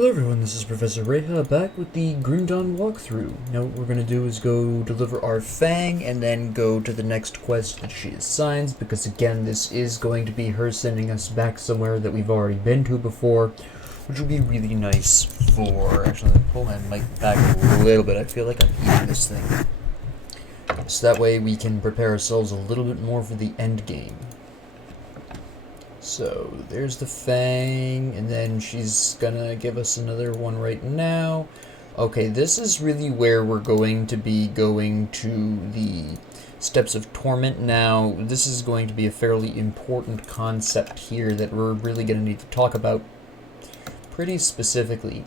Hello everyone, this is Professor Reha back with the Grim Dawn walkthrough. Now what we're going to do is go deliver our Fang and then go to the next quest that she assigns, because again this is going to be her sending us back somewhere that we've already been to before, which would be really nice for... Actually, let me pull my mic back a little bit. I feel like I'm eating this thing. So that way we can prepare ourselves a little bit more for the end game. So, there's the Fang, and then she's gonna give us another one right now. Okay, this is really where we're going to be going to the Steps of Torment now. This is going to be a fairly important concept here that we're really gonna need to talk about pretty specifically.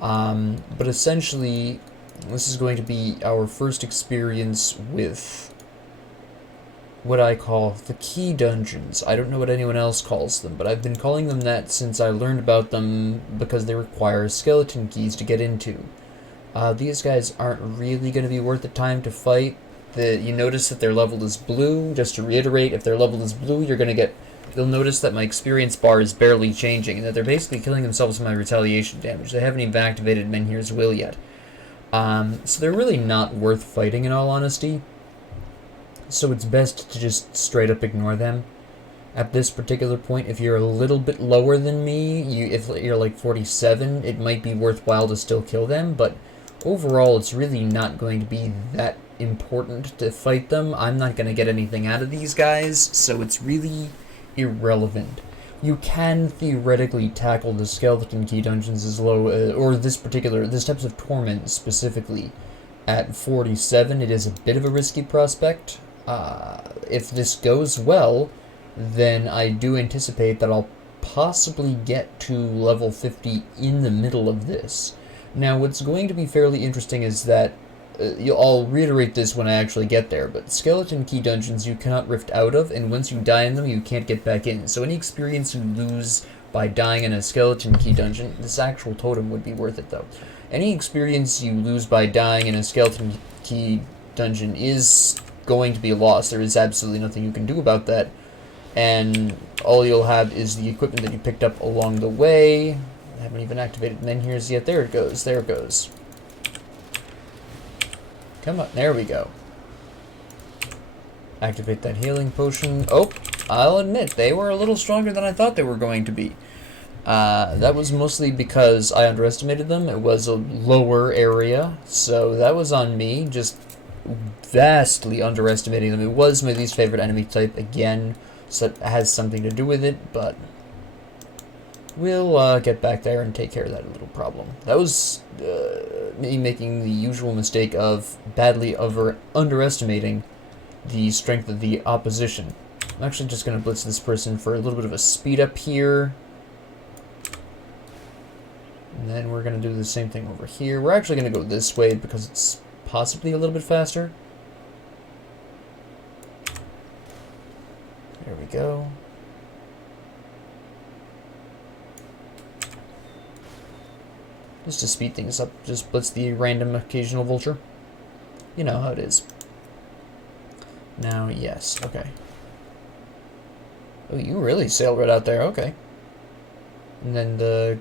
But essentially, this is going to be our first experience with what I call the key dungeons. I don't know what anyone else calls them, but I've been calling them that since I learned about them because they require skeleton keys to get into. These guys aren't really going to be worth the time to fight. You notice that their level is blue. Just to reiterate, if their level is blue, you'll notice that my experience bar is barely changing, and that they're basically killing themselves with my retaliation damage. They haven't even activated Menhir's Will yet. So they're really not worth fighting, in all honesty. So it's best to just straight up ignore them. At this particular point, if you're a little bit lower than me, if you're like 47, it might be worthwhile to still kill them, but overall it's really not going to be that important to fight them. I'm not going to get anything out of these guys, so it's really irrelevant. You can theoretically tackle the skeleton key dungeons as low, or the Steps of Torment specifically, at 47. It is a bit of a risky prospect. If this goes well, then I do anticipate that I'll possibly get to level 50 in the middle of this. Now, what's going to be fairly interesting is that, I'll reiterate this when I actually get there, but skeleton key dungeons you cannot rift out of, and once you die in them, you can't get back in. So any experience you lose by dying in a skeleton key dungeon, this actual totem would be worth it though. Any experience you lose by dying in a skeleton key dungeon is going to be lost. There is absolutely nothing you can do about that, and all you'll have is the equipment that you picked up along the way. I haven't even activated Menhir's yet. There it goes. There it goes. Come on. There we go. Activate that healing potion. Oh, I'll admit, they were a little stronger than I thought they were going to be. That was mostly because I underestimated them. It was a lower area, so that was on me, just vastly underestimating them. It was my least favorite enemy type again, so that has something to do with it, but we'll get back there and take care of that little problem. That was me making the usual mistake of badly underestimating the strength of the opposition. I'm actually just going to blitz this person for a little bit of a speed up here. And then we're going to do the same thing over here. We're actually going to go this way because it's possibly a little bit faster. There we go. Just to speed things up, just blitz the random occasional vulture. You know how it is. Now, yes, okay. Oh, you really sailed right out there, okay. And then the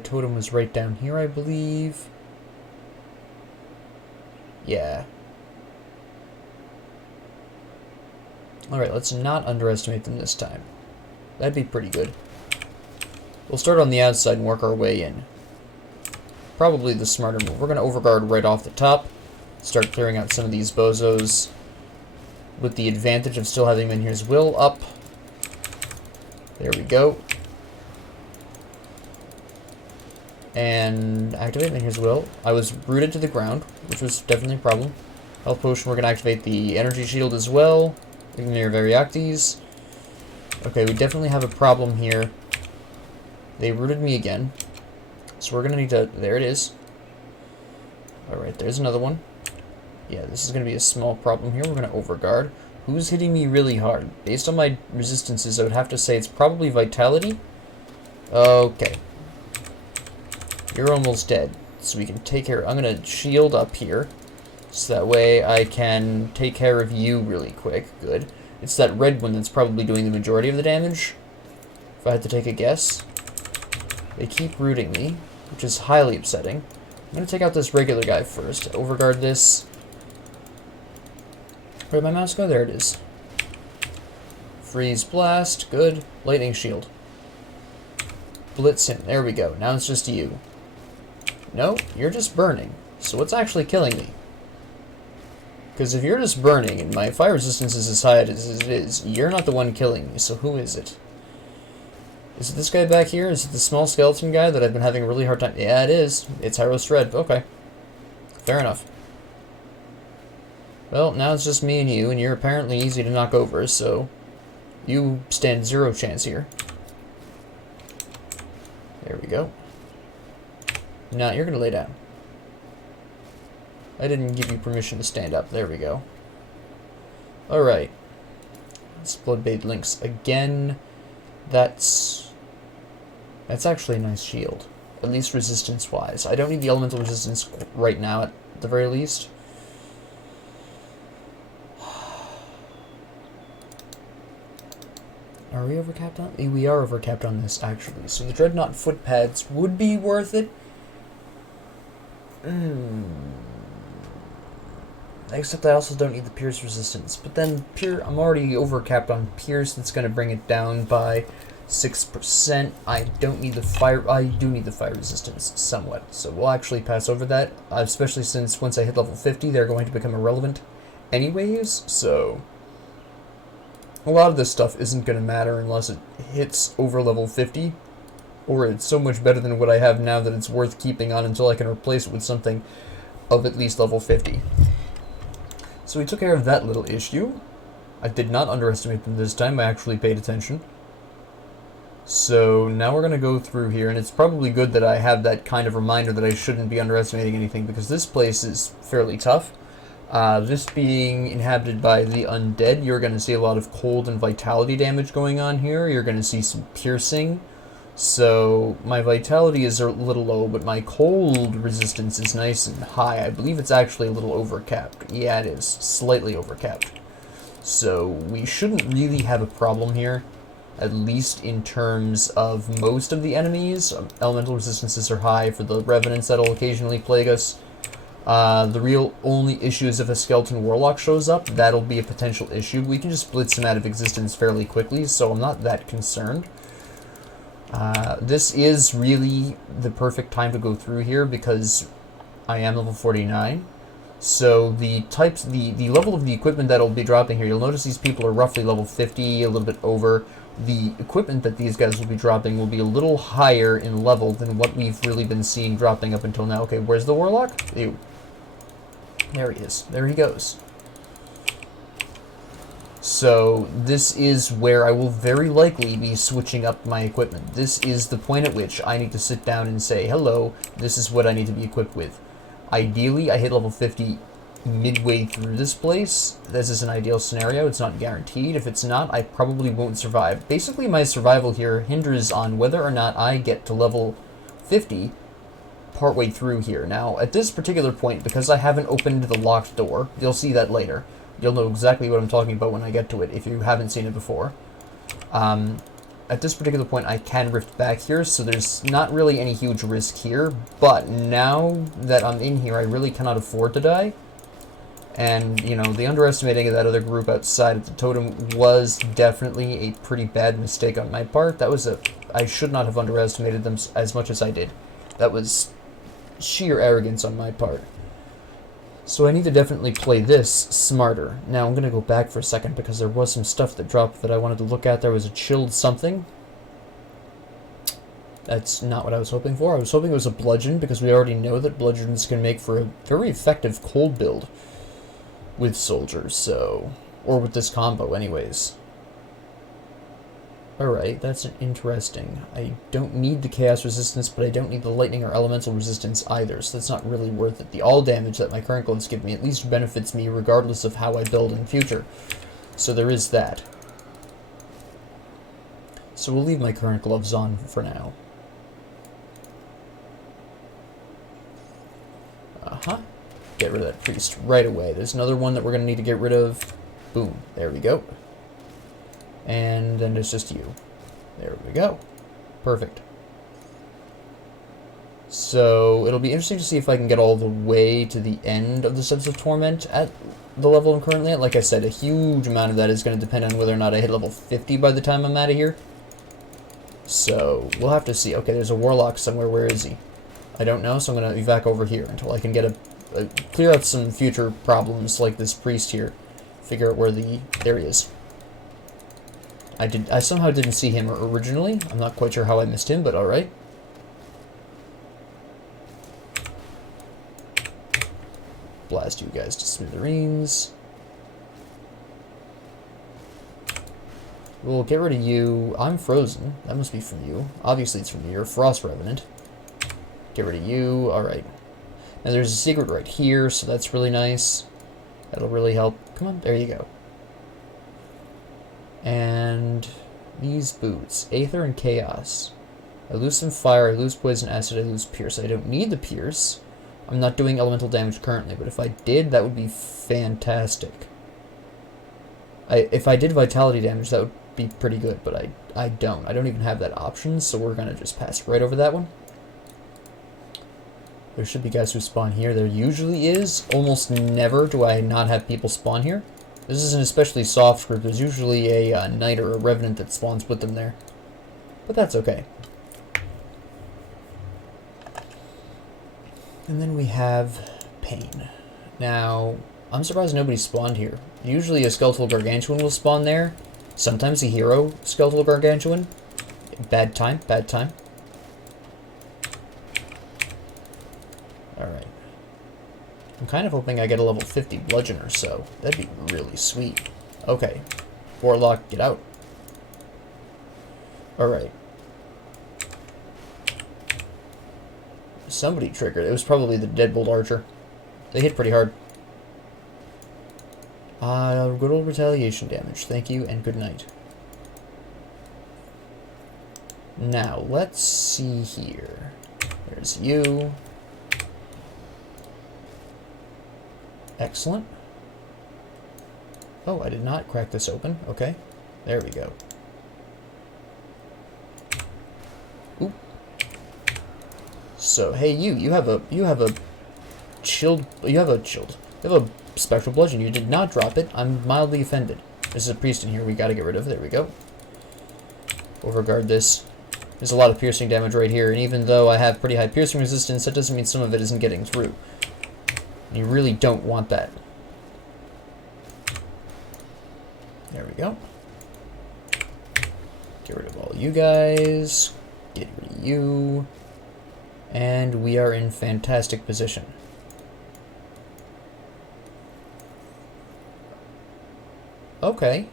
totem was right down here, I believe. Yeah. Alright, let's not underestimate them this time. That'd be pretty good. We'll start on the outside and work our way in. Probably the smarter move. We're going to overguard right off the top. Start clearing out some of these bozos, with the advantage of still having Menhir's Will up. There we go. And activate Menhir's Will. I was rooted to the ground, which was definitely a problem. Health potion, we're going to activate the energy shield as well. Ignore Variactes. Okay, we definitely have a problem here. They rooted me again. So we're going to need to... There it is. Alright, there's another one. Yeah, this is going to be a small problem here. We're going to overguard. Who's hitting me really hard? Based on my resistances, I would have to say it's probably Vitality. Okay. You're almost dead. So we can take care... I'm going to shield up here. So that way I can take care of you really quick. Good. It's that red one that's probably doing the majority of the damage, if I had to take a guess. They keep rooting me. which is highly upsetting. I'm going to take out this regular guy first. Overguard this. Where'd my mouse go? There it is. Freeze blast. Good. Lightning shield. Blitz him. There we go. Now it's just you. No, you're just burning. So what's actually killing me? Because if you're just burning and my fire resistance is as high as it is, you're not the one killing me. So who is it? Is it this guy back here? Is it the small skeleton guy that I've been having a really hard time? Yeah, it is. It's Hyros Red. Okay. Fair enough. Well, now it's just me and you, and you're apparently easy to knock over, so you stand 0 chance here. There we go. Now you're going to lay down. I didn't give you permission to stand up. There we go. Alright. Let's Bloodbathed Lynx again. That's actually a nice shield. At least resistance-wise. I don't need the elemental resistance right now, at the very least. Are we overcapped on? We are overcapped on this, actually. So the Dreadnought foot pads would be worth it. Except I also don't need the Pierce resistance. But then, I'm already overcapped on Pierce. That's going to bring it down by 6%. I don't need the fire. I do need the fire resistance somewhat. So we'll actually pass over that. Especially since once I hit level 50, they're going to become irrelevant anyways. So a lot of this stuff isn't going to matter unless it hits over level 50. Or it's so much better than what I have now that it's worth keeping on until I can replace it with something of at least level 50. So we took care of that little issue. I did not underestimate them this time. I actually paid attention. So now we're going to go through here, and it's probably good that I have that kind of reminder that I shouldn't be underestimating anything, because this place is fairly tough. This being inhabited by the undead, you're going to see a lot of cold and vitality damage going on here. You're going to see some piercing. So my vitality is a little low, but my cold resistance is nice and high. I believe it's actually a little overcapped. Yeah, it is. Slightly overcapped. So we shouldn't really have a problem here, at least in terms of most of the enemies. Elemental resistances are high for the revenants that'll occasionally plague us. The real only issue is if a skeleton warlock shows up. That'll be a potential issue. We can just blitz him out of existence fairly quickly, so I'm not that concerned. This is really the perfect time to go through here because I am level 49. So the level of the equipment that'll be dropping here, you'll notice these people are roughly level 50, a little bit over. The equipment that these guys will be dropping will be a little higher in level than what we've really been seeing dropping up until now. Okay, where's the warlock? Ew. There he is. There he goes. So this is where I will very likely be switching up my equipment. This is the point at which I need to sit down and say, hello, this is what I need to be equipped with. Ideally, I hit level 50 midway through this place. This is an ideal scenario. It's not guaranteed. If it's not, I probably won't survive. Basically, my survival here hinders on whether or not I get to level 50 partway through here. Now, at this particular point, because I haven't opened the locked door, you'll see that later. You'll know exactly what I'm talking about when I get to it, if you haven't seen it before. At this particular point, I can rift back here, so there's not really any huge risk here. But now that I'm in here, I really cannot afford to die. And, you know, the underestimating of that other group outside of the totem was definitely a pretty bad mistake on my part. I should not have underestimated them as much as I did. That was sheer arrogance on my part. So I need to definitely play this smarter. Now I'm going to go back for a second because there was some stuff that dropped that I wanted to look at. There was a chilled something. That's not what I was hoping for. I was hoping it was a bludgeon because we already know that bludgeons can make for a very effective cold build with soldiers, so... or with this combo anyways. Alright, that's interesting. I don't need the chaos resistance, but I don't need the lightning or elemental resistance either, so that's not really worth it. The all damage that my current gloves give me at least benefits me regardless of how I build in future. So there is that. So we'll leave my current gloves on for now. Get rid of that priest right away. There's another one that we're going to need to get rid of. Boom. There we go. And then it's just you. There we go. Perfect. So it'll be interesting to see if I can get all the way to the end of the Steps of Torment at the level I'm currently at. Like I said, a huge amount of that is going to depend on whether or not I hit level 50 by the time I'm out of here. So we'll have to see. Okay, there's a warlock somewhere. Where is he? I don't know, so I'm going to evac over here until I can get clear out some future problems like this priest here. Figure out where there he is. I somehow didn't see him originally. I'm not quite sure how I missed him, but alright. Blast you guys to smithereens. We'll get rid of you. I'm frozen. That must be from you. Obviously it's from you. You're a Frost Revenant. Get rid of you. Alright. Now there's a secret right here, so that's really nice. That'll really help. Come on, there you go. And these boots. Aether and Chaos. I lose some fire, I lose poison, acid, I lose pierce. I don't need the pierce. I'm not doing elemental damage currently, but if I did, that would be fantastic. If I did vitality damage, that would be pretty good, but I don't. I don't even have that option, so we're going to just pass right over that one. There should be guys who spawn here. There usually is. Almost never do I not have people spawn here. This is an especially soft group. There's usually a knight or a revenant that spawns with them there. But that's okay. And then we have Pain. Now, I'm surprised nobody spawned here. Usually a Skeletal Gargantuan will spawn there. Sometimes a hero Skeletal Gargantuan. Bad time, bad time. Alright. I'm kind of hoping I get a level 50 bludgeon or so. That'd be really sweet. Okay. Warlock, get out. Alright. Somebody triggered. It was probably the Deadbolt Archer. They hit pretty hard. Good old retaliation damage. Thank you, and good night. Now, let's see here. There's you. Excellent. Oh, I did not crack this open. Okay. There we go. Oop. So, hey you have a spectral bludgeon. You did not drop it. I'm mildly offended. There's a priest in here we gotta get rid of. There we go. Overguard this. There's a lot of piercing damage right here, and even though I have pretty high piercing resistance, that doesn't mean some of it isn't getting through. You really don't want that. There we go. Get rid of all you guys. Get rid of you. And we are in fantastic position. Okay.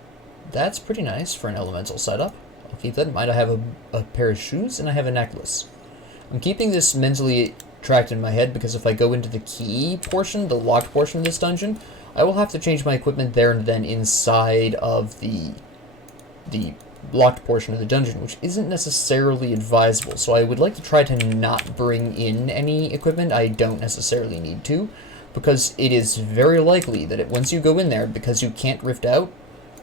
That's pretty nice for an elemental setup. I'll keep that in mind. I have a pair of shoes and I have a necklace. I'm keeping this mentally tracked in my head because if I go into the key portion, the locked portion of this dungeon, I will have to change my equipment there and then inside of the locked portion of the dungeon, which isn't necessarily advisable. So I would like to try to not bring in any equipment I don't necessarily need to, because it is very likely that once you go in there, because you can't rift out,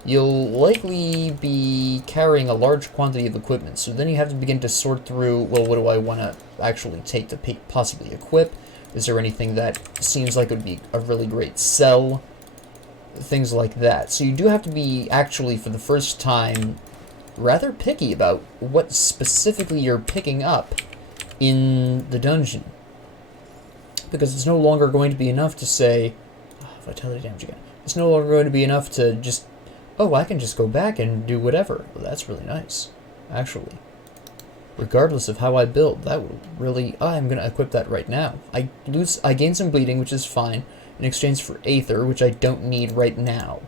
you'll likely be carrying a large quantity of equipment. So then you have to begin to sort through, well, what do I want to actually take to possibly equip? Is there anything that seems like it would be a really great sell? Things like that. So you do have to be, actually, for the first time, rather picky about what specifically you're picking up in the dungeon. Because it's no longer going to be enough to say, oh, vitality damage again. It's no longer going to be enough to just, oh, I can just go back and do whatever. Well, that's really nice, actually. Regardless of how I build, that would really, oh, I'm going to equip that right now. I gain some bleeding, which is fine, in exchange for Aether, which I don't need right now.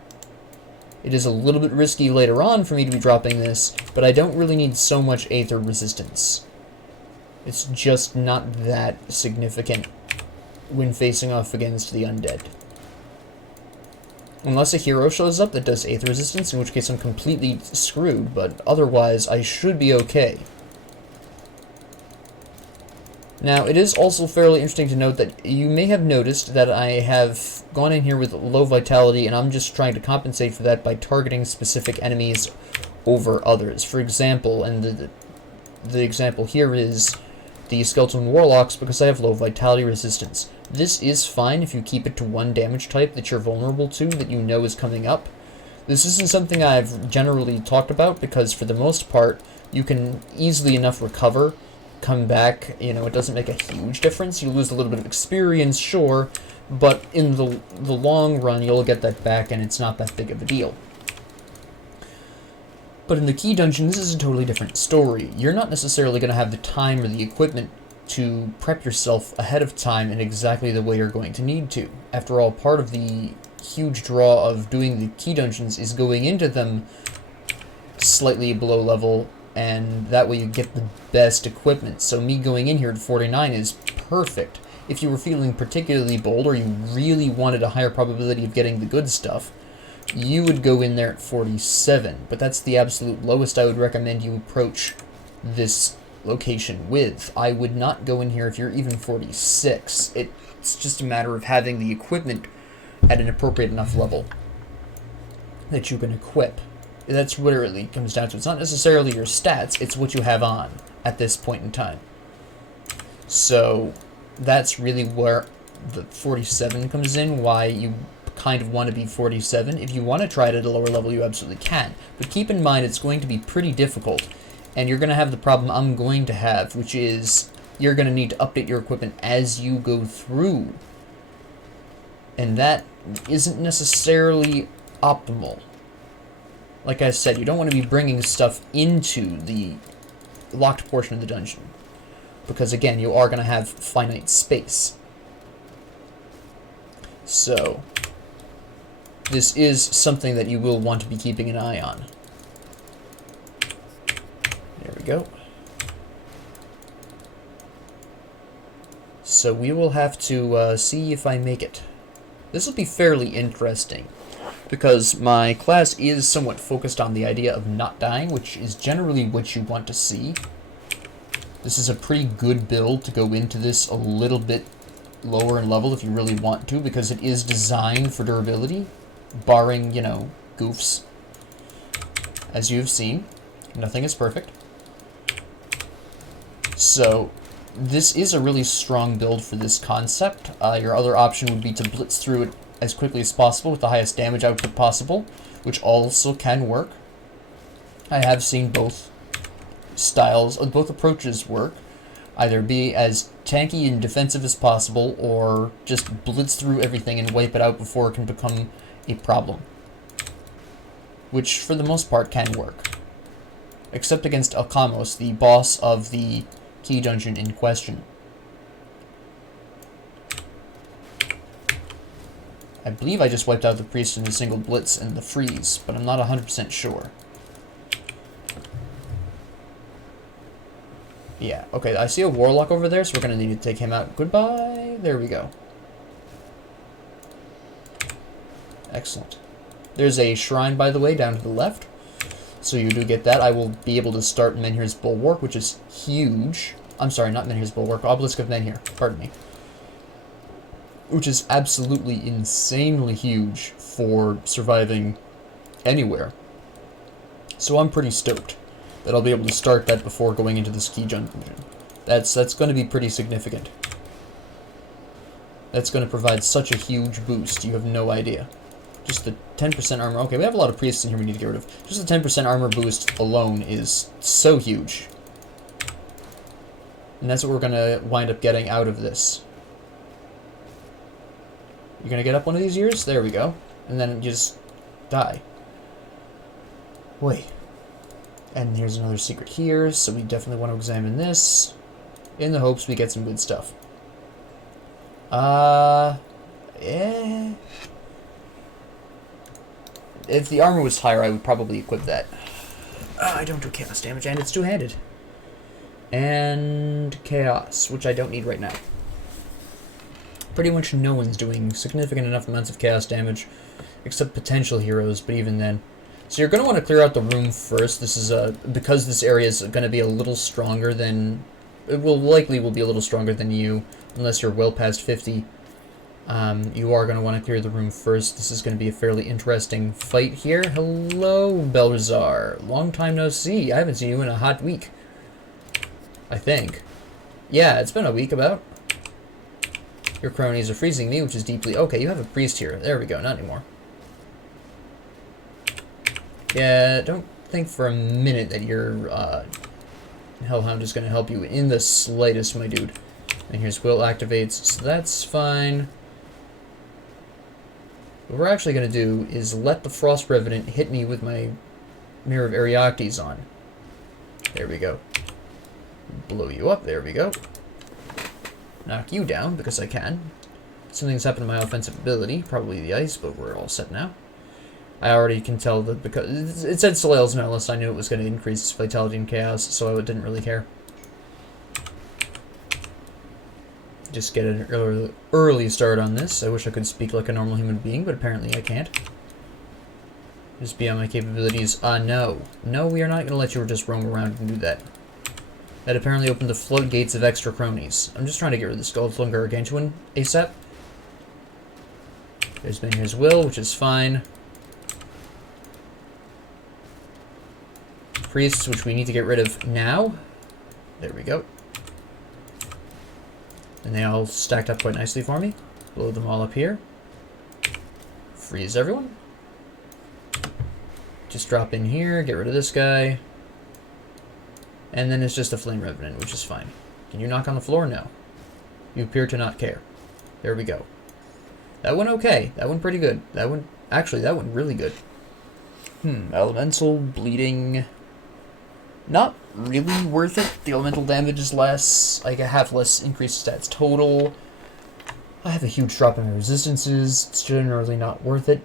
It is a little bit risky later on for me to be dropping this, but I don't really need so much Aether resistance. It's just not that significant when facing off against the undead. Unless a hero shows up that does Aether resistance, in which case I'm completely screwed, but otherwise I should be okay. Now, it is also fairly interesting to note that you may have noticed that I have gone in here with low vitality, and I'm just trying to compensate for that by targeting specific enemies over others. For example, and the example here is the Skeleton Warlocks because I have low vitality resistance. This is fine if you keep it to one damage type that you're vulnerable to, that you know is coming up. This isn't something I've generally talked about because for the most part, you can easily enough recover, come back, you know, it doesn't make a huge difference. You lose a little bit of experience, sure, but in the long run, you'll get that back and it's not that big of a deal. But in the key dungeon, this is a totally different story. You're not necessarily going to have the time or the equipment to prep yourself ahead of time in exactly the way you're going to need to. After all, part of the huge draw of doing the key dungeons is going into them slightly below level, and that way you get the best equipment. So me going in here at 49 is perfect. If you were feeling particularly bold or you really wanted a higher probability of getting the good stuff, you would go in there at 47, but that's the absolute lowest I would recommend you approach this location with. I would not go in here if you're even 46. It's just a matter of having the equipment at an appropriate enough level that you can equip. That's what it really comes down to. It's not necessarily your stats, it's what you have on at this point in time. So that's really where the 47 comes in, why you kind of want to be 47. If you want to try it at a lower level, you absolutely can. But keep in mind, it's going to be pretty difficult, and you're going to have the problem I'm going to have, which is you're going to need to update your equipment as you go through. And that isn't necessarily optimal. Like I said, you don't want to be bringing stuff into the locked portion of the dungeon, because again, you are going to have finite space. So this is something that you will want to be keeping an eye on. There we go. So we will have to see if I make it. This will be fairly interesting, because my class is somewhat focused on the idea of not dying, which is generally what you want to see. This is a pretty good build to go into this a little bit lower in level if you really want to, because it is designed for durability, barring, you know, goofs. As you've seen, nothing is perfect. So this is a really strong build for this concept. Your other option would be to blitz through it as quickly as possible with the highest damage output possible, which also can work. I have seen both styles, both approaches work. Either be as tanky and defensive as possible, or just blitz through everything and wipe it out before it can become a problem. Which, for the most part, can work. Except against Alchemist, the boss of the key dungeon in question. I believe I just wiped out the priest in a single blitz and the freeze, but I'm not 100% sure. Yeah, okay, I see a warlock over there, so we're going to need to take him out. Goodbye. There we go. Excellent. There's a shrine, by the way, down to the left. So you do get that. I will be able to start Menhir's Bulwark, which is huge. I'm sorry, not Menhir's Bulwark. Obelisk of Menhir. Pardon me. Which is absolutely insanely huge for surviving anywhere. So I'm pretty stoked that I'll be able to start that before going into the ski dungeon. That's going to be pretty significant. That's going to provide such a huge boost, you have no idea. Just the 10% armor. Okay, we have a lot of priests in here we need to get rid of. Just the 10% armor boost alone is so huge. And that's what we're going to wind up getting out of this. You're going to get up one of these years? There we go. And then you just die. Wait. And here's another secret here, so we definitely want to examine this in the hopes we get some good stuff. Yeah. If the armor was higher, I would probably equip that. I don't do chaos damage, and it's two-handed. And chaos, which I don't need right now. Pretty much no one's doing significant enough amounts of chaos damage, except potential heroes, but even then. So you're going to want to clear out the room first. This is because this area is going to be a little stronger than... It will likely be a little stronger than you, unless you're well past 50. You are going to want to clear the room first. This is going to be a fairly interesting fight here. Hello, Belrazar. Long time no see. I haven't seen you in a hot week. I think. Yeah, it's been a week about. Your cronies are freezing me, which is deeply... Okay, you have a priest here. There we go, not anymore. Yeah, don't think for a minute that your Hellhound is going to help you in the slightest, my dude. And here's Will activates, so that's fine. What we're actually going to do is let the Frost Revenant hit me with my Mirror of Arioctes on. There we go. Blow you up, there we go. Knock you down, because I can. Something's happened to my offensive ability, probably the ice, but we're all set now. I already can tell that because it said Soleil's Malice, I knew it was going to increase its vitality and chaos, so I didn't really care. Just get an early start on this. I wish I could speak like a normal human being, but apparently I can't. Just beyond my capabilities. No. No, we are not going to let you just roam around and do that. That apparently opened the floodgates of extra cronies. I'm just trying to get rid of the Skullflung Gargantuan ASAP. Here's Will, which is fine. Priests, which we need to get rid of now. There we go. And they all stacked up quite nicely for me. Blow them all up here. Freeze everyone. Just drop in here, get rid of this guy. And then it's just a Flame Revenant, which is fine. Can you knock on the floor? No. You appear to not care. There we go. That went okay. That went pretty good. That went really good. Elemental, bleeding. Not really worth it. The elemental damage is less. I have less increased stats total. I have a huge drop in my resistances. It's generally not worth it.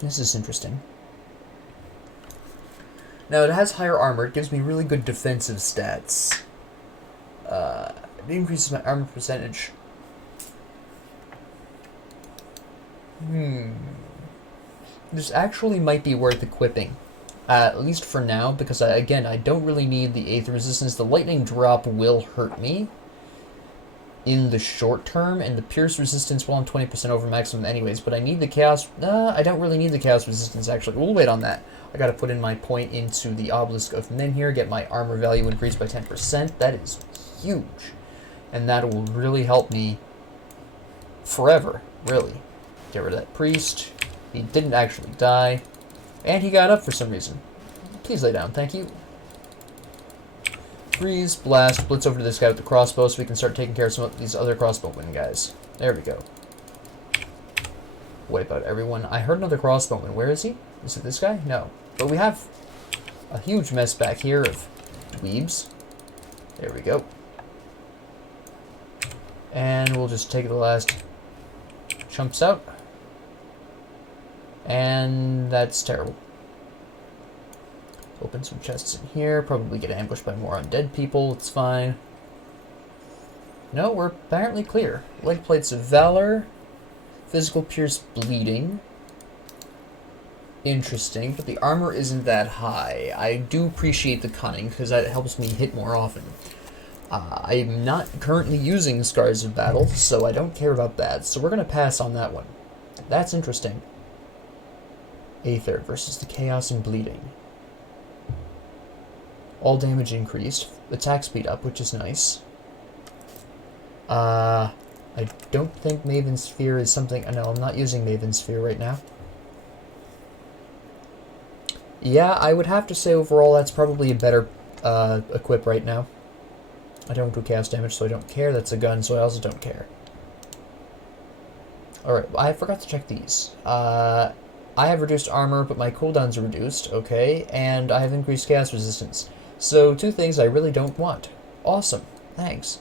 This is interesting. Now, it has higher armor. It gives me really good defensive stats. It increases my armor percentage. This actually might be worth equipping. At least for now, because again, I don't really need the Aether resistance. The lightning drop will hurt me in the short term, and the Pierce resistance, well, I'm 20% over maximum anyways, but I need the Chaos... I don't really need the Chaos resistance, actually. We'll wait on that. I gotta put in my point into the Obelisk of Men here, get my armor value increased by 10%. That is huge. And that will really help me forever, really. Get rid of that Priest. He didn't actually die. And he got up for some reason. Please lay down, thank you. Freeze, blast, blitz over to this guy with the crossbow so we can start taking care of some of these other crossbowmen guys. There we go. Wipe out everyone. I heard another crossbowman. Where is he? Is it this guy? No. But we have a huge mess back here of dweebs. There we go. And we'll just take the last chumps out. And that's terrible. Open some chests in here. Probably get ambushed by more undead people. It's fine. No, we're apparently clear. Leg plates of valor. Physical pierce bleeding. Interesting, but the armor isn't that high. I do appreciate the cunning because that helps me hit more often. I'm not currently using Scars of Battle, so I don't care about that. So we're going to pass on that one. That's interesting. Aether versus the Chaos and Bleeding. All damage increased. Attack speed up, which is nice. I don't think Maven Sphere is something... No, I'm not using Maven Sphere right now. Yeah, I would have to say overall that's probably a better equip right now. I don't do cast damage, so I don't care. That's a gun, so I also don't care. Alright, I forgot to check these. I have reduced armor, but my cooldowns are reduced, okay, and I have increased chaos resistance. So, two things I really don't want. Awesome. Thanks.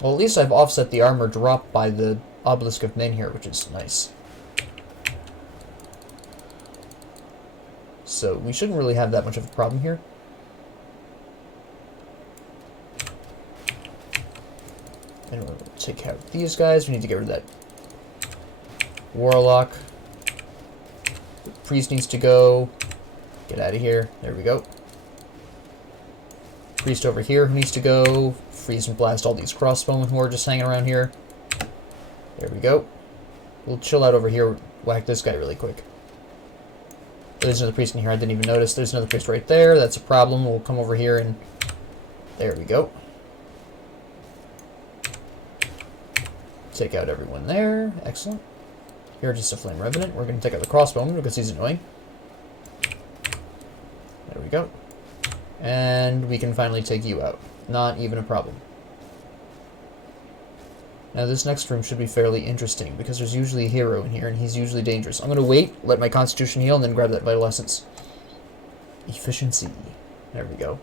Well, at least I've offset the armor drop by the Obelisk of Men here, which is nice. So, we shouldn't really have that much of a problem here. And we'll take out these guys. We need to get rid of that Warlock. The Priest needs to go. Get out of here. There we go. Priest over here who needs to go. Freeze and blast all these crossbowmen who are just hanging around here. There we go. We'll chill out over here. Whack this guy really quick. There's another priest in here. I didn't even notice. There's another priest right there. That's a problem. We'll come over here and... There we go. Take out everyone there. Excellent. You're just a Flame Revenant. We're going to take out the Crossbowman because he's annoying. There we go. And we can finally take you out. Not even a problem. Now this next room should be fairly interesting because there's usually a hero in here and he's usually dangerous. I'm going to wait, let my Constitution heal, and then grab that Vital Essence. Efficiency. There we go.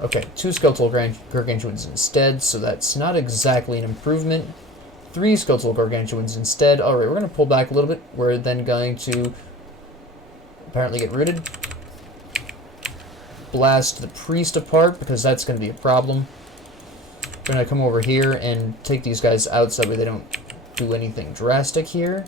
Okay, 2 Skeletal Gargantuans instead, so that's not exactly an improvement. 3 Skeletal Gargantuans instead. Alright, we're going to pull back a little bit. We're then going to apparently get rooted. Blast the priest apart because that's going to be a problem. We're going to come over here and take these guys out so that way they don't do anything drastic here.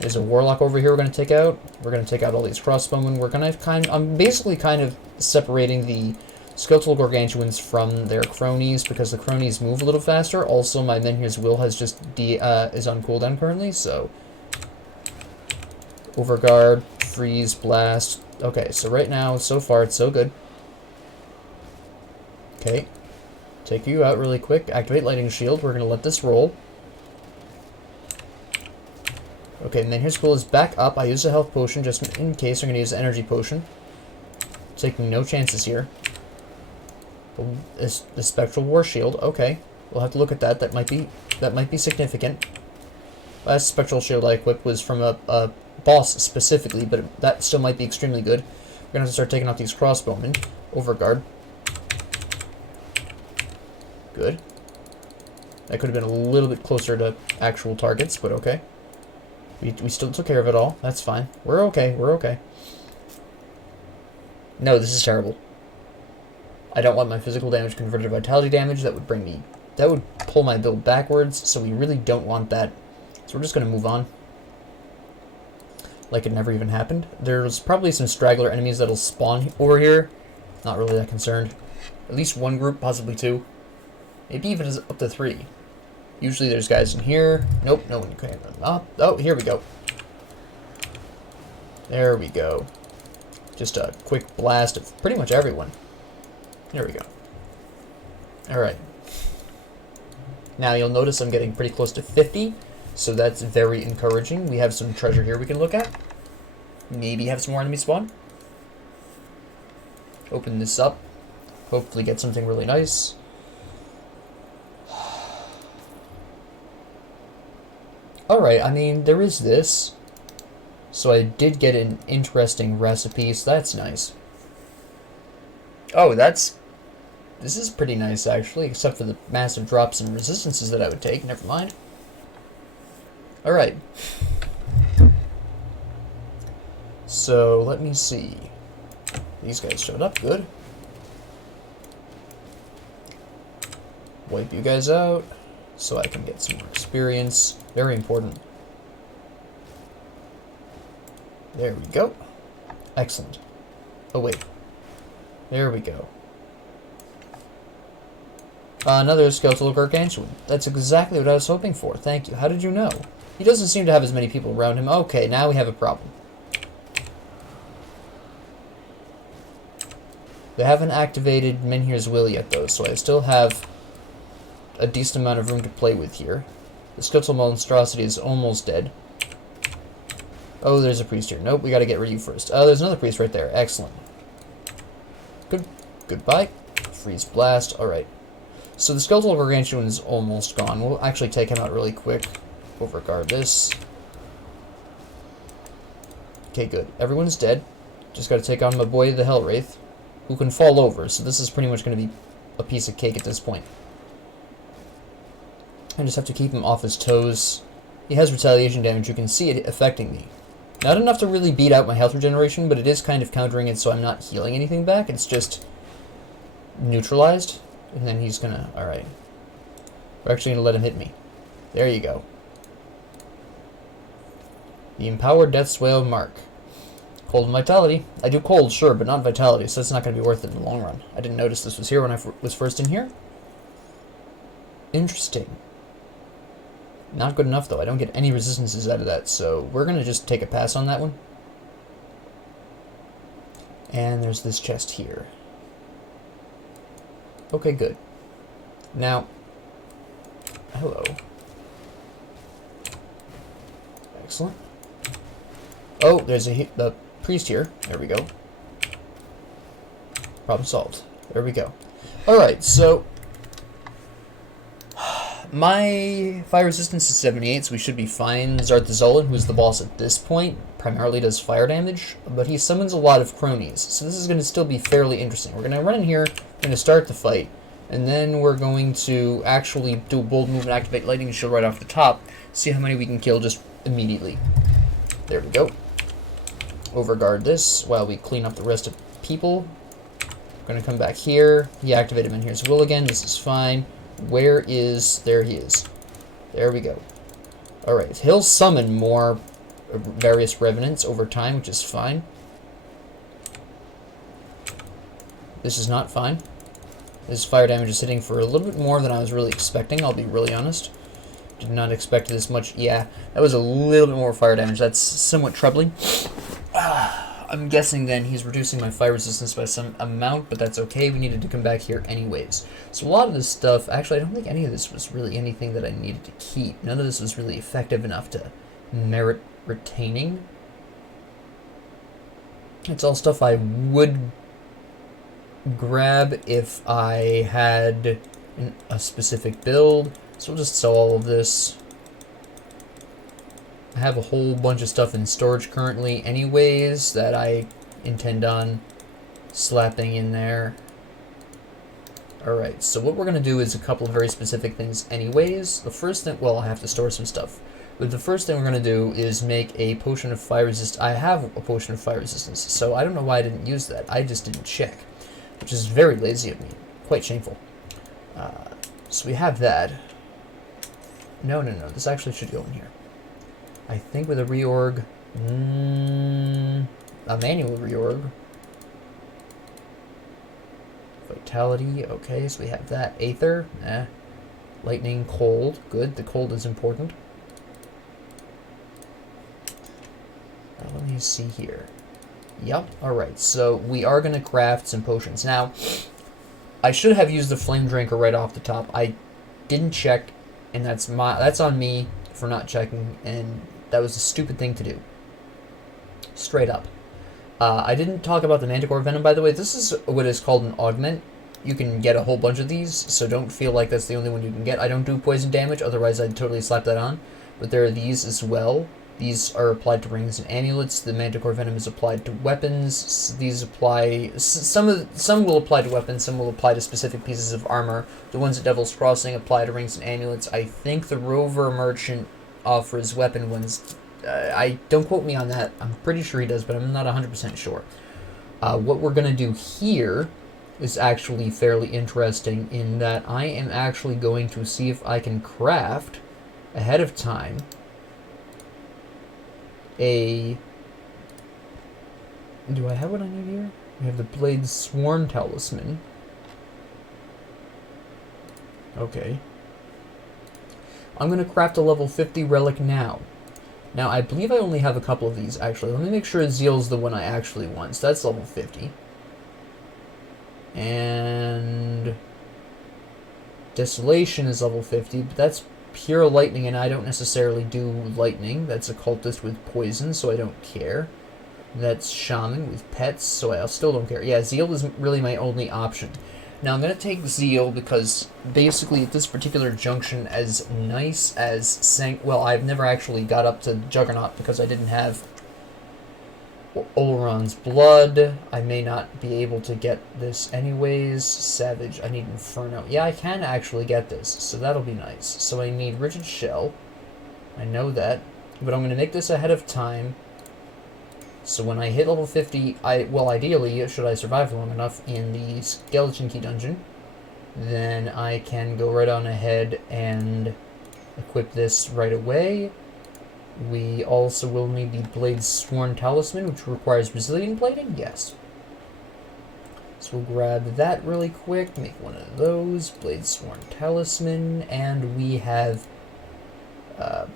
There's a warlock over here we're going to take out. We're going to take out all these crossbowmen. We're going to I'm basically kind of separating the skeletal gargantuans from their cronies because the cronies move a little faster. Also, my Menhir's Will has just is on cooldown currently, so overguard, freeze, blast. Okay, so right now, so far, it's so good. Okay. Take you out really quick. Activate Lightning Shield. We're going to let this roll. Okay, and then his Will is back up. I used a health potion just in case. I'm going to use an energy potion. Taking no chances here. The Spectral War Shield. Okay. We'll have to look at that. That might be significant. Last Spectral Shield I equipped was from a boss specifically, but that still might be extremely good. We're going to have to start taking out these crossbowmen. Overguard. Good. That could have been a little bit closer to actual targets, but okay. We still took care of it all. That's fine. We're okay. We're okay. No, this is terrible. I don't want my physical damage converted to vitality damage. That would pull my build backwards, so we really don't want that. So we're just going to move on. Like it never even happened. There's probably some straggler enemies that'll spawn over here. Not really that concerned. At least one group, possibly 2. Maybe even up to 3. Usually there's guys in here. Nope, no one can. Oh, here we go. There we go. Just a quick blast of pretty much everyone. There we go. Alright. Now you'll notice I'm getting pretty close to 50, so that's very encouraging. We have some treasure here we can look at. Maybe have some more enemies spawn. Open this up. Hopefully get something really nice. Alright, I mean, there is this. So I did get an interesting recipe, so that's nice. Oh, this is pretty nice, actually, except for the massive drops in resistances that I would take. Never mind. Alright. So, let me see. These guys showed up. Good. Wipe you guys out so I can get some more experience. Very important. There we go. Excellent. Oh, wait. There we go. Another skeletal gargantuan. That's exactly what I was hoping for. Thank you. How did you know? He doesn't seem to have as many people around him. Okay, now we have a problem. They haven't activated Menhir's Will yet, though, so I still have a decent amount of room to play with here. The skeletal monstrosity is almost dead. Oh, there's a priest here. Nope, we gotta get rid of you first. Oh, there's another priest right there. Excellent. Goodbye. Freeze blast. Alright. So the skeletal gargantuan is almost gone. We'll actually take him out really quick. Overguard this. Okay, good. Everyone's dead. Just gotta take on my boy, the Hellwraith, who can fall over, so this is pretty much gonna be a piece of cake at this point. I just have to keep him off his toes. He has retaliation damage. You can see it affecting me. Not enough to really beat out my health regeneration, but it is kind of countering it, so I'm not healing anything back. It's just neutralized. And then he's gonna... Alright. We're actually gonna let him hit me. There you go. The Empowered Death's Whale Mark. Cold and Vitality. I do cold, sure, but not Vitality, so it's not gonna be worth it in the long run. I didn't notice this was here when I was first in here. Interesting. Not good enough, though. I don't get any resistances out of that, so we're going to just take a pass on that one. And there's this chest here. Okay, good. Now, hello. Excellent. Oh, there's the priest here. There we go. Problem solved. There we go. Alright, so my fire resistance is 78, so we should be fine. Zarthazolan, who's the boss at this point, primarily does fire damage, but he summons a lot of cronies, so this is going to still be fairly interesting. We're going to run in here, we're going to start the fight, and then we're going to actually do a bold move and activate lightning shield right off the top, see how many we can kill just immediately. There we go. Overguard this while we clean up the rest of people. We're going to come back here. He activated him in here's will again. This is fine. Where is... There he is. There we go. Alright, he'll summon more various revenants over time, which is fine. This is not fine. This fire damage is hitting for a little bit more than I was really expecting, I'll be really honest. Did not expect this much. Yeah, that was a little bit more fire damage. That's somewhat troubling. I'm guessing then he's reducing my fire resistance by some amount, but that's okay. We needed to come back here anyways. So a lot of this stuff, actually I don't think any of this was really anything that I needed to keep. None of this was really effective enough to merit retaining. It's all stuff I would grab if I had a specific build. So we'll just sell all of this. I have a whole bunch of stuff in storage currently anyways that I intend on slapping in there. Alright, so what we're going to do is a couple of very specific things anyways. The first thing, well, I have to store some stuff. But the first thing we're going to do is make a potion of fire resistance. I have a potion of fire resistance, so I don't know why I didn't use that. I just didn't check, which is very lazy of me. Quite shameful. So we have that. No, this actually should go in here. I think with a reorg, a manual reorg. Vitality, okay, so we have that. Aether, lightning, cold, good, the cold is important. Let me see here. Yep, alright, so we are going to craft some potions. Now, I should have used the flame drinker right off the top. I didn't check, and that's on me for not checking, and that was a stupid thing to do. Straight up. I didn't talk about the Manticore Venom, by the way. This is what is called an augment. You can get a whole bunch of these, so don't feel like that's the only one you can get. I don't do poison damage, otherwise I'd totally slap that on. But there are these as well. These are applied to rings and amulets. The Manticore Venom is applied to weapons. These apply... Some will apply to weapons, some will apply to specific pieces of armor. The ones at Devil's Crossing apply to rings and amulets. I think the Rover Merchant offers weapon ones. I don't quote me on that. I'm pretty sure he does, but I'm not 100% sure. What we're going to do here is actually fairly interesting in that I am actually going to see if I can craft ahead of time a... Do I have what I need here? We have the Blade Sworn Talisman. Okay. I'm going to craft a level 50 relic now. Now, I believe I only have a couple of these, actually. Let me make sure Zeal's the one I actually want. So that's level 50. And Desolation is level 50, but that's pure lightning, and I don't necessarily do lightning. That's a cultist with poison, so I don't care. That's Shaman with pets, so I still don't care. Yeah, Zeal is really my only option. Now, I'm going to take Zeal because basically at this particular junction, as nice as well, I've never actually got up to Juggernaut because I didn't have Oleron's Blood. I may not be able to get this anyways. Savage, I need Inferno. Yeah, I can actually get this, so that'll be nice. So I need Rigid Shell. I know that, but I'm going to make this ahead of time. So when I hit level 50, ideally, should I survive long enough in the Skeleton Key Dungeon, then I can go right on ahead and equip this right away. We also will need the Blade Sworn Talisman, which requires Resilient Plating, yes. So we'll grab that really quick, make one of those, Blade Sworn Talisman, and we have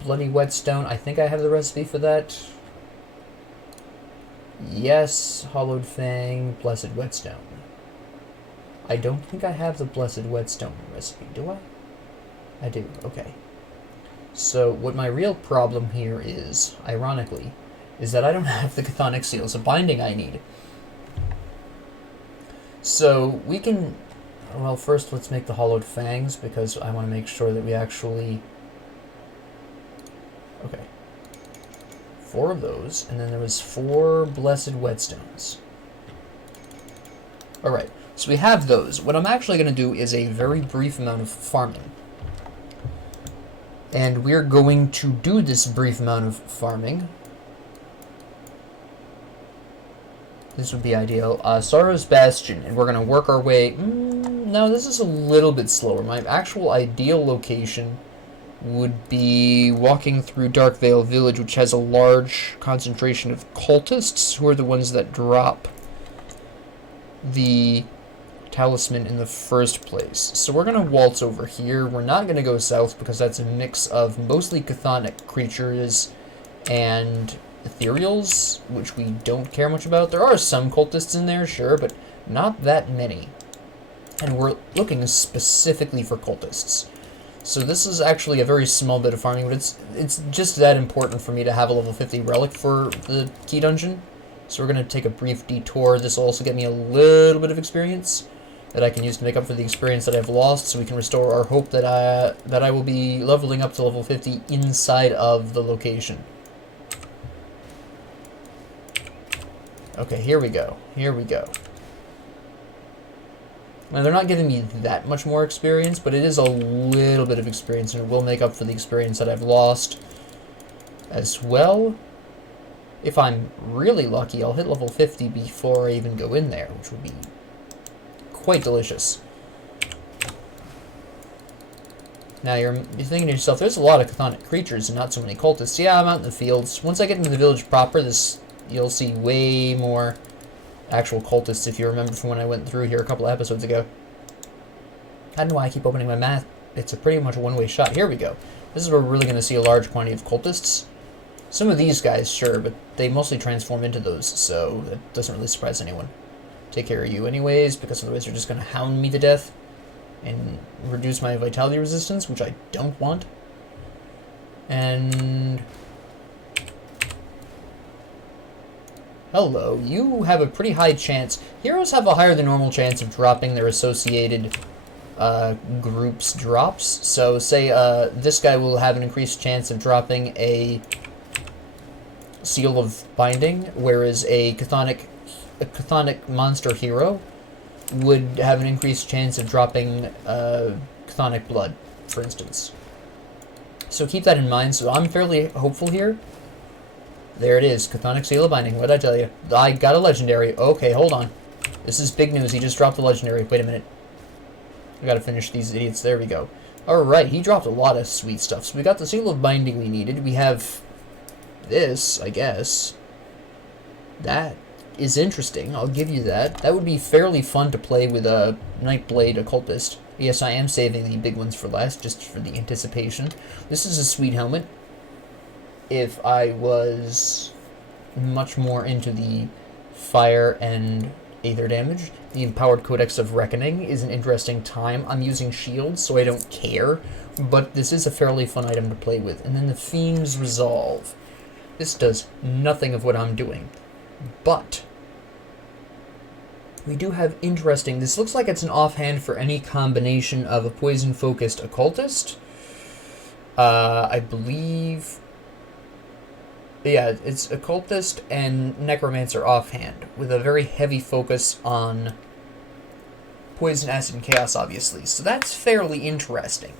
Bloody Whetstone. I think I have the recipe for that. Yes, Hollowed Fang, Blessed Whetstone. I don't think I have the Blessed Whetstone recipe, do I? I do, okay. So what my real problem here is, ironically, is that I don't have the Chthonic Seals of Binding I need. So we can... Well, first let's make the Hollowed Fangs, because I want to make sure that we actually... Okay. 4 of those, and then there was 4 Blessed Whetstones. Alright, so we have those. What I'm actually going to do is a very brief amount of farming. And we're going to do this brief amount of farming. This would be ideal. Sorrow's Bastion, and we're going to work our way... no, this is a little bit slower. My actual ideal location would be walking through Darkvale Village, which has a large concentration of cultists, who are the ones that drop the Talisman in the first place. So we're going to waltz over here. We're not going to go south, because that's a mix of mostly chthonic creatures and ethereals, which we don't care much about. There are some cultists in there, sure, but not that many. And we're looking specifically for cultists. So this is actually a very small bit of farming, but it's just that important for me to have a level 50 relic for the key dungeon. So we're going to take a brief detour. This will also get me a little bit of experience that I can use to make up for the experience that I've lost, so we can restore our hope that I will be leveling up to level 50 inside of the location. Okay, here we go. Here we go. Now, they're not giving me that much more experience, but it is a little bit of experience, and it will make up for the experience that I've lost as well. If I'm really lucky, I'll hit level 50 before I even go in there, which would be quite delicious. Now, you're thinking to yourself, there's a lot of chthonic creatures and not so many cultists. Yeah, I'm out in the fields. Once I get into the village proper, you'll see way more actual cultists, if you remember from when I went through here a couple of episodes ago. I don't know why I keep opening my map. It's a pretty much a one-way shot. Here we go. This is where we're really going to see a large quantity of cultists. Some of these guys, sure, but they mostly transform into those, so that doesn't really surprise anyone. Take care of you anyways, because otherwise you're just going to hound me to death and reduce my vitality resistance, which I don't want. And... hello, you have a pretty high chance. Heroes have a higher than normal chance of dropping their associated groups drops. So say this guy will have an increased chance of dropping a Seal of Binding, whereas a chthonic monster hero would have an increased chance of dropping chthonic blood, for instance. So keep that in mind. So I'm fairly hopeful here. There it is, Chthonic Seal of Binding. What did I tell you? I got a legendary. Okay, hold on. This is big news. He just dropped a legendary. Wait a minute. I gotta finish these idiots. There we go. Alright, he dropped a lot of sweet stuff. So we got the Seal of Binding we needed. We have this, I guess. That is interesting. I'll give you that. That would be fairly fun to play with a Nightblade Occultist. Yes, I am saving the big ones for last, just for the anticipation. This is a sweet helmet. If I was much more into the fire and aether damage, the Empowered Codex of Reckoning is an interesting time. I'm using shields, so I don't care, but this is a fairly fun item to play with. And then the Fiend's Resolve. This does nothing of what I'm doing, but we do have interesting... This looks like it's an offhand for any combination of a poison-focused occultist. I believe... yeah, it's occultist and necromancer offhand, with a very heavy focus on poison, acid, and chaos, obviously. So that's fairly interesting.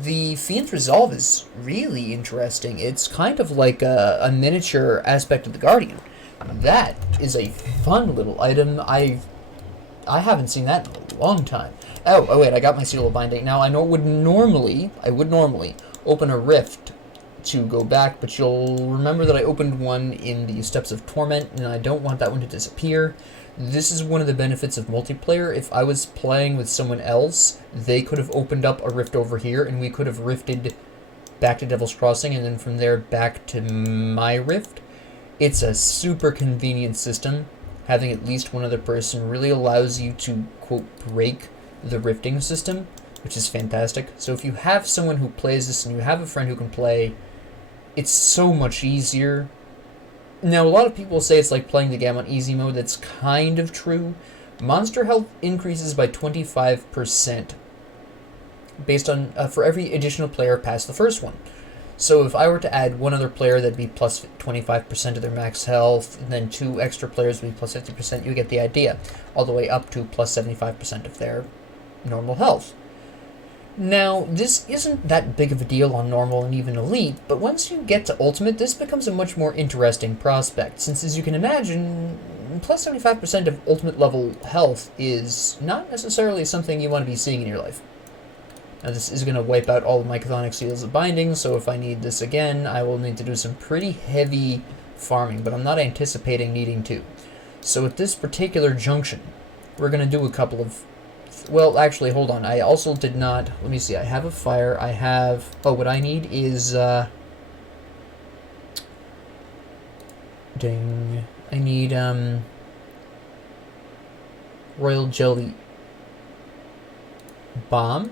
The Fiend's Resolve is really interesting. It's kind of like a miniature aspect of the Guardian. That is a fun little item. I haven't seen that in a long time. Oh wait, I got my Seal of Binding. Now, I know I would normally open a rift to go back, but you'll remember that I opened one in the Steps of Torment, and I don't want that one to disappear. This is one of the benefits of multiplayer. If I was playing with someone else, they could have opened up a rift over here, and we could have rifted back to Devil's Crossing, and then from there back to my rift. It's a super convenient system. Having at least one other person really allows you to, quote, break the rifting system, which is fantastic. So if you have someone who plays this and you have a friend who can play, it's so much easier. Now, a lot of people say it's like playing the game on easy mode. That's kind of true. Monster health increases by 25% based on for every additional player past the first one. So if I were to add one other player, that'd be plus 25% of their max health, and then 2 extra players would be plus 50%. You get the idea. All the way up to plus 75% of their normal health. Now, this isn't that big of a deal on normal and even elite, but once you get to ultimate, this becomes a much more interesting prospect, since as you can imagine, plus 75% of ultimate level health is not necessarily something you want to be seeing in your life. Now, this is going to wipe out all of my chthonic seals of binding, so if I need this again, I will need to do some pretty heavy farming, but I'm not anticipating needing to. So at this particular junction, we're going to do a couple of... Well, actually, hold on. I also did not... Let me see. I have a fire. I have... Oh, what I need is... Ding. I need, Royal Jelly Bomb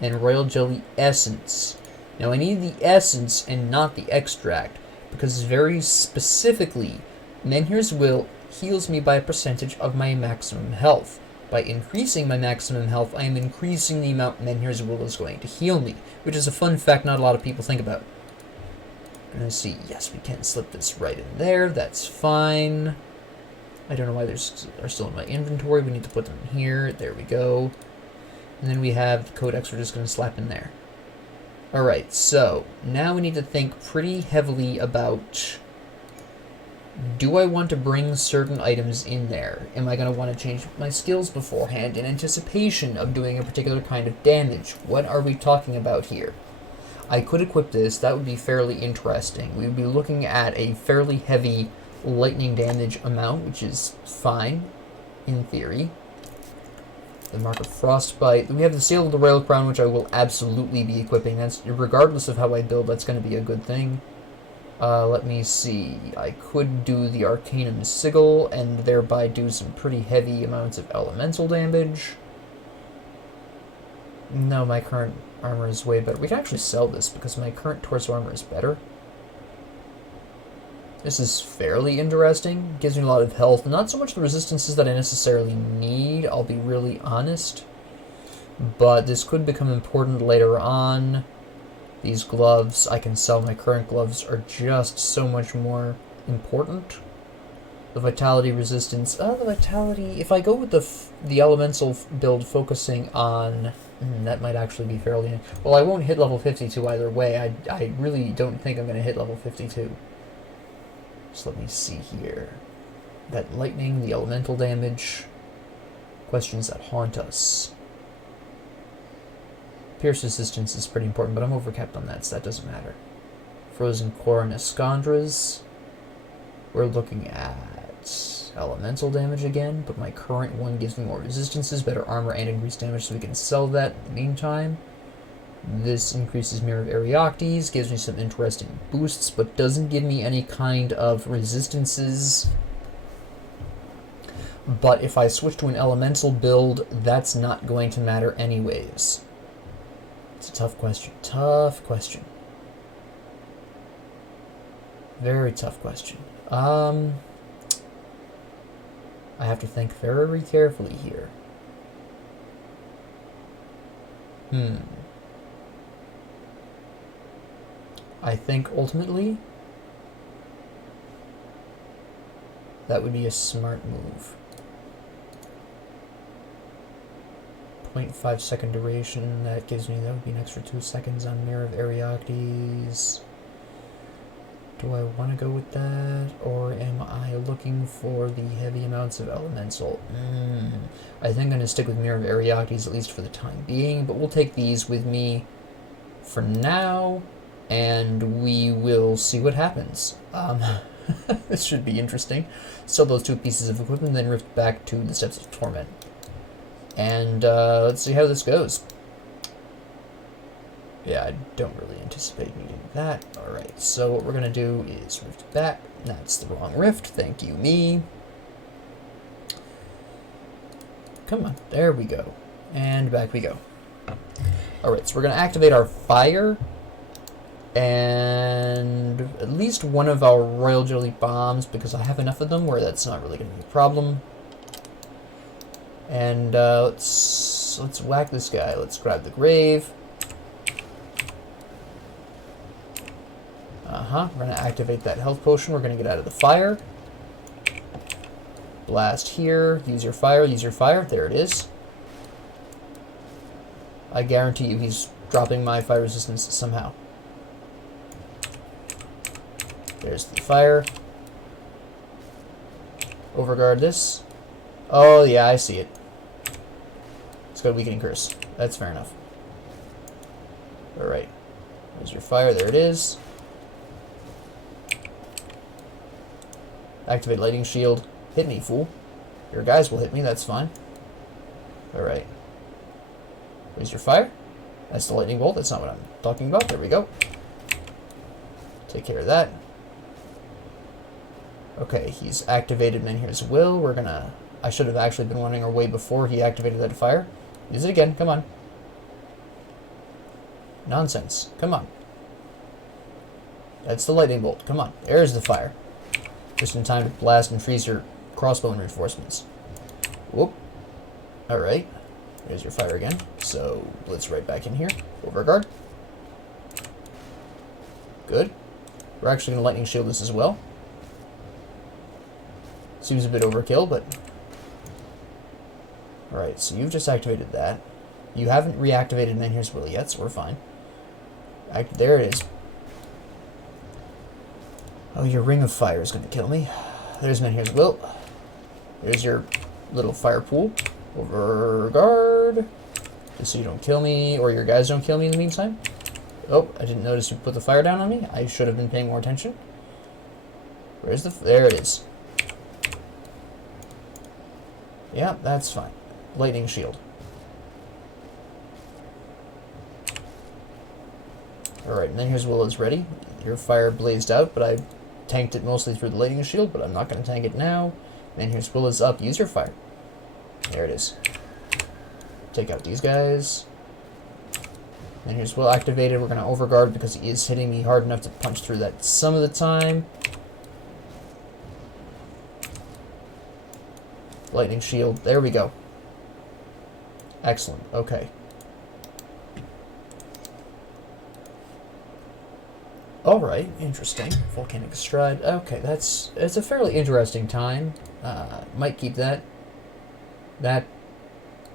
and Royal Jelly Essence. Now, I need the Essence and not the Extract, because very specifically, Menhir's Will heals me by a percentage of my maximum health. By increasing my maximum health, I am increasing the amount Menhir's Will is going to heal me, which is a fun fact not a lot of people think about. Let's see. Yes, we can slip this right in there. That's fine. I don't know why they're still in my inventory. We need to put them in here. There we go. And then we have the codex we're just going to slap in there. Alright, so now we need to think pretty heavily about... Do I want to bring certain items in there? Am I going to want to change my skills beforehand in anticipation of doing a particular kind of damage? What are we talking about here? I could equip this. That would be fairly interesting. We would be looking at a fairly heavy lightning damage amount, which is fine, in theory. The Mark of Frostbite. We have the Seal of the Royal Crown, which I will absolutely be equipping. That's, regardless of how I build, that's going to be a good thing. Let me see. I could do the Arcanum Sigil, and thereby do some pretty heavy amounts of elemental damage. No, my current armor is way better. We can actually sell this, because my current torso armor is better. This is fairly interesting. Gives me a lot of health. Not so much the resistances that I necessarily need, I'll be really honest. But this could become important later on. These gloves, I can sell. My current gloves are just so much more important. The vitality resistance. The vitality... If I go with the elemental build focusing on... that might actually be fairly... Well, I won't hit level 52 either way. I really don't think I'm going to hit level 52. So let me see here. That lightning, the elemental damage. Questions that haunt us. Pierce resistance is pretty important, but I'm overcapped on that, so that doesn't matter. Frozen Core and Escandras. We're looking at elemental damage again, but my current one gives me more resistances, better armor, and increased damage, so we can sell that in the meantime. This increases Mirror of Arioctes, gives me some interesting boosts, but doesn't give me any kind of resistances. But if I switch to an elemental build, that's not going to matter anyways. It's a tough question. Tough question. Very tough question. I have to think very carefully here. I think ultimately that would be a smart move. 0.5 second duration, that would be an extra 2 seconds on Mirror of Arioctes. Do I want to go with that, or am I looking for the heavy amounts of elemental? I think I'm going to stick with Mirror of Arioctes, at least for the time being, but we'll take these with me for now, and we will see what happens. This should be interesting. Sell those 2 pieces of equipment, then rift back to the Steps of Torment. And let's see how this goes. Yeah, I don't really anticipate needing that. Alright, so what we're going to do is rift back. That's the wrong rift. Thank you, me. Come on. There we go. And back we go. Alright, so we're going to activate our fire. And at least one of our Royal Jelly bombs, because I have enough of them where that's not really going to be a problem. And let's whack this guy. Let's grab the grave. We're going to activate that health potion. We're going to get out of the fire. Blast here. Use your fire. Use your fire. There it is. I guarantee you he's dropping my fire resistance somehow. There's the fire. Overguard this. Oh, yeah, I see it. It's got a weakening curse. That's fair enough. Alright. There's your fire. There it is. Activate lightning shield. Hit me, fool. Your guys will hit me. That's fine. Alright. Where's your fire? That's the lightning bolt. That's not what I'm talking about. There we go. Take care of that. Okay, he's activated Menhir's Will. We're gonna... I should have actually been running away before he activated that fire. Use it again. Come on. Nonsense. Come on. That's the lightning bolt. Come on. There's the fire. Just in time to blast and freeze your crossbow reinforcements. Whoop. Alright. There's your fire again. So, let's right back in here. Overguard. Good. We're actually going to lightning shield this as well. Seems a bit overkill, but... Alright, so you've just activated that. You haven't reactivated Menhir's Will yet, so we're fine. There it is. Oh, your Ring of Fire is going to kill me. There's Menhir's Will. There's your little fire pool. Overguard. Just so you don't kill me, or your guys don't kill me in the meantime. Oh, I didn't notice you put the fire down on me. I should have been paying more attention. Where's the... There it is. Yeah, that's fine. Lightning shield. Alright, and then here's Will is ready. Your fire blazed out, but I tanked it mostly through the lightning shield, but I'm not going to tank it now. And here's Will is up. Use your fire. There it is. Take out these guys. And here's Will activated. We're going to overguard because he is hitting me hard enough to punch through that some of the time. Lightning shield. There we go. Excellent. Okay. Alright, interesting. Volcanic Stride. Okay, it's a fairly interesting time. Might keep that. That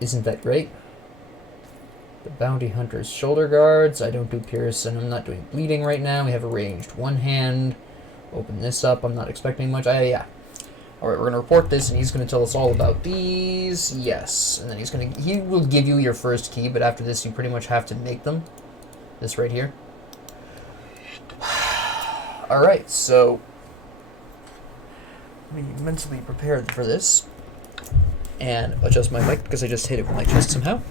isn't that great. The Bounty Hunter's Shoulder Guards. I don't do Pierce, and I'm not doing Bleeding right now. We have a ranged one hand. Open this up. I'm not expecting much. Yeah. Alright, we're going to report this, and he's going to tell us all about these. Yes. And then he will give you your first key, but after this, you pretty much have to make them. This right here. Alright, so let me mentally prepared for this and adjust my mic because I just hit it with my chest somehow.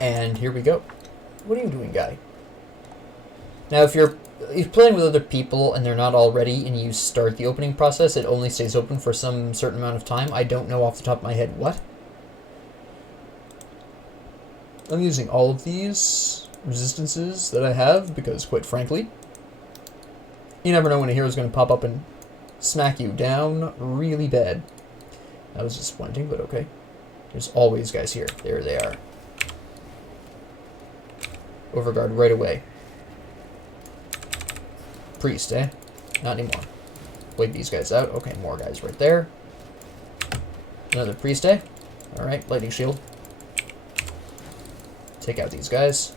And here we go. What are you doing, guy? Now, if you're playing with other people and they're not all ready and you start the opening process, it only stays open for some certain amount of time. I don't know off the top of my head what. I'm using all of these resistances that I have because, quite frankly, you never know when a hero's going to pop up and smack you down really bad. That was disappointing, but okay. There's always guys here. There they are. Overguard right away. Priest, eh? Not anymore. Wait these guys out. Okay, more guys right there. Another priest, eh? Alright, lightning shield. Take out these guys.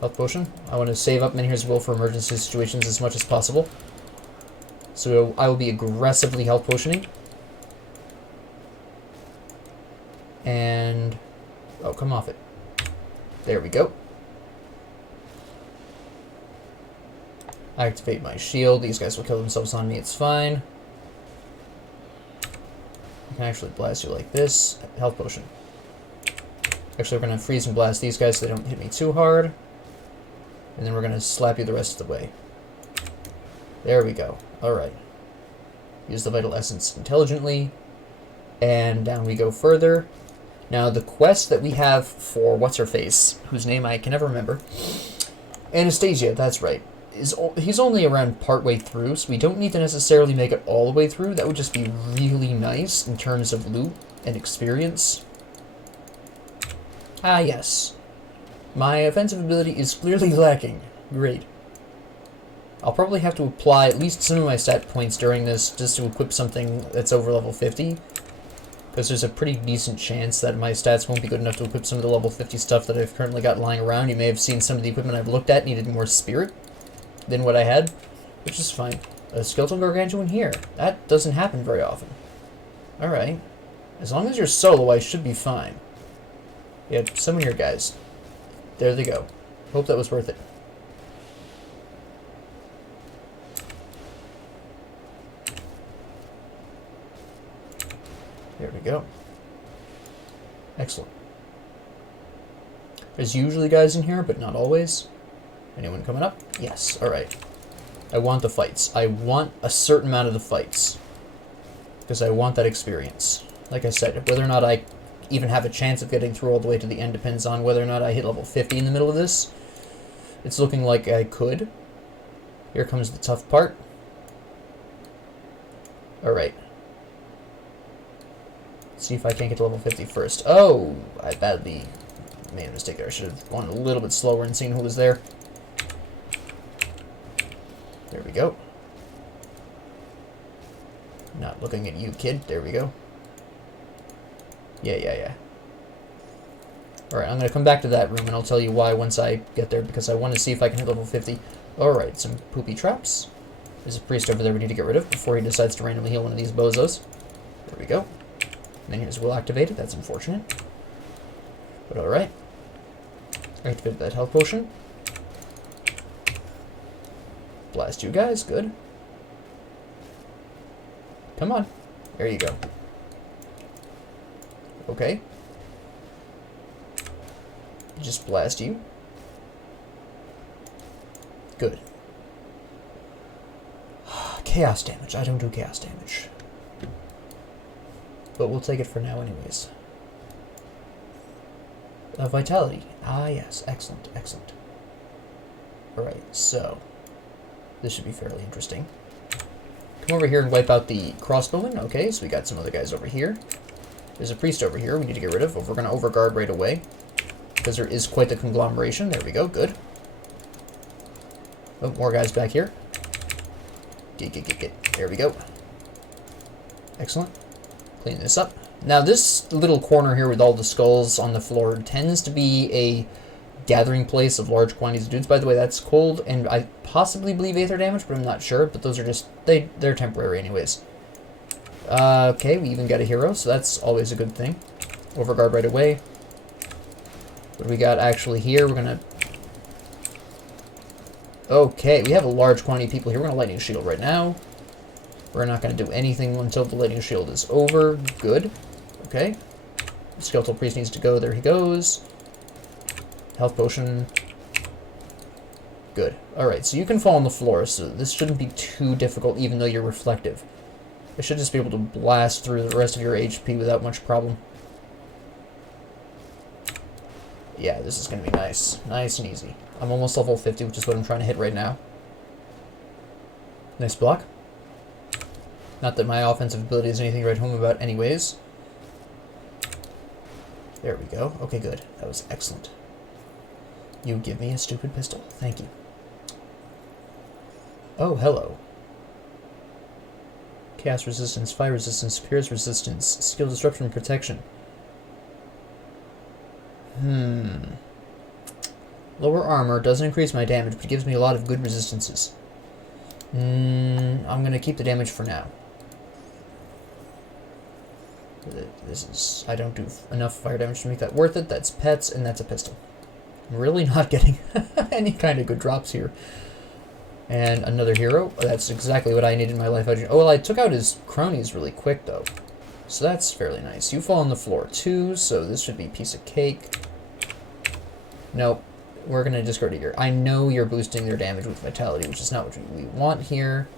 Health potion. I want to save up Menhir's Will for emergency situations as much as possible. So I will be aggressively health potioning. And... oh, come off it. There we go. Activate my shield. These guys will kill themselves on me. It's fine. I can actually blast you like this. Health potion. Actually, we're going to freeze and blast these guys so they don't hit me too hard. And then we're going to slap you the rest of the way. There we go. Alright. Use the Vital Essence intelligently. And down we go further. Now, the quest that we have for What's-Her-Face, whose name I can never remember. Anastasia, that's right. He's only around partway through, so we don't need to necessarily make it all the way through. That would just be really nice in terms of loot and experience. Ah, yes. My offensive ability is clearly lacking. Great. I'll probably have to apply at least some of my stat points during this just to equip something that's over level 50. Because there's a pretty decent chance that my stats won't be good enough to equip some of the level 50 stuff that I've currently got lying around. You may have seen some of the equipment I've looked at needed more spirit than what I had, which is fine. A skeletal gargantuan here. That doesn't happen very often. Alright. As long as you're solo, I should be fine. Yeah, summon your guys. There they go. Hope that was worth it. There we go. Excellent. There's usually guys in here, but not always. Anyone coming up? Yes. Alright. I want the fights. I want a certain amount of the fights. Because I want that experience. Like I said, whether or not I even have a chance of getting through all the way to the end depends on whether or not I hit level 50 in the middle of this. It's looking like I could. Here comes the tough part. Alright. See if I can't get to level 50 first. Oh! I badly made a mistake there. I should have gone a little bit slower and seen who was there. There we go. Not looking at you, kid. There we go. Yeah. Alright, I'm going to come back to that room, and I'll tell you why once I get there, because I want to see if I can hit level 50. Alright, some poopy traps. There's a priest over there we need to get rid of before he decides to randomly heal one of these bozos. There we go. And then here's will activated. That's unfortunate. But alright. Activate that health potion. Blast you guys. Good. Come on. There you go. Okay. Just blast you. Good. Chaos damage. I don't do chaos damage. But we'll take it for now anyways. Vitality. Ah, yes. Excellent. Excellent. Alright, so this should be fairly interesting. Come over here and wipe out the crossbowman. Okay, so we got some other guys over here. There's a priest over here we need to get rid of. We're going to overguard right away. Because there is quite the conglomeration. There we go. Good. Oh, more guys back here. Get. There we go. Excellent. Clean this up. Now, this little corner here with all the skulls on the floor tends to be a gathering place of large quantities of dudes. By the way, that's cold, and I possibly believe aether damage, but I'm not sure. But those are just, they're temporary anyways. Okay, we even got a hero, so that's always a good thing. Overguard right away. What do we got actually here? We're gonna... Okay, we have a large quantity of people here. We're gonna lightning shield right now. We're not gonna do anything until the lightning shield is over. Good. Okay. Skeletal priest needs to go. There he goes. Health potion. Good. Alright, so you can fall on the floor, so this shouldn't be too difficult even though you're reflective. I should just be able to blast through the rest of your HP without much problem. Yeah, this is going to be nice. Nice and easy. I'm almost level 50, which is what I'm trying to hit right now. Nice block. Not that my offensive ability is anything to write home about anyways. There we go. Okay, good. That was excellent. You give me a stupid pistol. Thank you. Oh, hello. Chaos resistance, fire resistance, pierce resistance, skill disruption, protection. Lower armor doesn't increase my damage, but gives me a lot of good resistances. I'm going to keep the damage for now. This is... I don't do enough fire damage to make that worth it. That's pets, and that's a pistol. I'm really not getting any kind of good drops here. And another hero. That's exactly what I need in my life. Oh, well, I took out his cronies really quick, though. So that's fairly nice. You fall on the floor too, so this should be a piece of cake. Nope. We're going to discard here. I know you're boosting their damage with Vitality, which is not what we want here.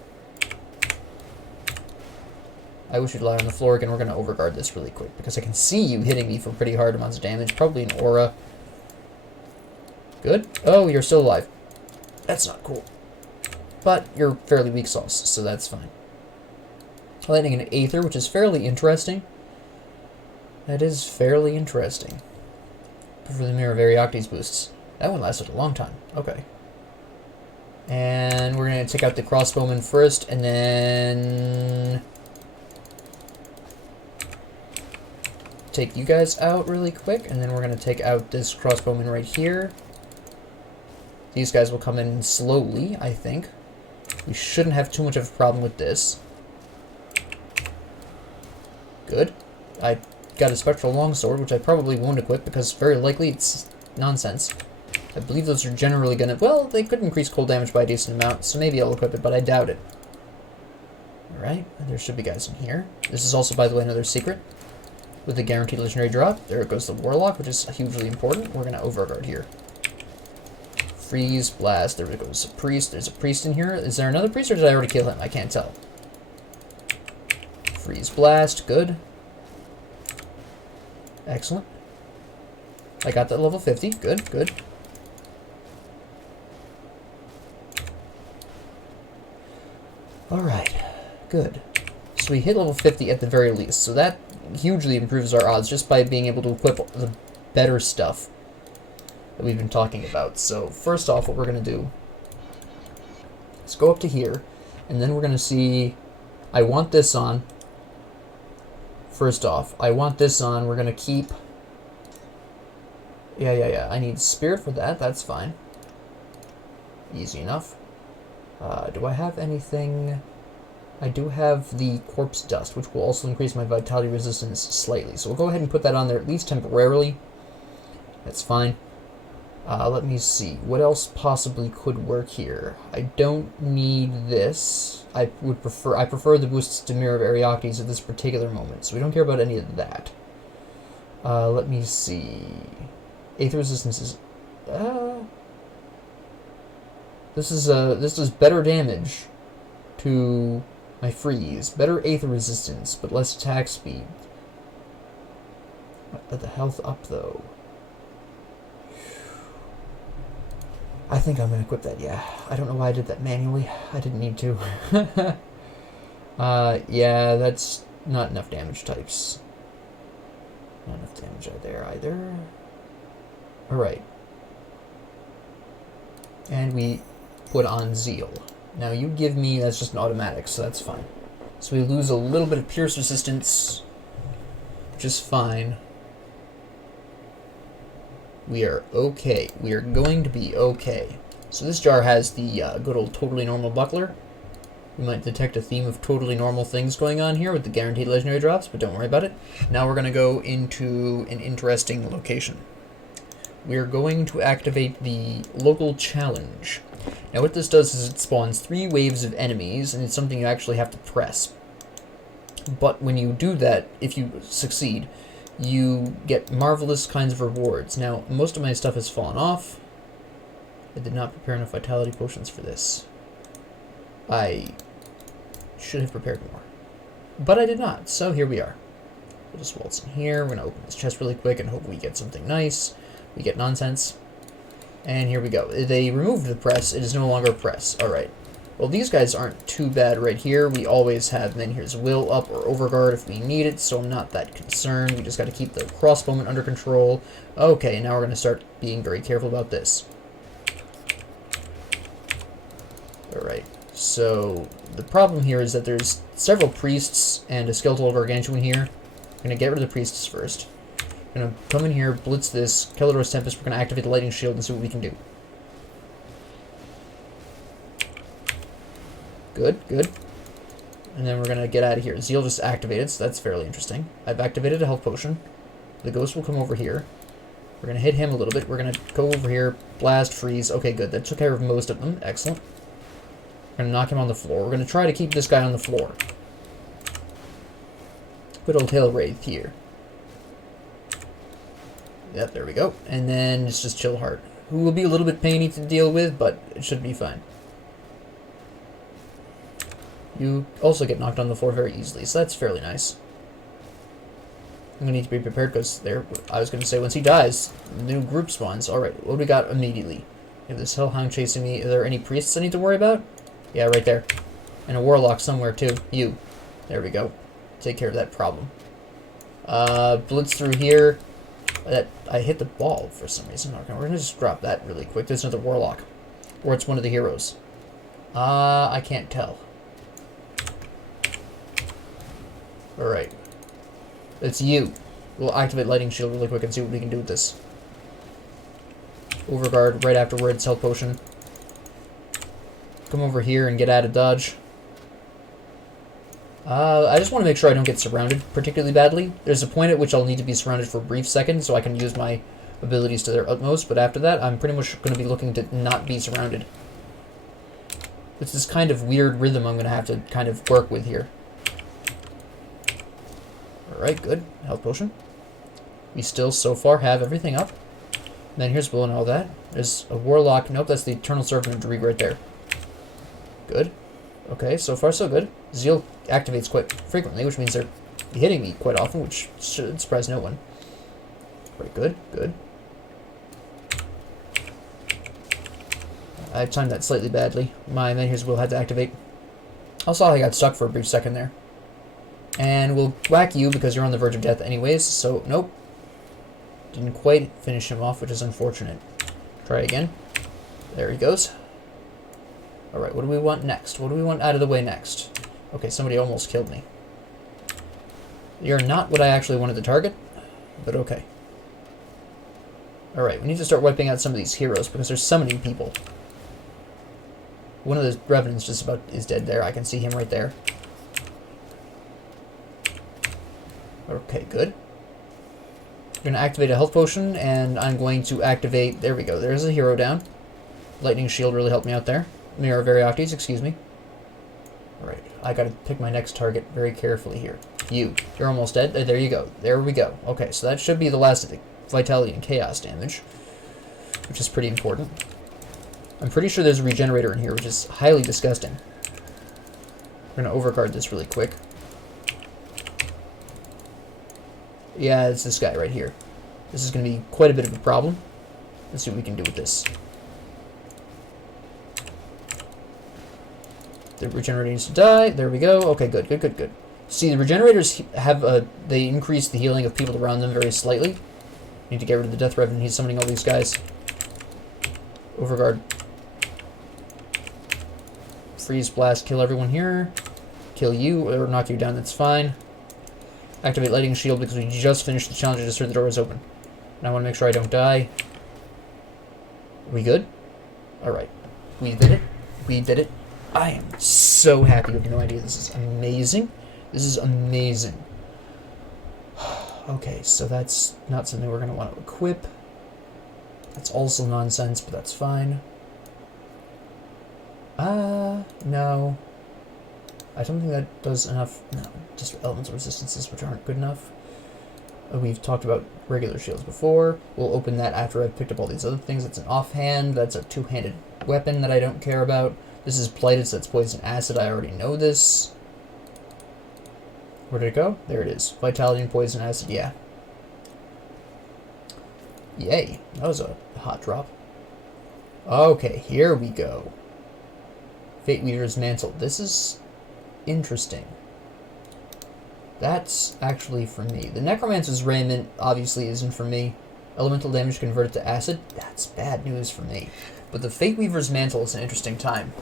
I wish you'd lie on the floor again. We're going to overguard this really quick, because I can see you hitting me for pretty hard amounts of damage. Probably an aura. Good. Oh, you're still alive. That's not cool. But you're fairly weak sauce, so that's fine. Lightning and Aether, which is fairly interesting. That is fairly interesting. For the Mirror of Arioctes boosts. That one lasted a long time. Okay. And we're going to take out the crossbowman first, and then take you guys out really quick, and then we're going to take out this crossbowman right here. These guys will come in slowly, I think. We shouldn't have too much of a problem with this. Good. I got a Spectral Longsword, which I probably won't equip, because very likely it's nonsense. I believe those are generally going to... Well, they could increase cold damage by a decent amount, so maybe I'll equip it, but I doubt it. Alright, there should be guys in here. This is also, by the way, another secret. With the guaranteed legendary drop, there goes the Warlock, which is hugely important. We're going to overguard here. Freeze, blast, there goes a priest. There's a priest in here. Is there another priest, or did I already kill him? I can't tell. Freeze, blast, good. Excellent. I got that level 50, good, good. Alright, good. So we hit level 50 at the very least, so that hugely improves our odds just by being able to equip the better stuff that we've been talking about. So first off, what we're going to do is go up to here, and then we're going to see, I want this on. First off, I want this on. We're going to keep, yeah, I need Spirit for that, that's fine. Easy enough. Do I have anything? I do have the Corpse Dust, which will also increase my Vitality resistance slightly. So we'll go ahead and put that on there, at least temporarily. That's fine. Let me see. What else possibly could work here? I don't need this. I prefer the boosts to Mirror of Arioctes at this particular moment, so we don't care about any of that. Let me see. Aether resistance is... This does better damage to my freeze. Better Aether resistance, but less attack speed. But the health up, though. I think I'm going to equip that, yeah. I don't know why I did that manually. I didn't need to. Yeah, that's not enough damage types. Not enough damage there either. Alright. And we put on Zeal. Now you give me, that's just an automatic, so that's fine. So we lose a little bit of pierce resistance, which is fine. We are okay. We are going to be okay. So this jar has the good old totally normal buckler. We might detect a theme of totally normal things going on here with the guaranteed legendary drops, but don't worry about it. Now we're going to go into an interesting location. We are going to activate the local challenge. Now what this does is it spawns 3 waves of enemies, and it's something you actually have to press. But when you do that, if you succeed, you get marvelous kinds of rewards. Now, most of my stuff has fallen off. I did not prepare enough vitality potions for this. I should have prepared more. But I did not, so here we are. We'll just waltz in here. We're going to open this chest really quick and hope we get something nice. We get nonsense. And here we go. They removed the press. It is no longer a press. Alright. Well, these guys aren't too bad right here. We always have, and then here's Will up or Overguard if we need it, so I'm not that concerned. We just got to keep the crossbowman under control. Okay, now we're going to start being very careful about this. Alright, so the problem here is that there's several priests and a skeletal gargantuan here. I'm going to get rid of the priests first. I'm going to come in here, blitz this, Kelador's Tempest. We're going to activate the lightning shield and see what we can do. Good, good. And then we're going to get out of here. Zeal just activated, so that's fairly interesting. I've activated a health potion. The ghost will come over here. We're going to hit him a little bit. We're going to go over here, blast, freeze. Okay, good. That took care of most of them. Excellent. We're going to knock him on the floor. We're going to try to keep this guy on the floor. Good old Hail Wraith here. Yep, there we go. And then it's just Chillheart, who will be a little bit painy to deal with, but it should be fine. You also get knocked on the floor very easily, so that's fairly nice. I'm gonna need to be prepared because I was gonna say once he dies, the new group spawns. Alright, what do we got immediately? We have this Hellhound chasing me. Are there any priests I need to worry about? Yeah, right there. And a Warlock somewhere too. You. There we go. Take care of that problem. Blitz through here. I hit the ball for some reason. Okay, we're gonna just drop that really quick. There's another Warlock. Or it's one of the heroes. I can't tell. Alright. It's you. We'll activate Lightning Shield really quick and see what we can do with this. Overguard right afterwards, Health Potion. Come over here and get out of dodge. I just want to make sure I don't get surrounded particularly badly. There's a point at which I'll need to be surrounded for a brief second so I can use my abilities to their utmost, but after that I'm pretty much going to be looking to not be surrounded. It's this kind of weird rhythm I'm going to have to kind of work with here. Alright, good. Health Potion. We still, so far, have everything up. And then here's Will and all that. There's a Warlock. Nope, that's the Eternal Servant of Dreeg right there. Good. Okay, so far so good. Zeal activates quite frequently, which means they're hitting me quite often, which should surprise no one. Right, good, good. I timed that slightly badly. My man here's Will had to activate. Also, I got stuck for a brief second there. And we'll whack you because you're on the verge of death anyways, so nope. Didn't quite finish him off, which is unfortunate. Try again. There he goes. Alright, what do we want next? What do we want out of the way next? Okay, somebody almost killed me. You're not what I actually wanted to target, but okay. Alright, we need to start wiping out some of these heroes because there's summoning people. One of the Revenants just about is dead there. I can see him right there. Okay, good. I'm going to activate a health potion, and I'm going to activate... There we go. There's a hero down. Lightning Shield really helped me out there. Mirror Varioctes, excuse me. Alright, I got to pick my next target very carefully here. You're almost dead. There you go. There we go. Okay, so that should be the last of the Vitality and Chaos damage, which is pretty important. I'm pretty sure there's a Regenerator in here, which is highly disgusting. We're going to overguard this really quick. Yeah, it's this guy right here. This is going to be quite a bit of a problem. Let's see what we can do with this. The Regenerator needs to die. There we go. Okay, good, good, good, good. See, the Regenerators have they increase the healing of people around them very slightly. Need to get rid of the Death Revenant. He's summoning all these guys. Overguard. Freeze Blast. Kill everyone here. Kill you, or knock you down. That's fine. Activate Lightning Shield because we just finished the challenge. I just heard the door was open. And I want to make sure I don't die. Are we good? Alright. We did it. We did it. I am so happy. You have no idea. This is amazing. This is amazing. Okay, so that's not something we're going to want to equip. That's also nonsense, but that's fine. No. I don't think that does enough. No, just elemental resistances, which aren't good enough. We've talked about regular shields before. We'll open that after I've picked up all these other things. That's an offhand. That's a two-handed weapon that I don't care about. This is Blighted, so that's Poison Acid. I already know this. Where did it go? There it is. Vitality and Poison Acid, yeah. Yay. That was a hot drop. Okay, here we go. Fate Weaver's Mantle. This is interesting. That's actually for me. The Necromancer's Raiment obviously isn't for me. Elemental damage converted to acid. That's bad news for me. But the Fate Weaver's Mantle is an interesting time.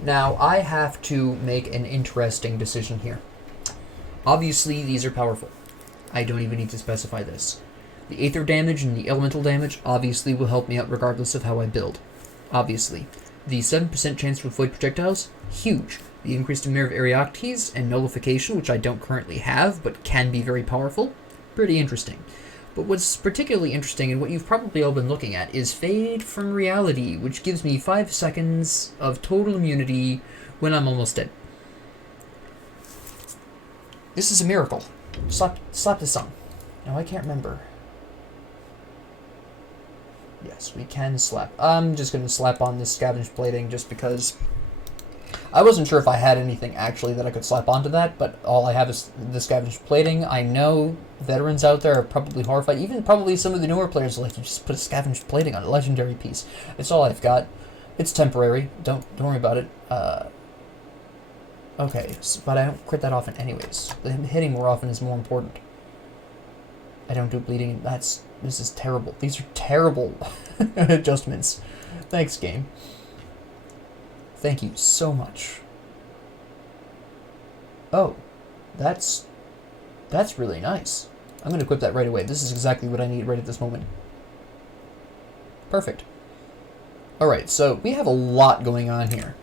Now, I have to make an interesting decision here. Obviously, these are powerful. I don't even need to specify this. The Aether damage and the Elemental damage obviously will help me out regardless of how I build. Obviously. The 7% chance to avoid projectiles, huge. The increased Mirror of Arioctes and Nullification, which I don't currently have, but can be very powerful, pretty interesting. But what's particularly interesting, and what you've probably all been looking at, is Fade from Reality, which gives me 5 seconds of total immunity when I'm almost dead. This is a miracle. Slap this on. No, I can't remember. Yes, we can slap. I'm just going to slap on this scavenge plating just because I wasn't sure if I had anything actually that I could slap onto that, but all I have is the scavenge plating. I know veterans out there are probably horrified. Even probably some of the newer players like to just put a scavenge plating on a legendary piece. It's all I've got. It's temporary. Don't worry about it. Okay, but I don't crit that often anyways. The hitting more often is more important. I don't do bleeding. This is terrible. These are terrible adjustments. Thanks, game. Thank you so much. Oh, that's really nice. I'm going to equip that right away. This is exactly what I need right at this moment. Perfect. Alright, so we have a lot going on here.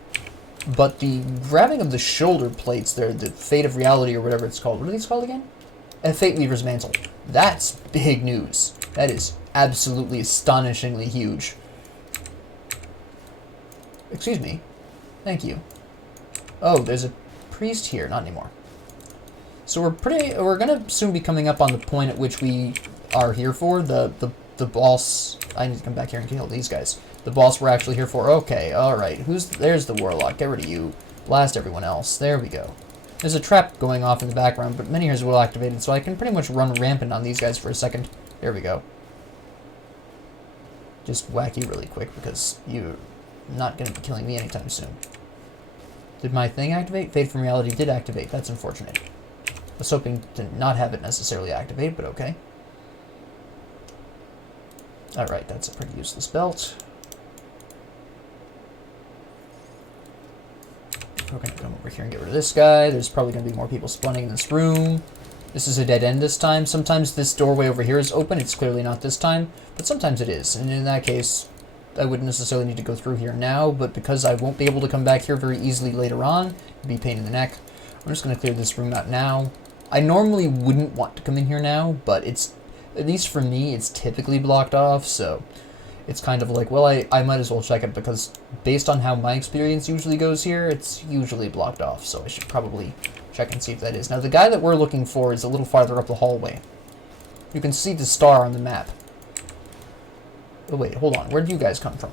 But the grabbing of the shoulder plates there, the Fate of Reality or whatever it's called. What are these called again? A Fate Weaver's Mantle. That's big news. That is absolutely astonishingly huge. Excuse me. Thank you. Oh, there's a priest here. Not anymore. So we're gonna soon be coming up on the point at which we are here for. The boss. I need to come back here and kill these guys. The boss we're actually here for. Okay, alright. There's the warlock. Get rid of you. Blast everyone else. There we go. There's a trap going off in the background, but many is well activated, so I can pretty much run rampant on these guys for a second. There we go. Just whack you really quick because you're not going to be killing me anytime soon. Did my thing activate? Fade from Reality did activate. That's unfortunate. I was hoping to not have it necessarily activate, but okay. Alright, that's a pretty useless belt. We're going to come over here and get rid of this guy. There's probably going to be more people spawning in this room. This is a dead end this time. Sometimes this doorway over here is open. It's clearly not this time, but sometimes it is. And in that case, I wouldn't necessarily need to go through here now, but because I won't be able to come back here very easily later on, it'd be a pain in the neck. I'm just going to clear this room out now. I normally wouldn't want to come in here now, but it's, at least for me, it's typically blocked off, so it's kind of like, well, I might as well check it because based on how my experience usually goes here, it's usually blocked off, so I should probably check and see if that is. Now, the guy that we're looking for is a little farther up the hallway. You can see the star on the map. Oh, wait, hold on. Where did you guys come from?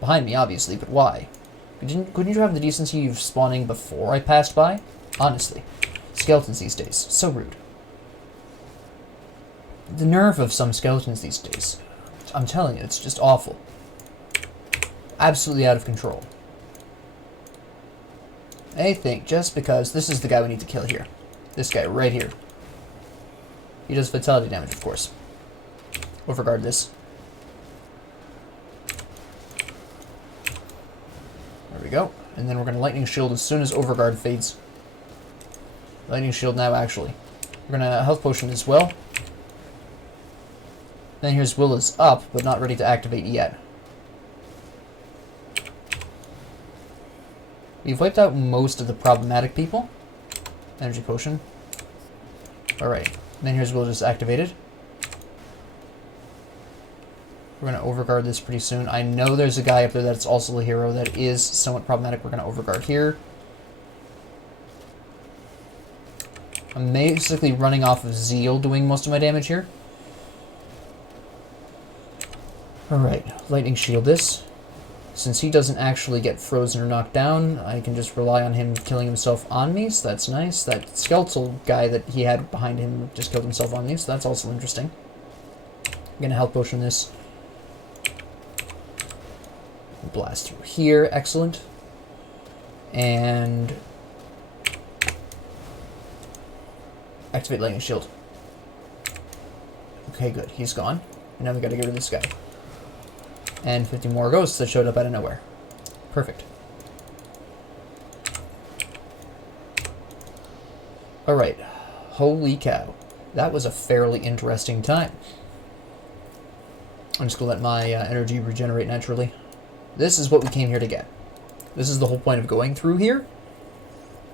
Behind me, obviously, but why? Couldn't you have the decency of spawning before I passed by? Honestly. Skeletons these days. So rude. The nerve of some skeletons these days. I'm telling you, it's just awful. Absolutely out of control. I think just because this is the guy we need to kill here. This guy right here. He does fatality damage, of course. Overguard this. There we go. And then we're going to Lightning Shield as soon as Overguard fades. Lightning Shield now, actually. We're going to Health Potion as well. Then here's Will is up, but not ready to activate yet. We've wiped out most of the problematic people. Energy Potion. Alright. Then here's Will just activated. We're going to Overguard this pretty soon. I know there's a guy up there that's also a hero that is somewhat problematic. We're going to Overguard here. I'm basically running off of Zeal doing most of my damage here. Alright, Lightning Shield this. Since he doesn't actually get frozen or knocked down, I can just rely on him killing himself on me, so that's nice. That skeletal guy that he had behind him just killed himself on me, so that's also interesting. I'm going to Health Potion this. Blast through here, excellent. And activate Lightning Shield. Okay, good. He's gone. And now we gotta get rid of this guy. And 50 more ghosts that showed up out of nowhere. Perfect. Alright. Holy cow. That was a fairly interesting time. I'm just gonna let my energy regenerate naturally. This is what we came here to get. This is the whole point of going through here.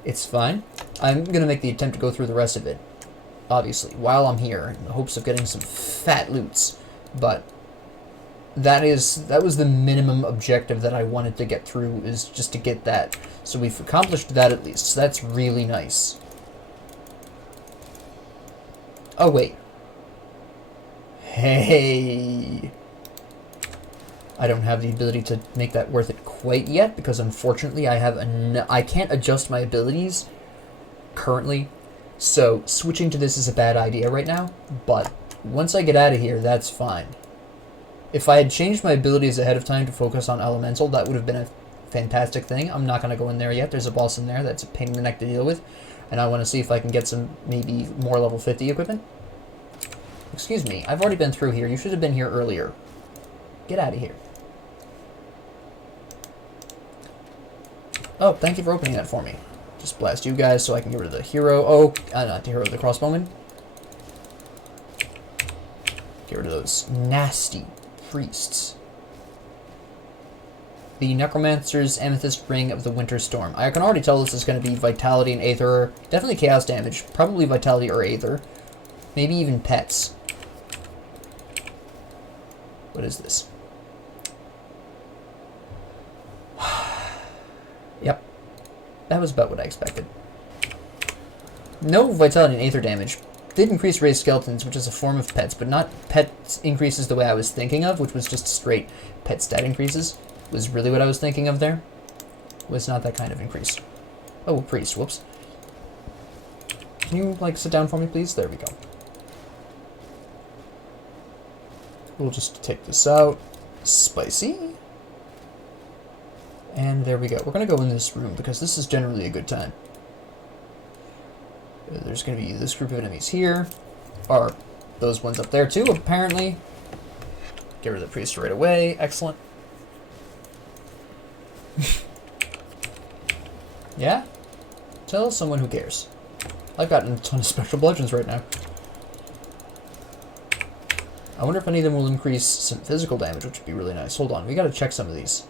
It's fine. I'm going to make the attempt to go through the rest of it, obviously, while I'm here, in the hopes of getting some fat loots. But that was the minimum objective that I wanted to get through, is just to get that. So we've accomplished that at least. So that's really nice. Oh, wait. Hey. I don't have the ability to make that worth it quite yet, because unfortunately I can't adjust my abilities currently. So switching to this is a bad idea right now, but once I get out of here, that's fine. If I had changed my abilities ahead of time to focus on Elemental, that would have been a fantastic thing. I'm not going to go in there yet. There's a boss in there that's a pain in the neck to deal with, and I want to see if I can get some maybe more level 50 equipment. Excuse me, I've already been through here. You should have been here earlier. Get out of here. Oh, thank you for opening that for me. Just blast you guys so I can get rid of the hero. Oh, not the hero, the crossbowman. Get rid of those nasty priests. The Necromancer's Amethyst Ring of the Winter Storm. I can already tell this is going to be Vitality and Aether. Definitely Chaos damage. Probably Vitality or Aether. Maybe even Pets. What is this? Yep. That was about what I expected. No Vitality and Aether damage. Did increase raised skeletons, which is a form of pets, but not pet increases the way I was thinking of, which was just straight pet stat increases. Was really what I was thinking of there. Was not that kind of increase. Oh, priest, whoops. Can you, like, sit down for me, please? There we go. We'll just take this out. Spicy. And there we go. We're going to go in this room, because this is generally a good time. There's going to be this group of enemies here. Or those ones up there, too, apparently. Get rid of the priest right away. Excellent. Yeah? Tell someone who cares. I've gotten a ton of Spectral Bludgeons right now. I wonder if any of them will increase some physical damage, which would be really nice. Hold on, we gotta check some of these.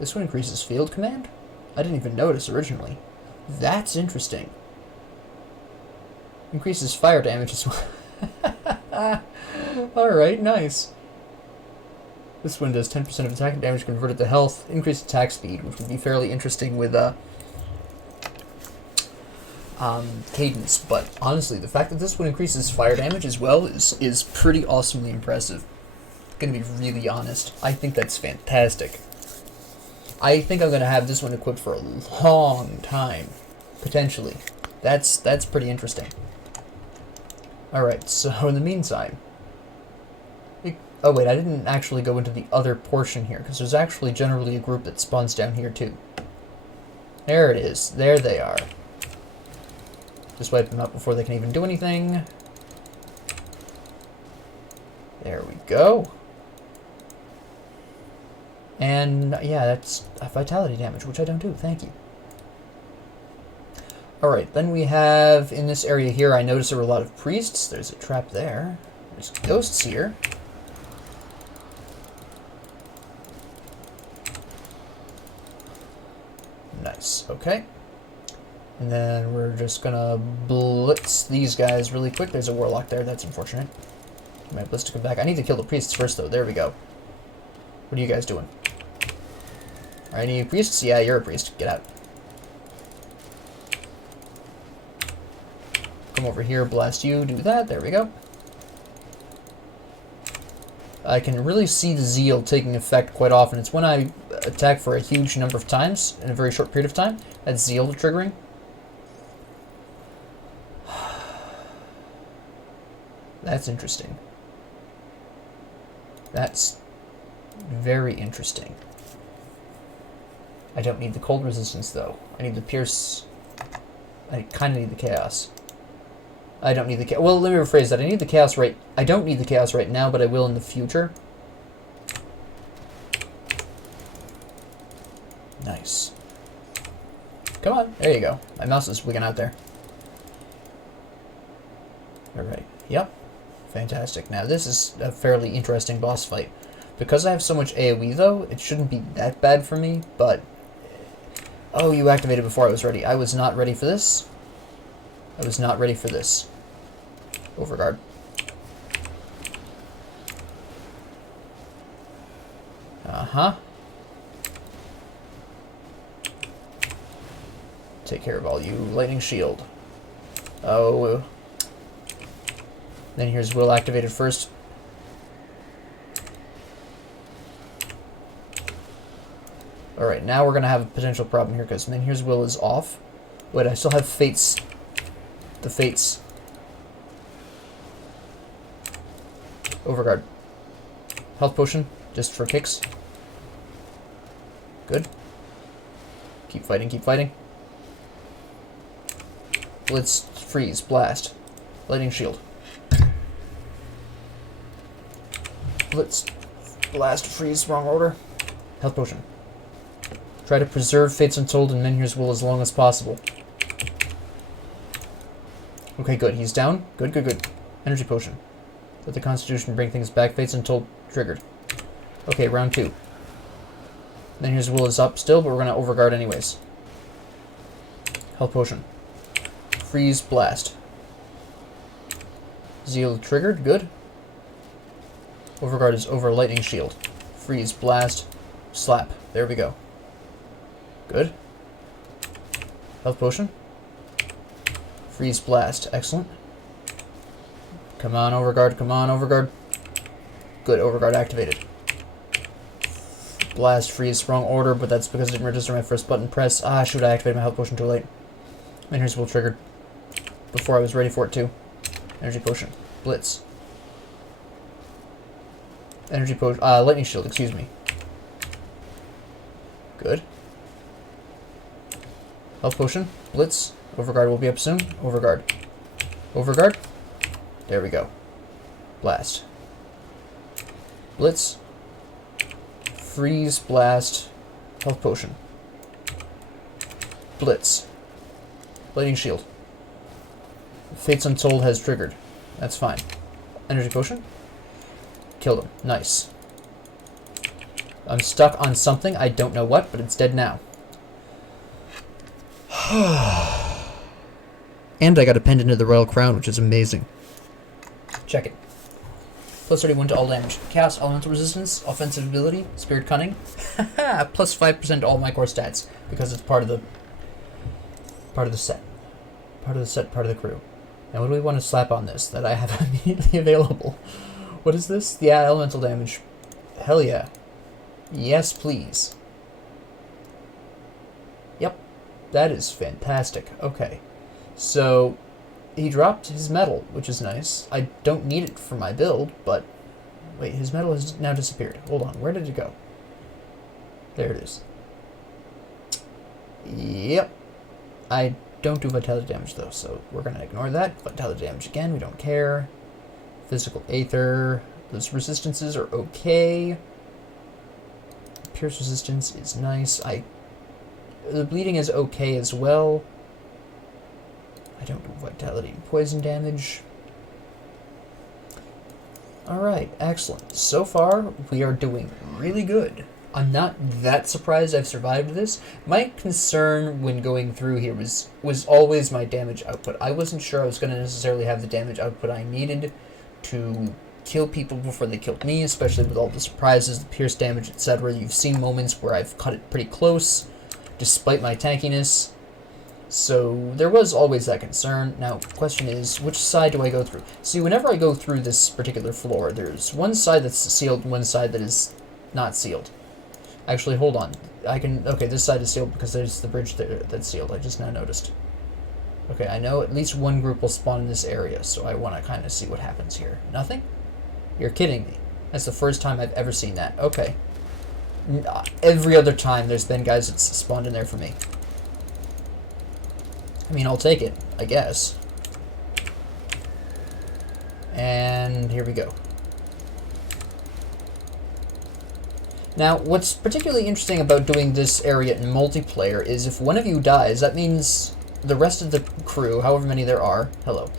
This one increases field command? I didn't even notice originally. That's interesting. Increases fire damage as well. Alright, nice. This one does 10% of attack damage converted to health, increased attack speed, which would be fairly interesting with cadence. But honestly, the fact that this one increases fire damage as well is pretty awesomely impressive. Gonna be really honest. I think that's fantastic. I think I'm gonna have this one equipped for a long time, potentially. That's pretty interesting. Alright, so in the meantime... Oh wait, I didn't actually go into the other portion here, because there's actually generally a group that spawns down here too. There it is. There they are. Just wipe them out before they can even do anything. There we go. And yeah, that's a vitality damage, which I don't do. Thank you. Alright, then we have, in this area here, I noticed there were a lot of priests. There's a trap there. There's ghosts here. Nice, okay. And then we're just gonna blitz these guys really quick. There's a warlock there, that's unfortunate. My blitz to come back. I need to kill the priests first though, there we go. What are you guys doing? Are any of you priests? Yeah, you're a priest, get out. Come over here, blast you, do that, there we go. I can really see the zeal taking effect quite often. It's when I attack for a huge number of times in a very short period of time. That's zeal triggering. That's interesting. That's very interesting. I don't need the cold resistance though. I need the pierce. I kind of need the chaos. I don't need the well, let me rephrase that. I need the chaos right. I don't need the chaos right now, but I will in the future. Nice. Come on, there you go. My mouse is wigging out there. Alright, yep. Fantastic. Now this is a fairly interesting boss fight. Because I have so much AoE though, it shouldn't be that bad for me, but... Oh, you activated before I was ready. I was not ready for this. I was not ready for this. Overguard. Uh-huh. Take care of all you. Lightning shield. Oh. Then here's Will activated first. Alright, now we're going to have a potential problem here, because then here's Will is off. Wait, I still have Fates. The Fates. Overguard. Health potion, just for kicks. Good. Keep fighting, keep fighting. Blitz, freeze, blast. Lightning shield. Blitz, blast, freeze, wrong order. Health potion. Try to preserve Fates Untold and Menhir's Will as long as possible. Okay, good. He's down. Good, good, good. Energy potion. Let the Constitution bring things back. Fates Untold triggered. Okay, round 2. Menhir's Will is up still, but we're going to overguard anyways. Health potion. Freeze, blast. Zeal triggered. Good. Overguard is over. Lightning shield. Freeze, blast, slap. There we go. Good. Health potion. Freeze, blast. Excellent. Come on, overguard. Come on, overguard. Good, overguard activated. Blast, freeze, wrong order, but that's because I didn't register my first button press. Ah, shoot, I activated my health potion too late. And here's Will triggered. Before I was ready for it too. Energy potion. Blitz. Energy potion. Lightning shield, excuse me. Good. Health potion. Blitz. Overguard will be up soon. Overguard. Overguard. There we go. Blast. Blitz. Freeze, blast. Health potion. Blitz. Lightning shield. Fates Untold has triggered. That's fine. Energy potion. Killed him. Nice. I'm stuck on something. I don't know what, but it's dead now. And I got a pendant of the Royal Crown, which is amazing. Check it. Plus 31 to all damage. Chaos Elemental Resistance, Offensive Ability, Spirit Cunning. Plus 5% to all my core stats, because it's part of the set. Part of the set, part of the crew. Now what do we want to slap on this that I have immediately available? What is this? Yeah, elemental damage. Hell yeah. Yes, please. Yep. That is fantastic. Okay. So, he dropped his metal, which is nice. I don't need it for my build, but... Wait, his metal has now disappeared. Hold on, where did it go? There it is. Yep. I don't do vitality damage, though, so we're going to ignore that. Vitality damage again, we don't care. Physical Aether. Those resistances are okay. Pierce resistance is nice. The bleeding is okay as well. I don't do vitality and poison damage. Alright, excellent. So far, we are doing really good. I'm not that surprised I've survived this. My concern when going through here was always my damage output. I wasn't sure I was going to necessarily have the damage output I needed to kill people before they killed me, especially with all the surprises, the pierce damage, etc. You've seen moments where I've cut it pretty close, despite my tankiness. So there was always that concern. Now, the question is, which side do I go through? See, whenever I go through this particular floor, there's one side that's sealed and one side that is not sealed. Actually, hold on. Okay, this side is sealed because there's the bridge there that's sealed. I just now noticed. Okay, I know at least one group will spawn in this area, so I want to kind of see what happens here. Nothing? You're kidding me. That's the first time I've ever seen that. Okay. Every other time there's been guys that spawned in there for me. I mean, I'll take it, I guess. And here we go. Now, what's particularly interesting about doing this area in multiplayer is if one of you dies, that means the rest of the crew, however many there are, hello,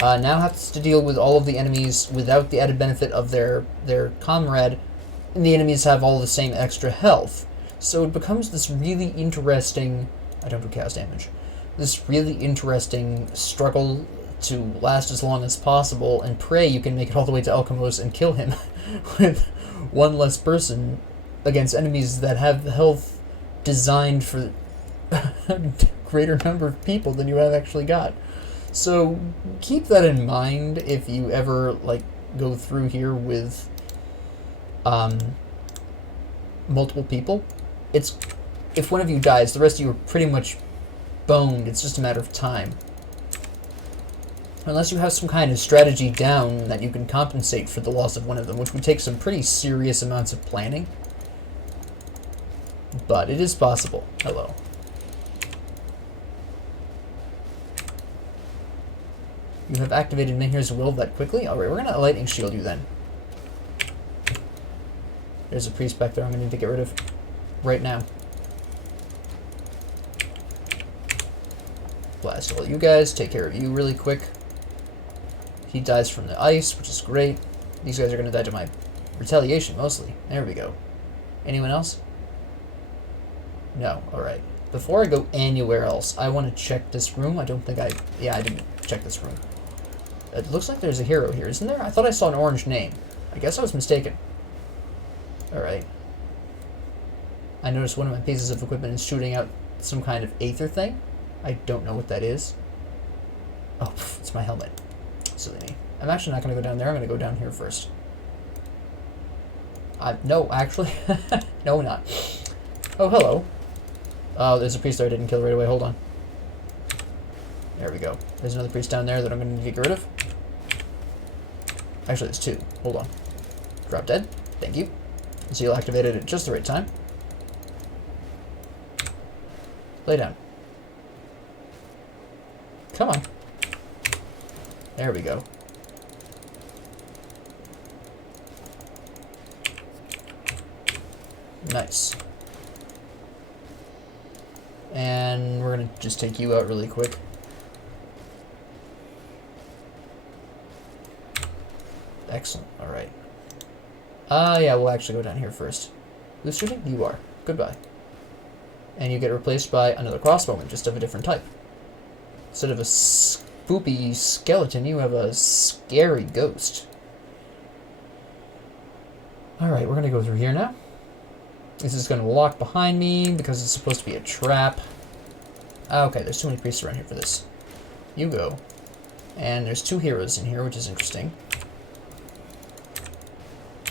now has to deal with all of the enemies without the added benefit of their comrade, and the enemies have all the same extra health. So it becomes this really interesting... I don't do chaos damage. This really interesting struggle to last as long as possible, and pray you can make it all the way to Alchemist and kill him with one less person against enemies that have health designed for a greater number of people than you have actually got. So keep that in mind if you ever like go through here with multiple people. It's if one of you dies, the rest of you are pretty much boned. It's just a matter of time. Unless you have some kind of strategy down that you can compensate for the loss of one of them, which would take some pretty serious amounts of planning. But it is possible. Hello. You have activated Menhir's will that quickly? Alright, we're going to lightning shield you then. There's a priest back there I'm going to need to get rid of right now. Blast all you guys. Take care of you really quick. He dies from the ice, which is great. These guys are going to die to my retaliation, mostly. There we go. Anyone else? No. Alright. Before I go anywhere else, I want to check this room. I don't think I... Yeah, I didn't check this room. It looks like there's a hero here, isn't there? I thought I saw an orange name. I guess I was mistaken. Alright. I noticed one of my pieces of equipment is shooting out some kind of aether thing. I don't know what that is. Oh, it's my helmet. Silly me. I'm actually not going to go down there. I'm going to go down here first. No, actually. No, we're not. Oh, hello. Oh, there's a priest there I didn't kill right away. Hold on. There we go. There's another priest down there that I'm going to need to get rid of. Actually, there's two. Hold on. Drop dead. Thank you. Seal activated at just the right time. Lay down. Come on. There we go. Nice. And we're going to just take you out really quick. Excellent. Alright. Yeah, we'll actually go down here first. Who's shooting? You are. Goodbye. And you get replaced by another crossbowman, just of a different type. Instead of a spoopy skeleton, you have a scary ghost. Alright, we're going to go through here now. This is going to lock behind me because it's supposed to be a trap. Okay, there's too many priests around here for this. You go. And there's two heroes in here, which is interesting.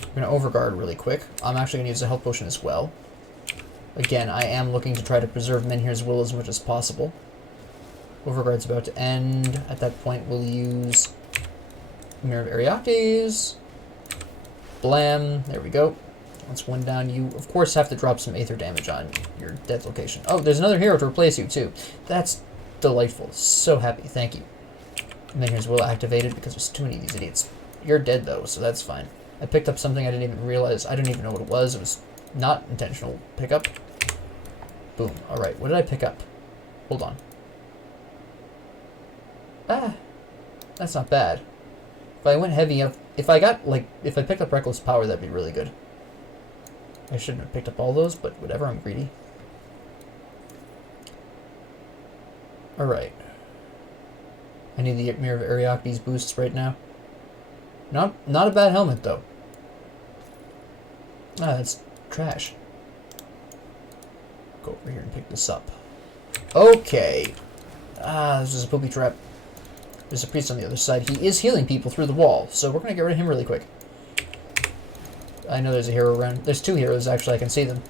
I'm going to overguard really quick. I'm actually going to use a health potion as well. Again, I am looking to try to preserve Menhir's will as much as possible. Overguard's about to end. At that point, we'll use Mirror of Ariates. Blam. There we go. Once one down, you, of course, have to drop some aether damage on your death location. Oh, there's another hero to replace you, too. That's delightful. So happy. Thank you. Menhir's will activated because there's too many of these idiots. You're dead, though, so that's fine. I picked up something I didn't even realize. I didn't even know what it was. It was not intentional pickup. Boom. Alright, what did I pick up? Hold on. Ah, that's not bad. If I went heavy up, if I picked up Reckless Power, that'd be really good. I shouldn't have picked up all those, but whatever, I'm greedy. Alright. I need to get Mirror of Ariates boosts right now. Not a bad helmet, though. Ah, that's trash. Go over here and pick this up. Okay. Ah, this is a poopy trap. There's a priest on the other side. He is healing people through the wall, so we're going to get rid of him really quick. I know there's a hero around. There's two heroes, actually. I can see them.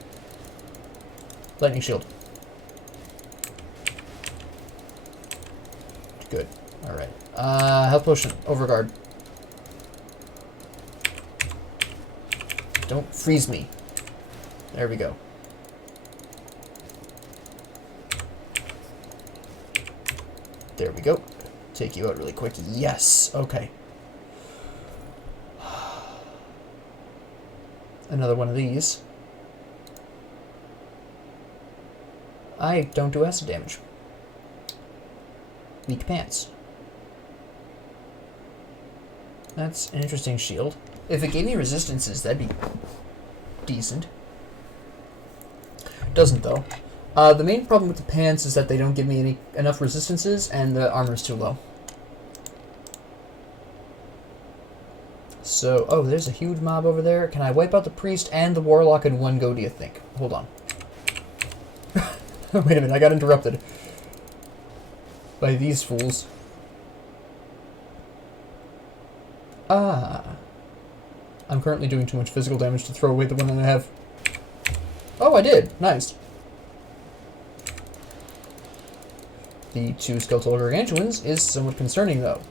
Lightning shield. Good. Alright. Health potion. Overguard. Don't freeze me. There we go. There we go. Take you out really quick. Yes. Okay. Another one of these. I don't do acid damage. Weak pants. That's an interesting shield. If it gave me resistances, that'd be decent. Doesn't, though. The main problem with the pants is that they don't give me enough resistances, and the armor's too low. So, oh, there's a huge mob over there. Can I wipe out the priest and the warlock in one go, do you think? Hold on. Wait a minute, I got interrupted by these fools. Ah. I'm currently doing too much physical damage to throw away the one that I have. Oh, I did. Nice. The 2 skeletal gargantuans is somewhat concerning, though.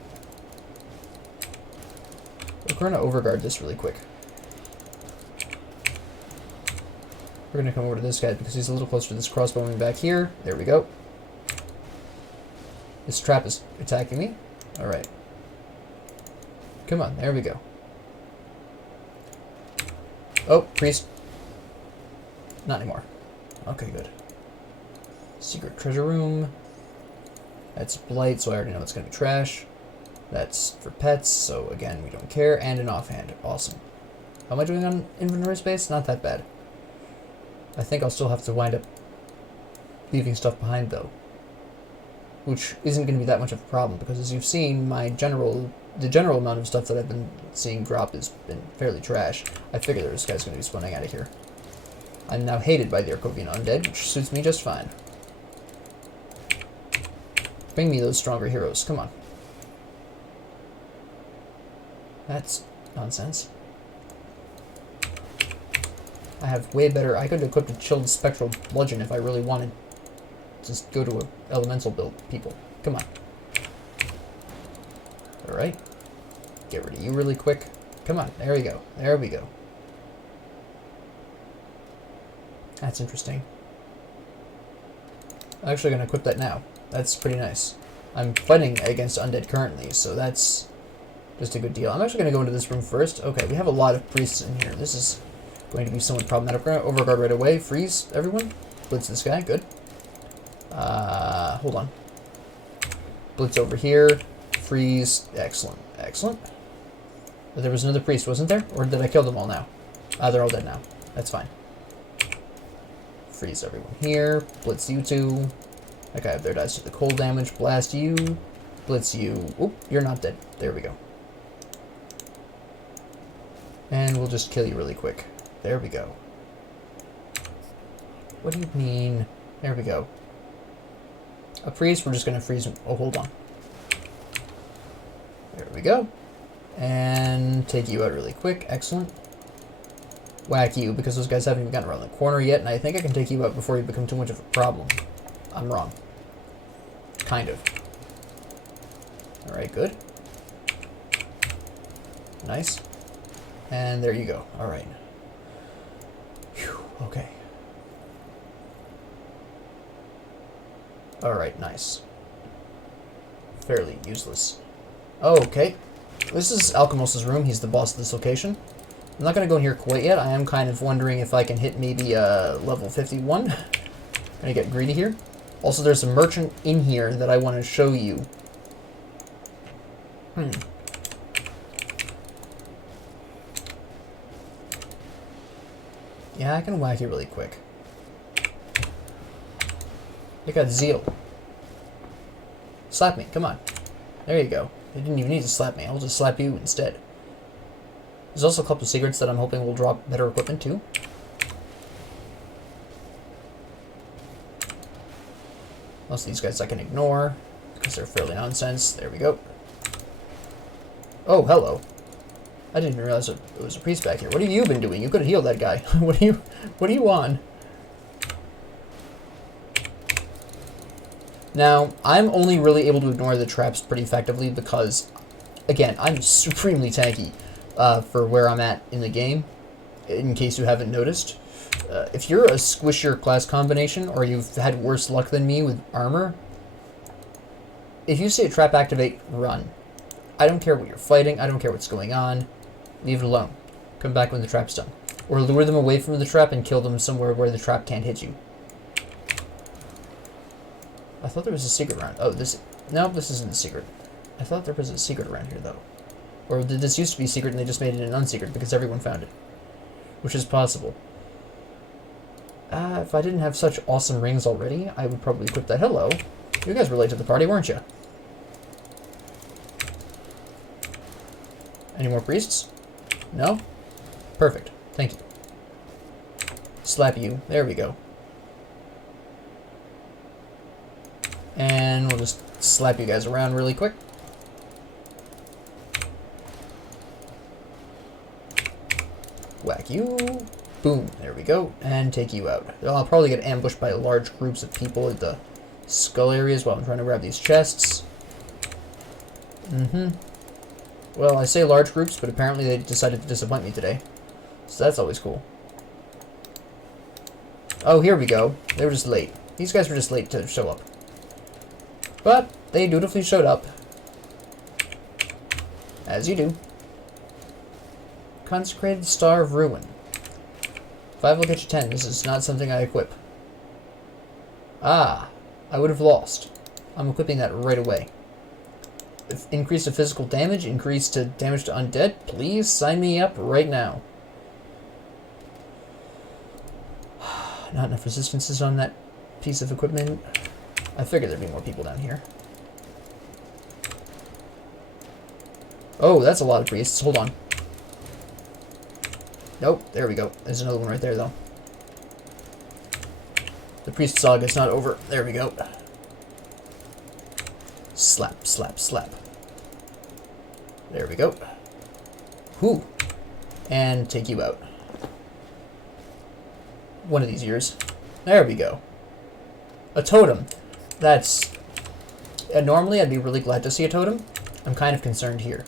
We're going to overguard this really quick. We're going to come over to this guy because he's a little closer to this crossbowman back here. There we go. This trap is attacking me. Alright. Come on, there we go. Oh, priest. Not anymore. Okay, good. Secret treasure room. That's blight, so I already know it's going to be trash. That's for pets, so again, we don't care. And an offhand. Awesome. How am I doing on inventory space? Not that bad. I think I'll still have to wind up leaving stuff behind, though. Which isn't going to be that much of a problem, because as you've seen, the general amount of stuff that I've been seeing drop has been fairly trash. I figure this guy's going to be spawning out of here. I'm now hated by the Arcovian undead, which suits me just fine. Bring me those stronger heroes, come on. That's nonsense. I have way better... I could equip a chilled spectral bludgeon if I really wanted. Just go to a elemental build, people. Come on. Alright. Get rid of you really quick. Come on, there we go. There we go. That's interesting. I'm actually going to equip that now. That's pretty nice. I'm fighting against undead currently, so that's just a good deal. I'm actually going to go into this room first. Okay, we have a lot of priests in here. This is going to be somewhat problematic. We're going to overguard right away. Freeze, everyone. Blitz this guy. Good. Hold on. Blitz over here. Freeze. Excellent. Excellent. But there was another priest, wasn't there? Or did I kill them all now? They're all dead now. That's fine. Freeze everyone here. Blitz you two. That guy up there dies to the cold damage. Blast you. Blitz you. Oop, you're not dead. There we go. And we'll just kill you really quick. There we go. What do you mean? There we go. A priest, we're just going to freeze him. Oh, hold on. There we go. And take you out really quick. Excellent. Whack you, because those guys haven't even gotten around the corner yet, and I think I can take you out before you become too much of a problem. I'm wrong. Kind of. Alright, good. Nice. And there you go. Alright. Okay. Alright, nice. Fairly useless. Okay. This is Alchemist's room. He's the boss of this location. I'm not going to go in here quite yet. I am kind of wondering if I can hit maybe level 51. I'm going to get greedy here. Also, there's a merchant in here that I want to show you. Yeah, I can whack you really quick. You got zeal. Slap me, come on. There you go. You didn't even need to slap me. I'll just slap you instead. There's also a couple of secrets that I'm hoping will drop better equipment too. Most of these guys I can ignore because they're fairly nonsense. There we go. Oh, hello. I didn't even realize it was a priest back here. What have you been doing? You could have healed that guy. What are you on? Now, I'm only really able to ignore the traps pretty effectively because, again, I'm supremely tanky for where I'm at in the game, in case you haven't noticed. If you're a squishier class combination, or you've had worse luck than me with armor, if you see a trap activate, run. I don't care what you're fighting, I don't care what's going on, leave it alone. Come back when the trap's done. Or lure them away from the trap and kill them somewhere where the trap can't hit you. I thought there was a secret around. Oh, no, this isn't a secret. I thought there was a secret around here, though. Or did this used to be secret and they just made it an unsecret because everyone found it? Which is possible. If I didn't have such awesome rings already, I would probably equip that. Hello. You guys were late to the party, weren't you? Any more priests? No? Perfect. Thank you. Slap you. There we go. And we'll just slap you guys around really quick. Whack you. Boom. There we go. And take you out. I'll probably get ambushed by large groups of people at the skull areas while I'm trying to grab these chests. Well, I say large groups, but apparently they decided to disappoint me today. So that's always cool. Oh, here we go. They were just late. These guys were just late to show up. But they dutifully showed up. As you do. Consecrated Star of Ruin. 5 will get you 10. This is not something I equip. Ah, I would have lost. I'm equipping that right away. Increase to physical damage, increase to damage to undead. Please sign me up right now. Not enough resistances on that piece of equipment. I figured there'd be more people down here. Oh, that's a lot of priests. Hold on. Nope, there we go. There's another one right there, though. The priest saga's not over. There we go. Slap, slap, slap. There we go. Whoo! And take you out. One of these years. There we go. A totem. That's... normally I'd be really glad to see a totem. I'm kind of concerned here.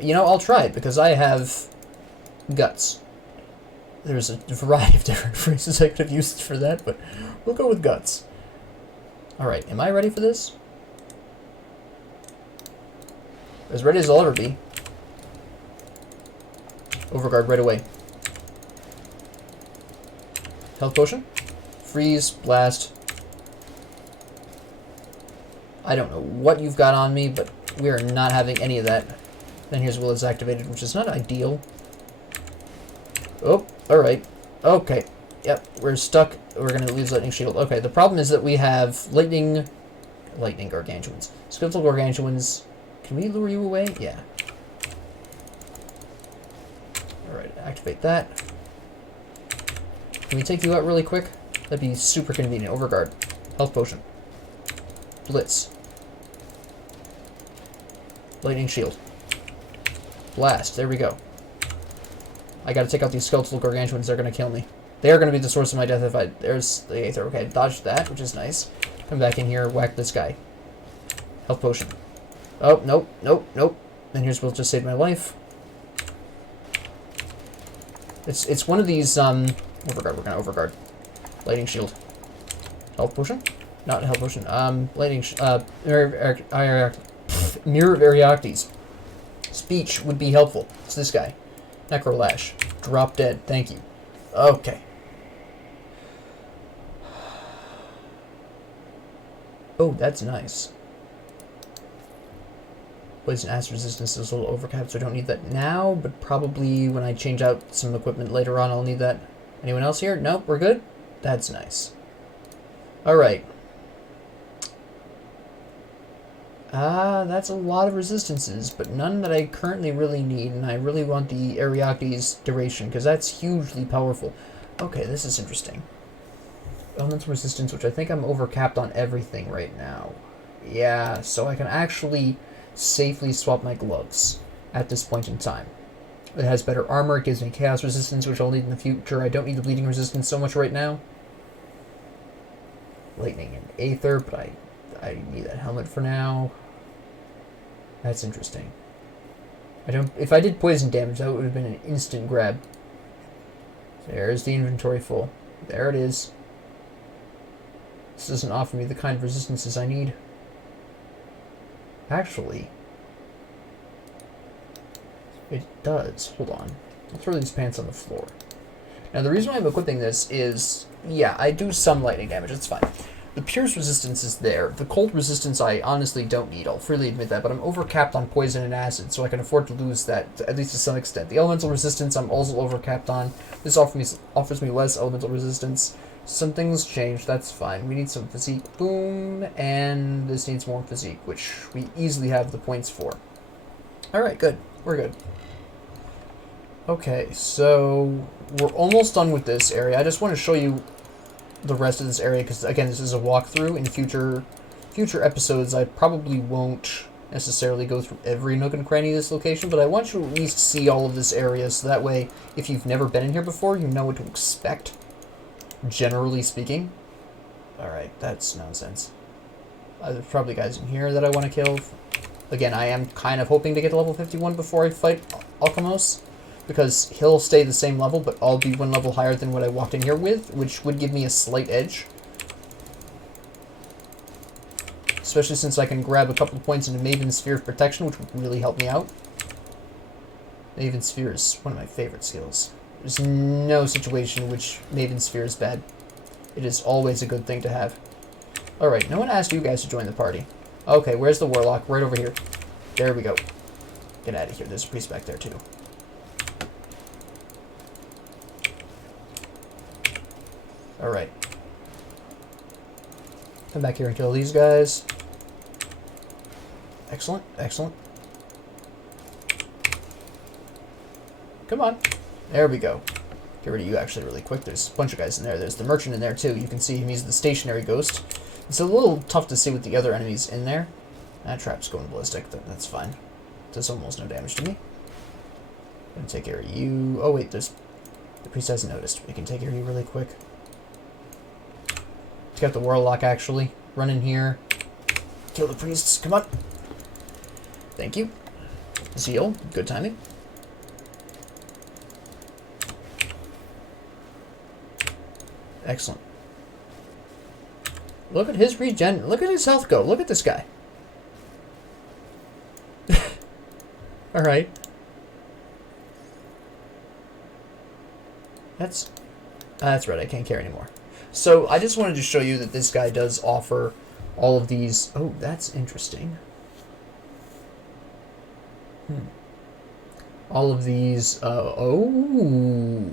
You know, I'll try it, because I have guts. There's a variety of different phrases I could have used for that, but we'll go with guts. Alright, am I ready for this? As ready as I'll ever be. Overguard right away. Health potion. Freeze, blast. I don't know what you've got on me, but we are not having any of that. Then here's Will is activated, which is not ideal. Oh, alright. Okay. Yep, we're stuck. We're going to lose Lightning Shield. Okay, the problem is that we have Lightning Gargantuans. Skeletal Gargantuans. Can we lure you away? Yeah. Alright, activate that. Can we take you out really quick? That'd be super convenient. Overguard. Health potion. Blitz. Lightning Shield. Blast. There we go. I gotta take out these skeletal gargantuans. They're gonna kill me. They are gonna be the source of my death if I... There's the Aether. Okay, dodged that, which is nice. Come back in here, whack this guy. Health potion. Oh, nope, nope, nope. And here's Will just saved my life. It's one of these, Overguard. We're gonna overguard. Lightning Shield. Health potion? Not health potion. Lightning... Mirror Variactes. Speech would be helpful. It's this guy. Necrolash. Drop dead. Thank you. Okay. Oh, that's nice. Poison acid resistance is a little overcapped, so I don't need that now, but probably when I change out some equipment later on, I'll need that. Anyone else here? Nope, we're good? That's nice. Alright. That's a lot of resistances, but none that I currently really need, and I really want the Ariactes duration, because that's hugely powerful. Okay, this is interesting. Elemental resistance, which I think I'm overcapped on everything right now. Yeah, so I can actually safely swap my gloves at this point in time. It has better armor, it gives me chaos resistance, which I'll need in the future. I don't need the bleeding resistance so much right now. Lightning and Aether, but I need that helmet for now. That's interesting. If I did poison damage, that would have been an instant grab. There's the inventory full. There it is. This doesn't offer me the kind of resistances I need. Actually, it does. Hold on. I'll throw these pants on the floor. Now, the reason why I'm equipping this is, yeah, I do some lightning damage. It's fine. The Pierce resistance is there. The cold resistance I honestly don't need. I'll freely admit that, but I'm overcapped on poison and acid, so I can afford to lose that, at least to some extent. The elemental resistance I'm also overcapped on. This offers me less elemental resistance. Some things changed, that's fine. We need some physique. Boom. And this needs more physique, which we easily have the points for. Alright, good. We're good. Okay, so we're almost done with this area. I just want to show you the rest of this area, because again, this is a walkthrough. In future episodes, I probably won't necessarily go through every nook and cranny of this location, but I want you to at least see all of this area, so that way, if you've never been in here before, you know what to expect, generally speaking. Alright, that's nonsense. There's probably guys in here that I want to kill. Again, I am kind of hoping to get to level 51 before I fight Alchemist, because he'll stay the same level, but I'll be one level higher than what I walked in here with, which would give me a slight edge. Especially since I can grab a couple of points into Maven's Sphere of Protection, which would really help me out. Maven's Sphere is one of my favorite skills. There's no situation in which Maven's Sphere is bad. It is always a good thing to have. Alright, no one asked you guys to join the party. Okay, where's the Warlock? Right over here. There we go. Get out of here. There's a priest back there, too. Alright. Come back here and kill these guys. Excellent, excellent. Come on. There we go. Get rid of you actually really quick. There's a bunch of guys in there. There's the merchant in there too. You can see him. He's the stationary ghost. It's a little tough to see with the other enemies in there. That trap's going ballistic. That's fine. Does almost no damage to me. Gonna take care of you. Oh wait, the priest hasn't noticed. We can take care of you really quick. Got the Warlock actually. Run in here. Kill the priests. Come on. Thank you. Zeal. Good timing. Excellent. Look at his regen. Look at his health go. Look at this guy. Alright. That's right. I can't carry anymore. So, I just wanted to show you that this guy does offer all of these... Oh, that's interesting. All of these... oh!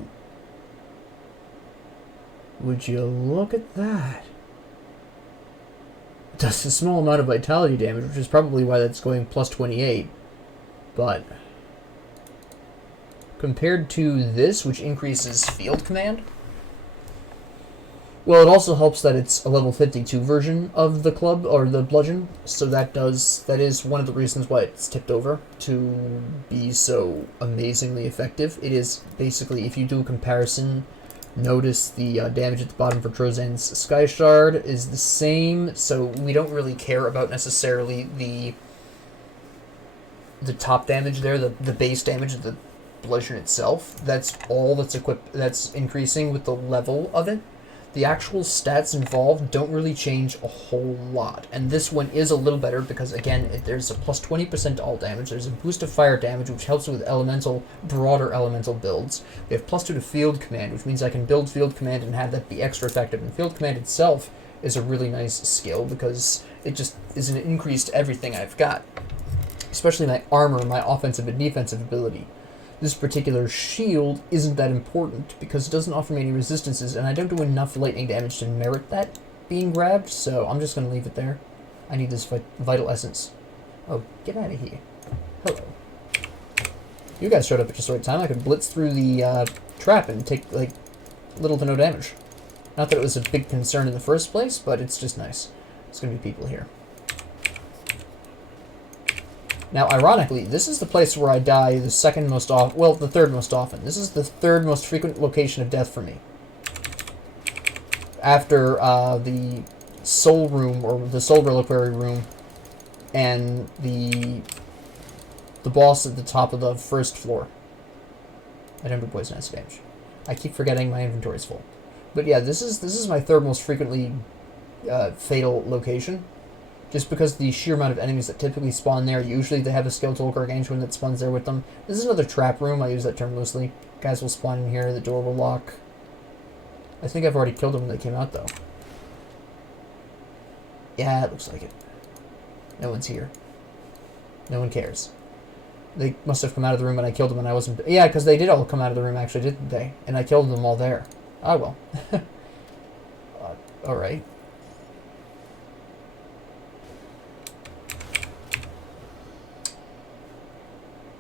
Would you look at that? It does a small amount of vitality damage, which is probably why that's going plus 28. But... compared to this, which increases field command... Well, it also helps that it's a level 52 version of the club, or the bludgeon, so that is one of the reasons why it's tipped over to be so amazingly effective. It is basically, if you do a comparison, notice the damage at the bottom for Trozan's Sky Shard is the same, so we don't really care about necessarily the top damage there, the base damage of the bludgeon itself. That's all that's increasing with the level of it. The actual stats involved don't really change a whole lot. And this one is a little better because, again, there's a plus 20% to all damage. There's a boost of fire damage, which helps with broader elemental builds. We have plus 2 to field command, which means I can build field command and have that be extra effective. And field command itself is a really nice skill because it just is an increase to everything I've got. Especially my armor, my offensive and defensive ability. This particular shield isn't that important because it doesn't offer me any resistances, and I don't do enough lightning damage to merit that being grabbed, so I'm just going to leave it there. I need this vital essence. Oh, get out of here. Hello. You guys showed up at just the right time. I could blitz through the trap and take, like, little to no damage. Not that it was a big concern in the first place, but it's just nice. There's going to be people here. Now, ironically, this is the place where I die the second most often, well, the third most often. This is the third most frequent location of death for me. After the Soul Room, or the Soul Reliquary Room, and the boss at the top of the first floor. I don't do poison acid damage. I keep forgetting my inventory's full. But yeah, this is my third most frequently fatal location. Just because the sheer amount of enemies that typically spawn there, usually they have a skeletal gargantuan that spawns there with them. This is another trap room, I use that term loosely. Guys will spawn in here, the door will lock. I think I've already killed them when they came out, though. Yeah, it looks like it. No one's here. No one cares. They must have come out of the room and I killed them and I wasn't... Yeah, because they did all come out of the room, actually, didn't they? And I killed them all there. Oh, well. Alright.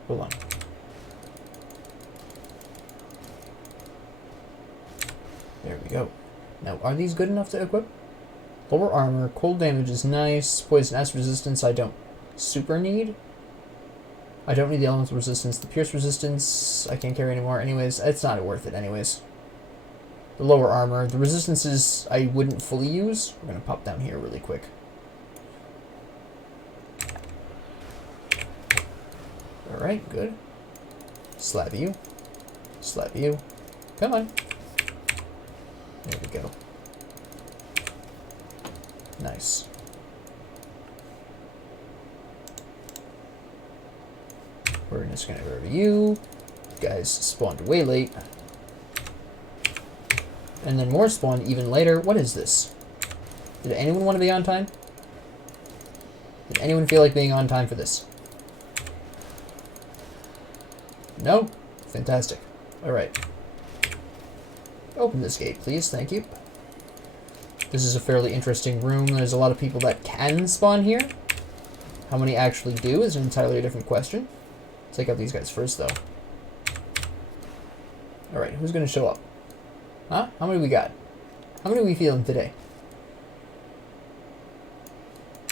Hold on. There we go. Now, are these good enough to equip? Lower armor, cold damage is nice, poison acid resistance I don't super need. I don't need the elemental resistance. The pierce resistance, I can't carry anymore. Anyways, it's not worth it anyways. The lower armor. The resistances I wouldn't fully use. We're going to pop down here really quick. Alright, good. Slap you. Slap you. Come on. There we go. Nice. We're just gonna go over to you. You guys spawned way late. And then more spawned even later. What is this? Did anyone want to be on time? Did anyone feel like being on time for this? No? Fantastic. Alright. Open this gate, please. Thank you. This is a fairly interesting room. There's a lot of people that can spawn here. How many actually do is an entirely different question. Let's take out these guys first, though. Alright, who's going to show up? Huh? How many we got? How many are we feeling today?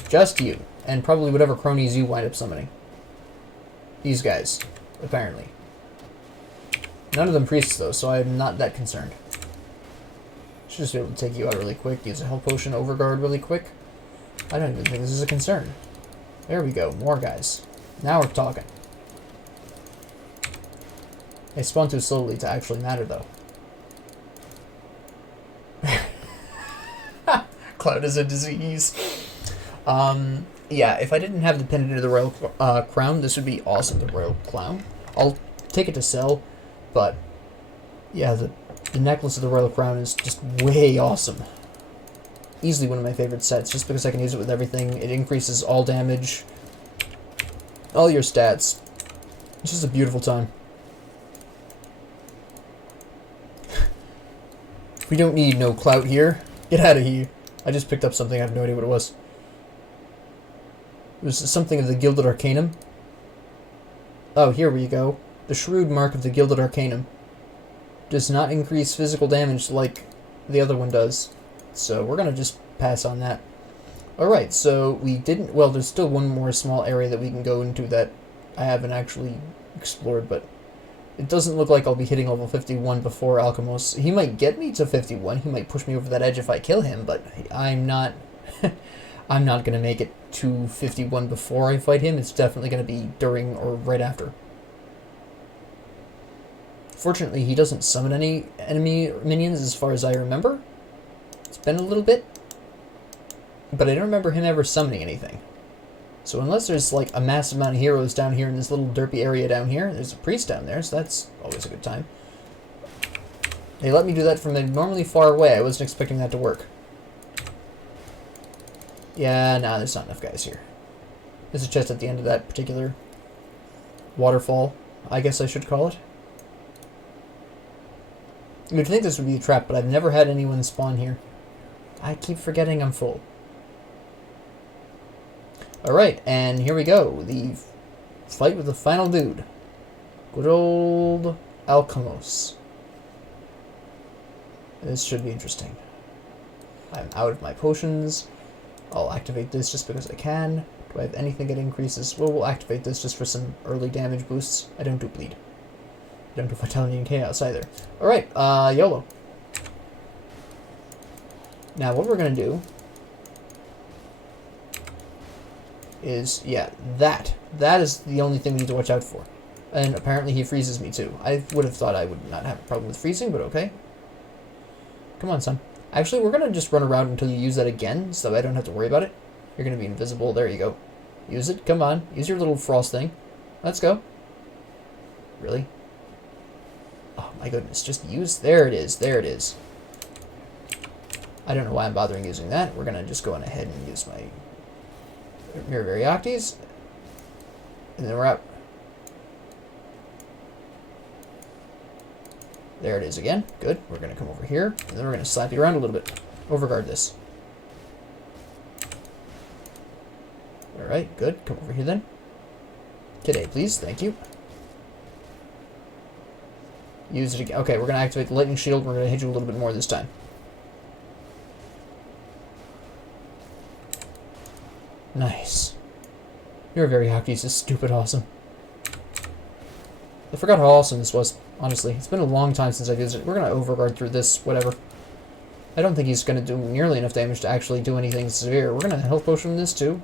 Just you. And probably whatever cronies you wind up summoning. These guys, apparently. None of them priests, though, so I'm not that concerned. Should just be able to take you out really quick. Use a health potion overguard really quick. I don't even think this is a concern. There we go. More guys. Now we're talking. They spawn too slowly to actually matter, though. Cloud is a disease. Yeah, if I didn't have the pendant of the Royal Crown, this would be awesome, the Royal Crown. I'll take it to sell, but yeah, the necklace of the Royal Crown is just way awesome. Easily one of my favorite sets, just because I can use it with everything. It increases all damage, all your stats. It's just a beautiful time. We don't need no clout here. Get out of here. I just picked up something, I have no idea what it was. It was something of the Gilded Arcanum. Oh, here we go. The Shrewd Mark of the Gilded Arcanum. Does not increase physical damage like the other one does. So we're going to just pass on that. Alright, so we didn't... Well, there's still one more small area that we can go into that I haven't actually explored, but it doesn't look like I'll be hitting level 51 before Alchemist. He might get me to 51. He might push me over that edge if I kill him, but I'm not... I'm not going to make it to 51 before I fight him. It's definitely going to be during or right after. Fortunately, he doesn't summon any enemy minions as far as I remember. It's been a little bit. But I don't remember him ever summoning anything. So unless there's like a massive amount of heroes down here in this little derpy area down here, there's a priest down there, so that's always a good time. They let me do that from normally far away. I wasn't expecting that to work. Yeah, nah, there's not enough guys here. There's a chest at the end of that particular waterfall, I guess I should call it. You'd think this would be a trap, but I've never had anyone spawn here. I keep forgetting I'm full. Alright, and here we go. The fight with the final dude. Good old Alchemist. This should be interesting. I'm out of my potions. I'll activate this just because I can. Do I have anything that increases? Well, we'll activate this just for some early damage boosts. I don't do bleed. I don't do Vitality and Chaos either. Alright, YOLO. Now, what we're going to do is, yeah, that. That is the only thing we need to watch out for. And apparently he freezes me too. I would have thought I would not have a problem with freezing, but okay. Come on, son. Actually, we're going to just run around until you use that again, so I don't have to worry about it. You're going to be invisible. There you go. Use it. Come on. Use your little frost thing. Let's go. Really? Oh, my goodness. Just use... There it is. There it is. I don't know why I'm bothering using that. We're going to just go on ahead and use my Mirror Variactes. And then we're out. There it is again. Good. We're going to come over here, and then we're going to slap you around a little bit. Overguard this. Alright, good. Come over here then. Today, please. Thank you. Use it again. Okay, we're going to activate the Lightning Shield. We're going to hit you a little bit more this time. Nice. You're very happy. This is stupid awesome. I forgot how awesome this was, honestly. It's been a long time since I've used it. We're going to overguard through this, whatever. I don't think he's going to do nearly enough damage to actually do anything severe. We're going to health potion this, too.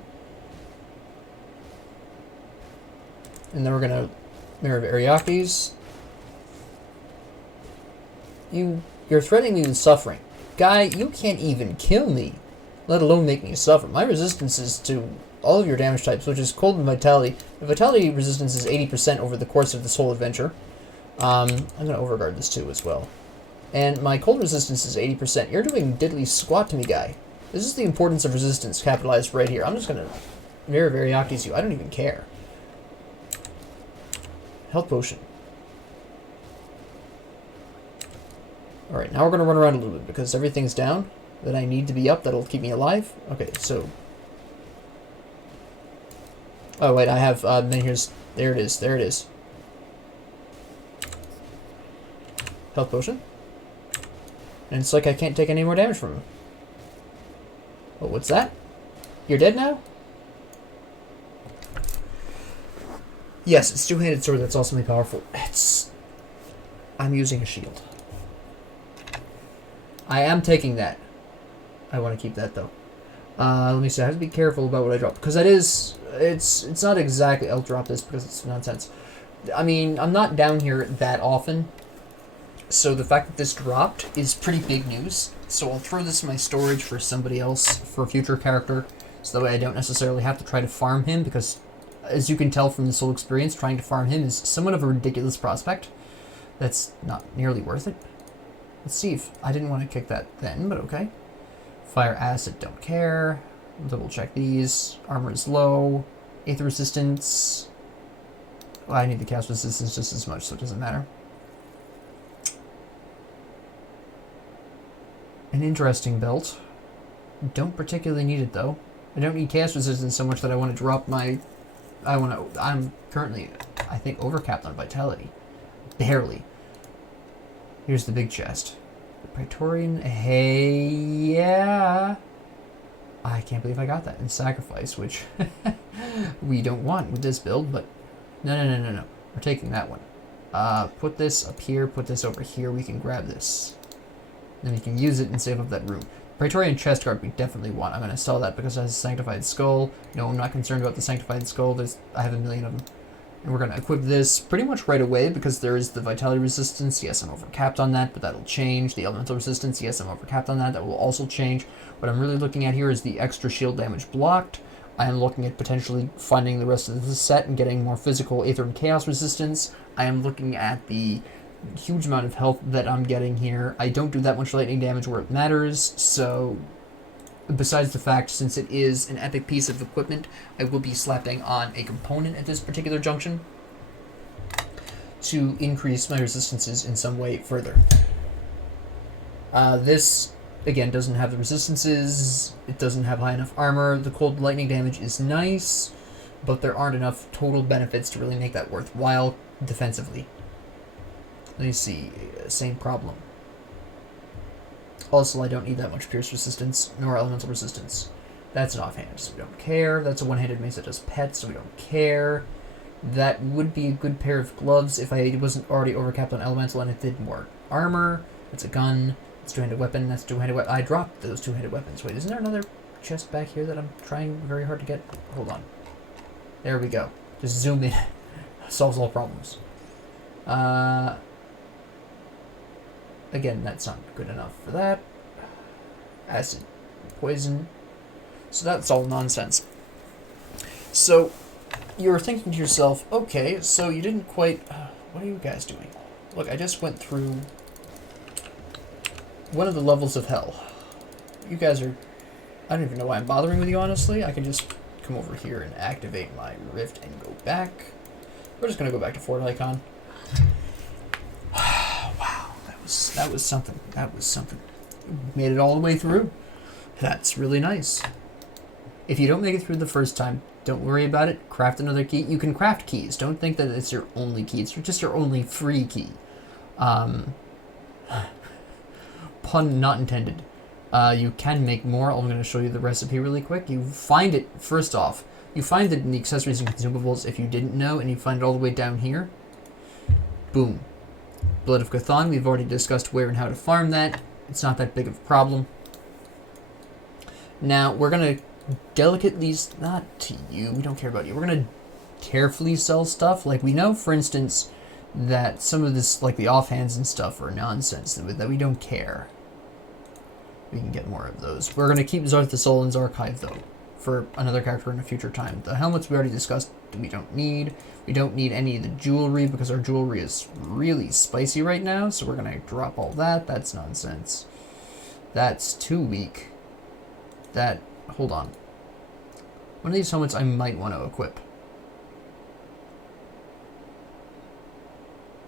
And then we're going to Mirror of Ariake's. You're threatening me with suffering. Guy, you can't even kill me, let alone make me suffer. My resistance is to all of your damage types, which is cold and vitality. The vitality resistance is 80% over the course of this whole adventure. I'm going to overguard this too as well. And my cold resistance is 80%. You're doing diddly squat to me, guy. This is the importance of resistance capitalized right here. I'm just going to Mirror of Ariake's you. I don't even care. Health potion. Alright, now we're going to run around a little bit because everything's down that I need to be up. That'll keep me alive. Okay, so... Oh, wait, I have... then here's... There it is. There it is. Health potion. And it's like I can't take any more damage from him. Oh, what's that? You're dead now? Yes, it's two-handed sword that's awesomely powerful. I'm using a shield. I am taking that. I want to keep that, though. Let me see. I have to be careful about what I drop. Because that is... It's not exactly... I'll drop this because it's nonsense. I mean, I'm not down here that often. So the fact that this dropped is pretty big news. So I'll throw this in my storage for somebody else, for a future character. So that way I don't necessarily have to try to farm him. Because, as you can tell from this whole experience, trying to farm him is somewhat of a ridiculous prospect. That's not nearly worth it. Let's see if... I didn't want to kick that then, but okay. Fire acid, don't care. Double check these. Armor is low. Aether resistance. Well, I need the cast resistance just as much, so it doesn't matter. An interesting belt. Don't particularly need it, though. I don't need cast resistance so much that I want to drop my... I'm currently, I think, overcapped on vitality. Barely. Here's the big chest. The Praetorian, hey, yeah. I can't believe I got that in Sacrifice, which we don't want with this build, but no. We're taking that one. Put this up here, put this over here, we can grab this. Then we can use it and save up that room. Praetorian chest guard we definitely want. I'm going to sell that because it has a Sanctified Skull. No, I'm not concerned about the Sanctified Skull. I have a million of them. And we're going to equip this pretty much right away because there is the Vitality Resistance. Yes, I'm overcapped on that, but that'll change. The Elemental Resistance. Yes, I'm overcapped on that. That will also change. What I'm really looking at here is the extra shield damage blocked. I am looking at potentially funding the rest of the set and getting more physical Aether and Chaos Resistance. I am looking at the huge amount of health that I'm getting here. I don't do that much lightning damage where it matters, so... Besides the fact, since it is an epic piece of equipment, I will be slapping on a component at this particular junction to increase my resistances in some way further. This, again, doesn't have the resistances, it doesn't have high enough armor, the cold lightning damage is nice, but there aren't enough total benefits to really make that worthwhile defensively. Let me see, same problem. Also, I don't need that much pierce resistance, nor elemental resistance. That's an offhand, so we don't care. That's a one-handed mace that does pets, so we don't care. That would be a good pair of gloves if I wasn't already overcapped on elemental and it did more armor. That's a gun. That's a two-handed weapon. That's a two-handed weapon. I dropped those two-handed weapons. Wait, isn't there another chest back here that I'm trying very hard to get? Hold on. There we go. Just zoom in. Solves all problems. Again, that's not good enough for that. Acid, poison. So that's all nonsense. So, you're thinking to yourself, okay, so you didn't quite... what are you guys doing? Look, I just went through one of the levels of hell. You guys are... I don't even know why I'm bothering with you, honestly. I can just come over here and activate my rift and go back. We're just going to go back to Fort Icon. That was something. That was something. Made it all the way through. That's really nice. If you don't make it through the first time, don't worry about it. Craft another key. You can craft keys. Don't think that it's your only key. It's just your only free key. Pun not intended. You can make more. I'm going to show you the recipe really quick. You find it, first off, You find it in the accessories and consumables if you didn't know, and you find it all the way down here. Boom. Blood of Chthon, we've already discussed where and how to farm that. It's not that big of a problem. Now, we're going to delicately, not to you, we don't care about you, we're going to carefully sell stuff. Like, we know, for instance, that some of this, like the offhands and stuff, are nonsense, that we don't care. We can get more of those. We're going to keep Zarth the Solin's archive, though, for another character in a future time. The helmets we already discussed, we don't need. We don't need any of the jewelry, because our jewelry is really spicy right now, so we're going to drop all that. That's nonsense. That's too weak. That, hold on. One of these helmets I might want to equip.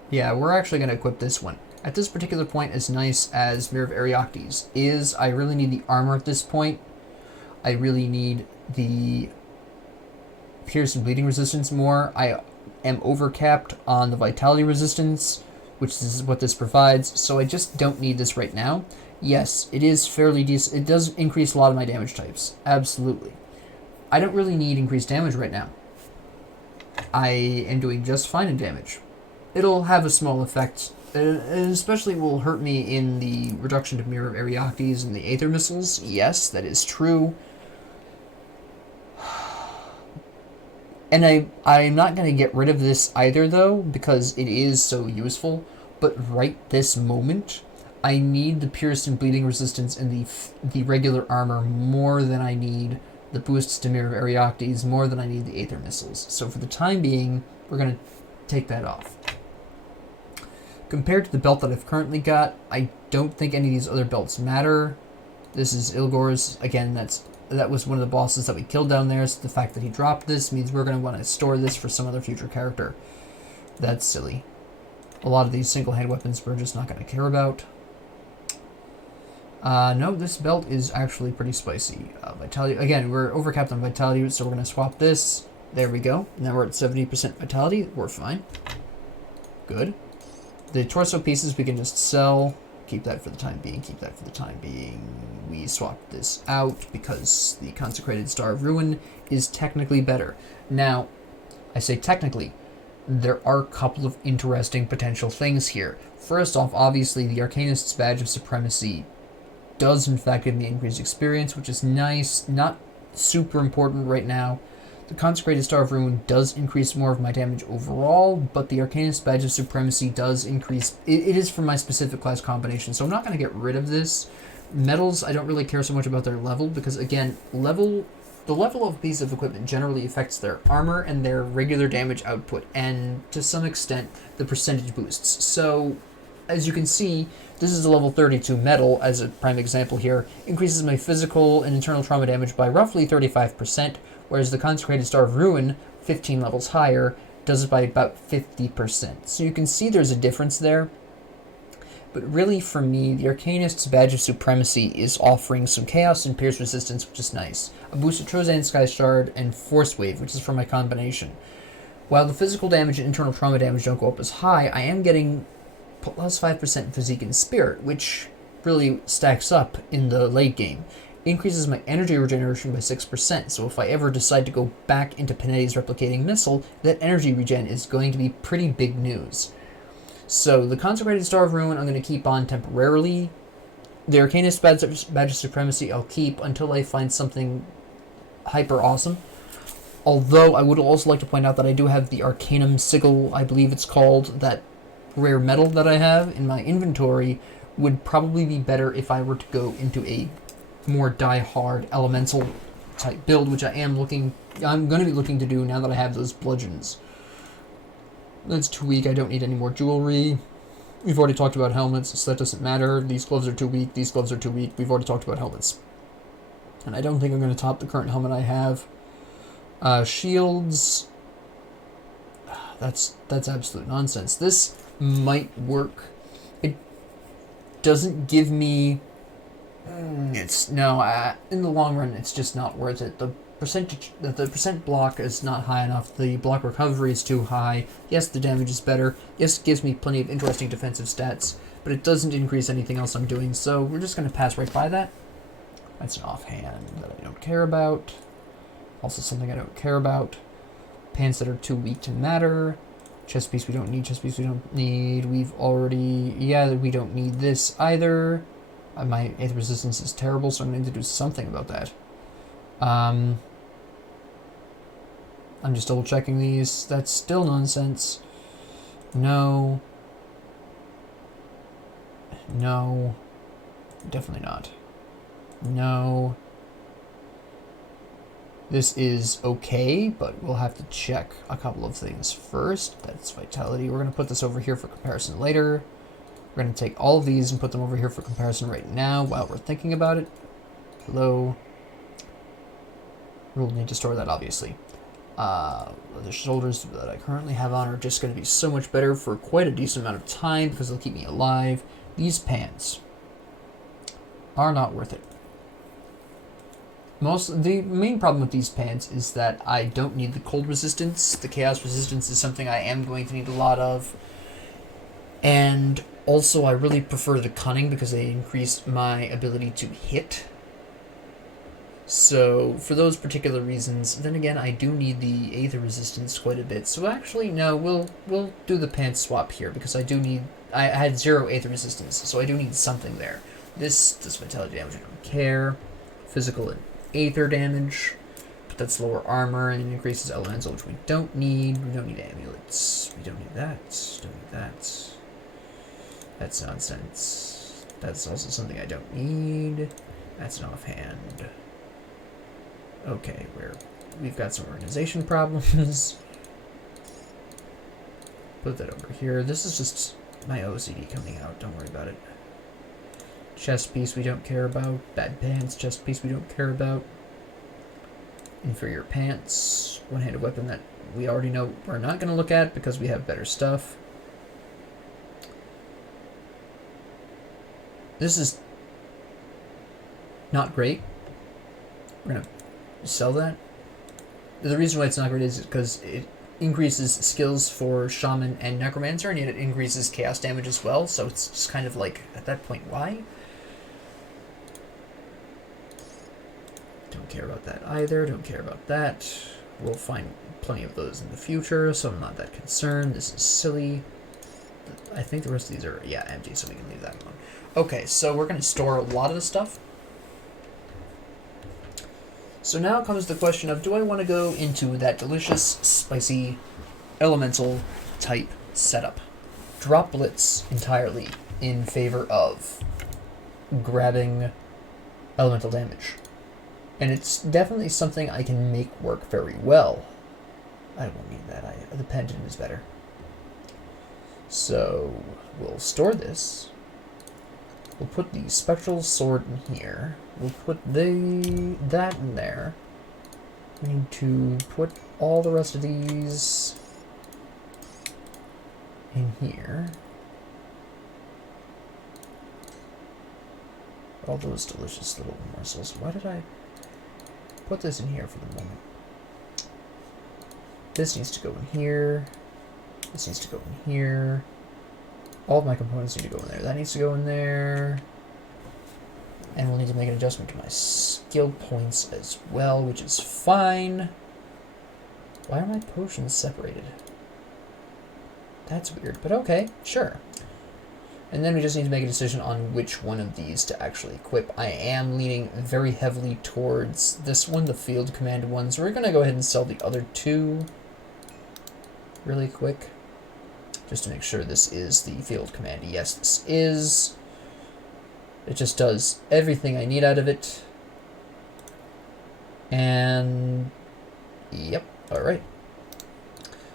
Yeah, we're actually going to equip this one. At this particular point, as nice as Mirror of Arioctes is, I really need the armor at this point. I really need the pierce and bleeding resistance more. I am overcapped on the vitality resistance, which is what this provides, so I just don't need this right now. Yes, it is fairly decent. It does increase a lot of my damage types. Absolutely. I don't really need increased damage right now. I am doing just fine in damage. It'll have a small effect. It especially will hurt me in the reduction to Mirror of Arioctes and the Aether Missiles. Yes, that is true. And I'm not going to get rid of this either, though, because it is so useful. But right this moment, I need the Pierce and Bleeding Resistance and the regular armor more than I need the boosts to Mirror of Arioctes, more than I need the Aether Missiles. So for the time being, we're going to take that off. Compared to the belt that I've currently got, I don't think any of these other belts matter. This is Ilgor's. Again, that was one of the bosses that we killed down there, so the fact that he dropped this means we're going to want to store this for some other future character. That's silly. A lot of these single-hand weapons we're just not going to care about. No, this belt is actually pretty spicy. Vitality, again, we're overcapped on vitality, so we're going to swap this. There we go. Now we're at 70% vitality. We're fine. Good. The torso pieces we can just sell. Keep that for the time being. Keep that for the time being. We swapped this out because the Consecrated Star of Ruin is technically better. Now, I say technically, there are a couple of interesting potential things here. First off, obviously, the Arcanist's Badge of Supremacy does in fact give me increased experience, which is nice. Not super important right now. The Consecrated Star of Ruin does increase more of my damage overall, but the Arcanist Badge of Supremacy does increase. It is for my specific class combination, so I'm not going to get rid of this. Metals, I don't really care so much about their level, because again, the level of a piece of equipment generally affects their armor and their regular damage output, and to some extent, the percentage boosts. So, as you can see, this is a level 32 metal, as a prime example here, increases my physical and internal trauma damage by roughly 35%, whereas the Consecrated Star of Ruin, 15 levels higher, does it by about 50%. So you can see there's a difference there. But really, for me, the Arcanist's Badge of Supremacy is offering some Chaos and Pierce resistance, which is nice. A boost of Trozan Sky Shard and Force Wave, which is for my combination. While the physical damage and internal trauma damage don't go up as high, I am getting plus 5% Physique and Spirit, which really stacks up in the late game. Increases my energy regeneration by 6%, so if I ever decide to go back into Panetti's Replicating Missile, that energy regen is going to be pretty big news. So the Consecrated Star of Ruin I'm going to keep on temporarily. The Arcanist Badge of Supremacy I'll keep until I find something hyper awesome. Although I would also like to point out that I do have the Arcanum Sigil, I believe it's called, that rare metal that I have in my inventory would probably be better if I were to go into a more die-hard elemental type build, which I'm going to be looking to do now that I have those bludgeons. That's too weak. I don't need any more jewelry. We've already talked about helmets, so that doesn't matter. These gloves are too weak. These gloves are too weak. We've already talked about helmets. And I don't think I'm going to top the current helmet I have. Shields. That's absolute nonsense. This might work. It doesn't give me... in the long run, it's just not worth it. The percent block is not high enough. The block recovery is too high. Yes, the damage is better. Yes, it gives me plenty of interesting defensive stats, but it doesn't increase anything else I'm doing, so we're just going to pass right by that. That's an offhand that I don't care about. Also something I don't care about. Pants that are too weak to matter. Chest piece we don't need, chest piece we don't need. We've already... Yeah, we don't need this either. My Aether Resistance is terrible, so I'm going to need to do something about that. I'm just double checking these. That's still nonsense. No. No. Definitely not. No. This is okay, but we'll have to check a couple of things first. That's Vitality. We're going to put this over here for comparison later. We're going to take all of these and put them over here for comparison right now while we're thinking about it. Hello. We'll need to store that, obviously. The shoulders that I currently have on are just going to be so much better for quite a decent amount of time because they'll keep me alive. These pants are not worth it. The main problem with these pants is that I don't need the cold resistance. The chaos resistance is something I am going to need a lot of. And also I really prefer the cunning because they increase my ability to hit. So for those particular reasons, then again I do need the Aether resistance quite a bit. So actually no, we'll do the pants swap here because I had 0 Aether resistance, so I do need something there. This does vitality damage, I don't care. Physical and Aether damage, but that's lower armor and increases elemental, which we don't need. We don't need amulets. We don't need that. Don't need that. That's nonsense. That's also something I don't need. That's an offhand. Okay, we've got some organization problems. Put that over here. This is just my OCD coming out. Don't worry about it. Chest piece we don't care about. Bad pants. Chest piece we don't care about. Inferior pants. One-handed weapon that we already know we're not going to look at because we have better stuff. This is not great. We're going to sell that. The reason why it's not great is because it increases skills for Shaman and Necromancer, and yet it increases chaos damage as well, so it's just kind of like, at that point, why? Don't care about that either, don't care about that. We'll find plenty of those in the future, so I'm not that concerned. This is silly. I think the rest of these are, yeah, empty, so we can leave that alone. Okay, so we're going to store a lot of the stuff. So now comes the question of, do I want to go into that delicious, spicy, elemental type setup? Drop Blitz entirely in favor of grabbing elemental damage. And it's definitely something I can make work very well. I won't need that. The pendant is better. So we'll store this. We'll put the Spectral Sword in here. We'll put that in there. We need to put all the rest of these in here. All those delicious little morsels. Why did I put this in here for the moment? This needs to go in here. This needs to go in here. All of my components need to go in there. That needs to go in there. And we'll need to make an adjustment to my skill points as well, which is fine. Why are my potions separated? That's weird, but okay, sure. And then we just need to make a decision on which one of these to actually equip. I am leaning very heavily towards this one, the field command one, so we're going to go ahead and sell the other two really quick, just to make sure this is the field command. Yes, this is. It just does everything I need out of it. And yep, all right.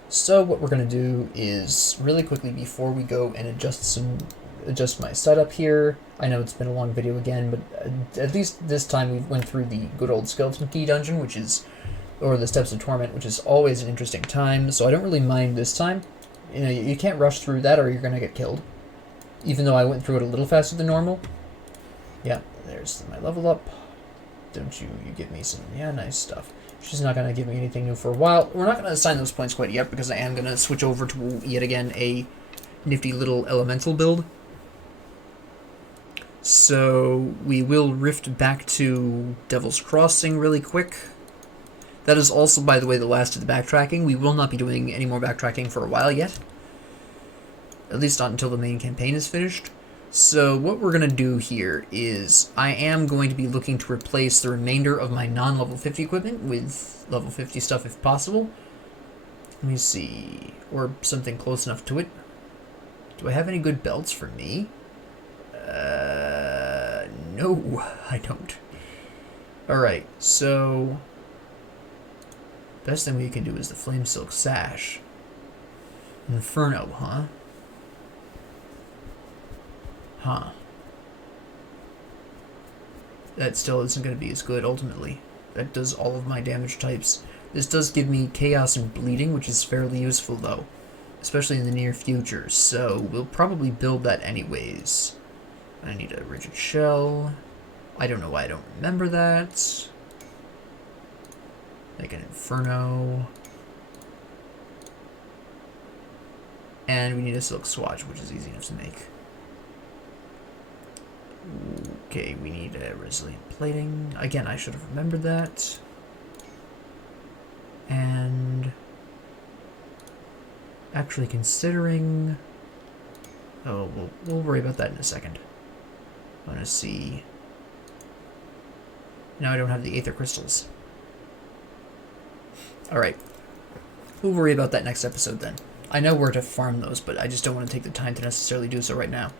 So what we're going to do is really quickly, before we go and adjust my setup here. I know it's been a long video again, but at least this time we went through the good old Skeleton Key dungeon, or the Steps of Torment, which is always an interesting time. So I don't really mind this time. You know, you can't rush through that or you're going to get killed. Even though I went through it a little faster than normal. Yeah, there's my level up. Don't you give me some, yeah, nice stuff. She's not going to give me anything new for a while. We're not going to assign those points quite yet because I am going to switch over to, yet again, a nifty little elemental build. So we will rift back to Devil's Crossing really quick. That is also, by the way, the last of the backtracking. We will not be doing any more backtracking for a while yet. At least not until the main campaign is finished. So what we're going to do here is I am going to be looking to replace the remainder of my non-level 50 equipment with level 50 stuff if possible. Let me see. Or something close enough to it. Do I have any good belts for me? No, I don't. Alright, so... best thing we can do is the Flame Silk Sash. Inferno, huh? Huh. That still isn't going to be as good, ultimately. That does all of my damage types. This does give me Chaos and Bleeding, which is fairly useful, though. Especially in the near future, so we'll probably build that anyways. I need a Rigid Shell. I don't know why I don't remember that. Like an Inferno. And we need a Silk Swatch, which is easy enough to make. Okay, we need a Resilient Plating. Again, I should have remembered that. And... actually considering... oh, we'll worry about that in a second. I want to see... now I don't have the Aether Crystals. Alright. We'll worry about that next episode then. I know where to farm those, but I just don't want to take the time to necessarily do so right now.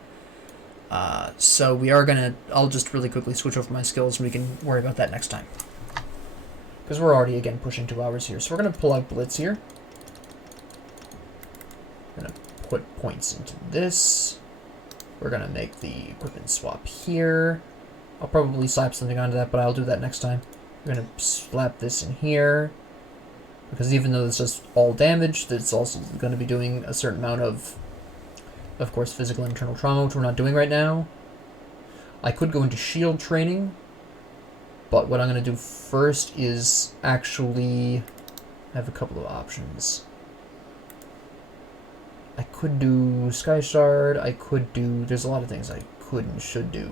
So we are gonna... I'll just really quickly switch over my skills and we can worry about that next time. Because we're already, again, pushing 2 hours here. So we're gonna pull out Blitz here. We're gonna put points into this. We're gonna make the equipment swap here. I'll probably slap something onto that, but I'll do that next time. We're gonna slap this in here. Because even though it's just all damage, it's also gonna be doing a certain amount of course, physical and internal trauma, which we're not doing right now. I could go into shield training, but what I'm going to do first is actually... I have a couple of options. I could do Sky Shard, I could do... there's a lot of things I could and should do.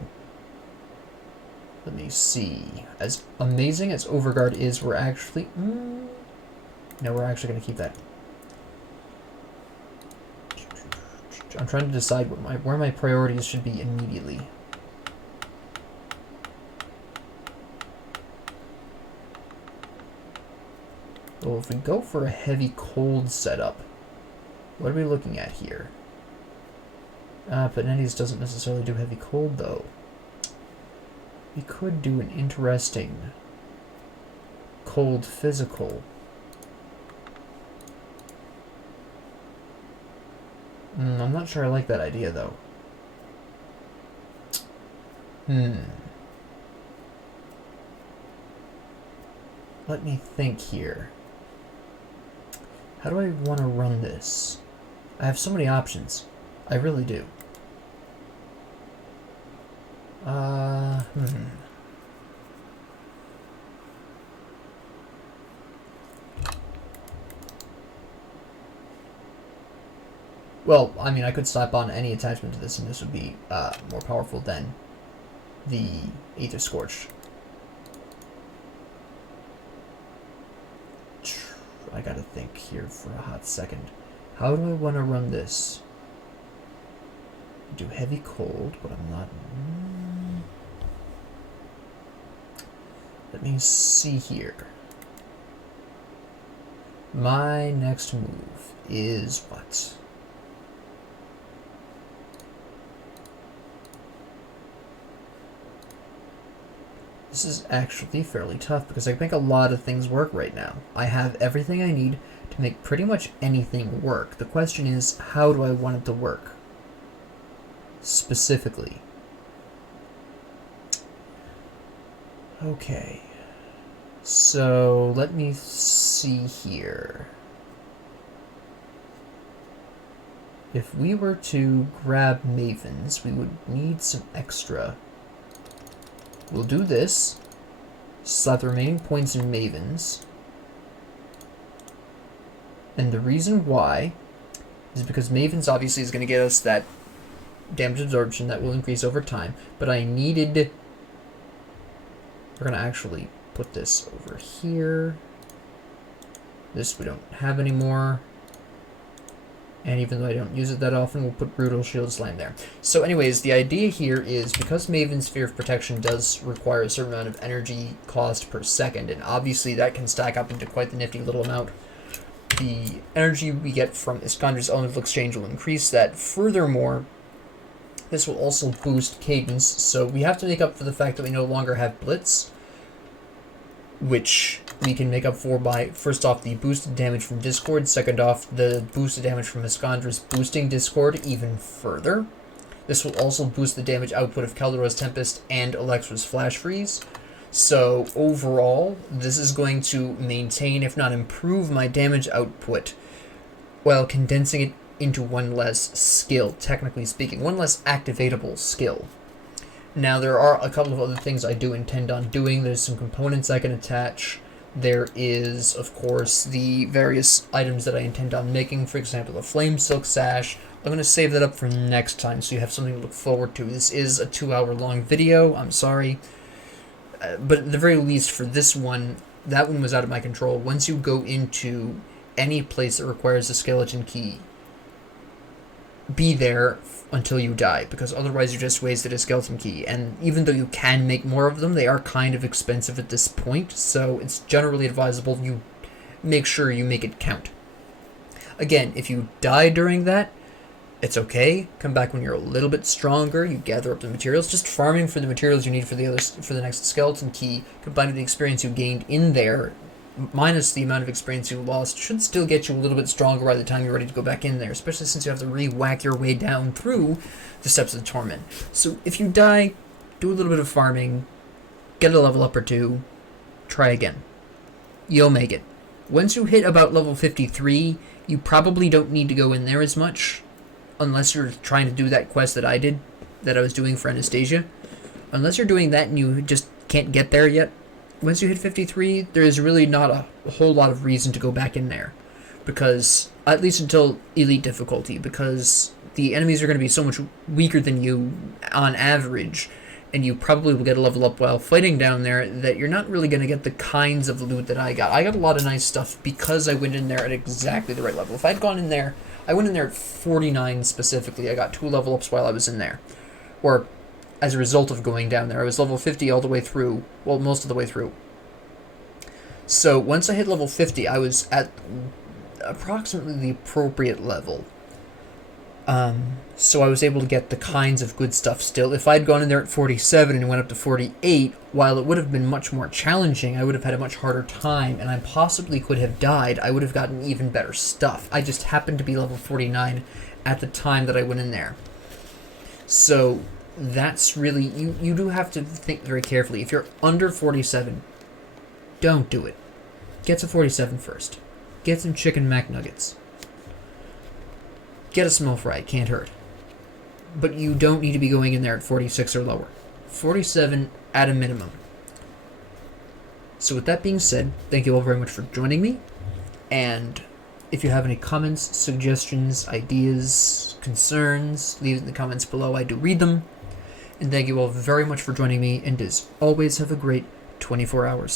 Let me see. As amazing as Overguard is, we're actually... no, we're actually going to keep that. I'm trying to decide what where my priorities should be immediately. Well, if we go for a heavy cold setup, what are we looking at here? But Netties doesn't necessarily do heavy cold, though. We could do an interesting cold physical. I'm not sure I like that idea, though. Let me think here. How do I want to run this? I have so many options. I really do. Well, I mean, I could slap on any attachment to this, and this would be more powerful than the Aether Scorch. I gotta think here for a hot second. How do I want to run this? Do heavy cold, but I'm not... Let me see here. My next move is what? This is actually fairly tough because I make a lot of things work right now. I have everything I need to make pretty much anything work. The question is, how do I want it to work? Specifically. Okay. So, let me see here. If we were to grab Mavens, we would need some extra. We'll do this. Slap the remaining points in Mavens. And the reason why is because Mavens obviously is going to get us that damage absorption that will increase over time. But I needed... We're going to actually put this over here. This we don't have anymore. And even though I don't use it that often, we'll put Brutal Shield Slam there. So anyways, the idea here is, because Maven's Sphere of Protection does require a certain amount of energy cost per second, and obviously that can stack up into quite the nifty little amount, the energy we get from Iskandra's Elemental Exchange will increase that. Furthermore, this will also boost Cadence, so we have to make up for the fact that we no longer have Blitz, which we can make up for by, first off, the boosted damage from Discord, second off, the boosted damage from Iskandra's boosting Discord even further. This will also boost the damage output of Kaldero's Tempest and Alexra's Flash Freeze. So overall, this is going to maintain, if not improve, my damage output while condensing it into one less skill, technically speaking, one less activatable skill. Now, there are a couple of other things I do intend on doing. There's some components I can attach. There is, of course, the various items that I intend on making, for example, a Flame Silk Sash. I'm going to save that up for next time so you have something to look forward to. This is a 2-hour-long video, I'm sorry. But at the very least, for this one, that one was out of my control. Once you go into any place that requires a skeleton key, be there until you die, because otherwise you just wasted a skeleton key. And even though you can make more of them, they are kind of expensive at this point, so it's generally advisable you make sure you make it count. Again, if you die during that, it's okay. Come back when you're a little bit stronger. You gather up the materials. Just farming for the materials you need for the next skeleton key, combined with the experience you gained in there, minus the amount of experience you lost, should still get you a little bit stronger by the time you're ready to go back in there, especially since you have to re-whack your way down through the Steps of Torment. So if you die, do a little bit of farming, get a level up or two, try again. You'll make it. Once you hit about level 53, you probably don't need to go in there as much, unless you're trying to do that quest that I did, that I was doing for Anastasia. Unless you're doing that and you just can't get there yet, once you hit 53, there is really not a whole lot of reason to go back in there. Because, at least until Elite difficulty, because the enemies are going to be so much weaker than you on average, and you probably will get a level up while fighting down there, that you're not really going to get the kinds of loot that I got. I got a lot of nice stuff because I went in there at exactly the right level. If I'd gone in there, I went in there at 49 specifically. I got 2 level ups while I was in there. Or, as a result of going down there, I was level 50 all the way through. Well, most of the way through. So, once I hit level 50, I was at approximately the appropriate level. So I was able to get the kinds of good stuff still. If I'd gone in there at 47 and went up to 48, while it would have been much more challenging, I would have had a much harder time, and I possibly could have died. I would have gotten even better stuff. I just happened to be level 49 at the time that I went in there. So that's really, you do have to think very carefully. If you're under 47, don't do it. Get to 47 first. Get some chicken McNuggets. Get a small fry, can't hurt. But you don't need to be going in there at 46 or lower. 47 at a minimum. So with that being said, thank you all very much for joining me. And if you have any comments, suggestions, ideas, concerns, leave it in the comments below. I do read them. And thank you all very much for joining me. And as always, have a great 24 hours.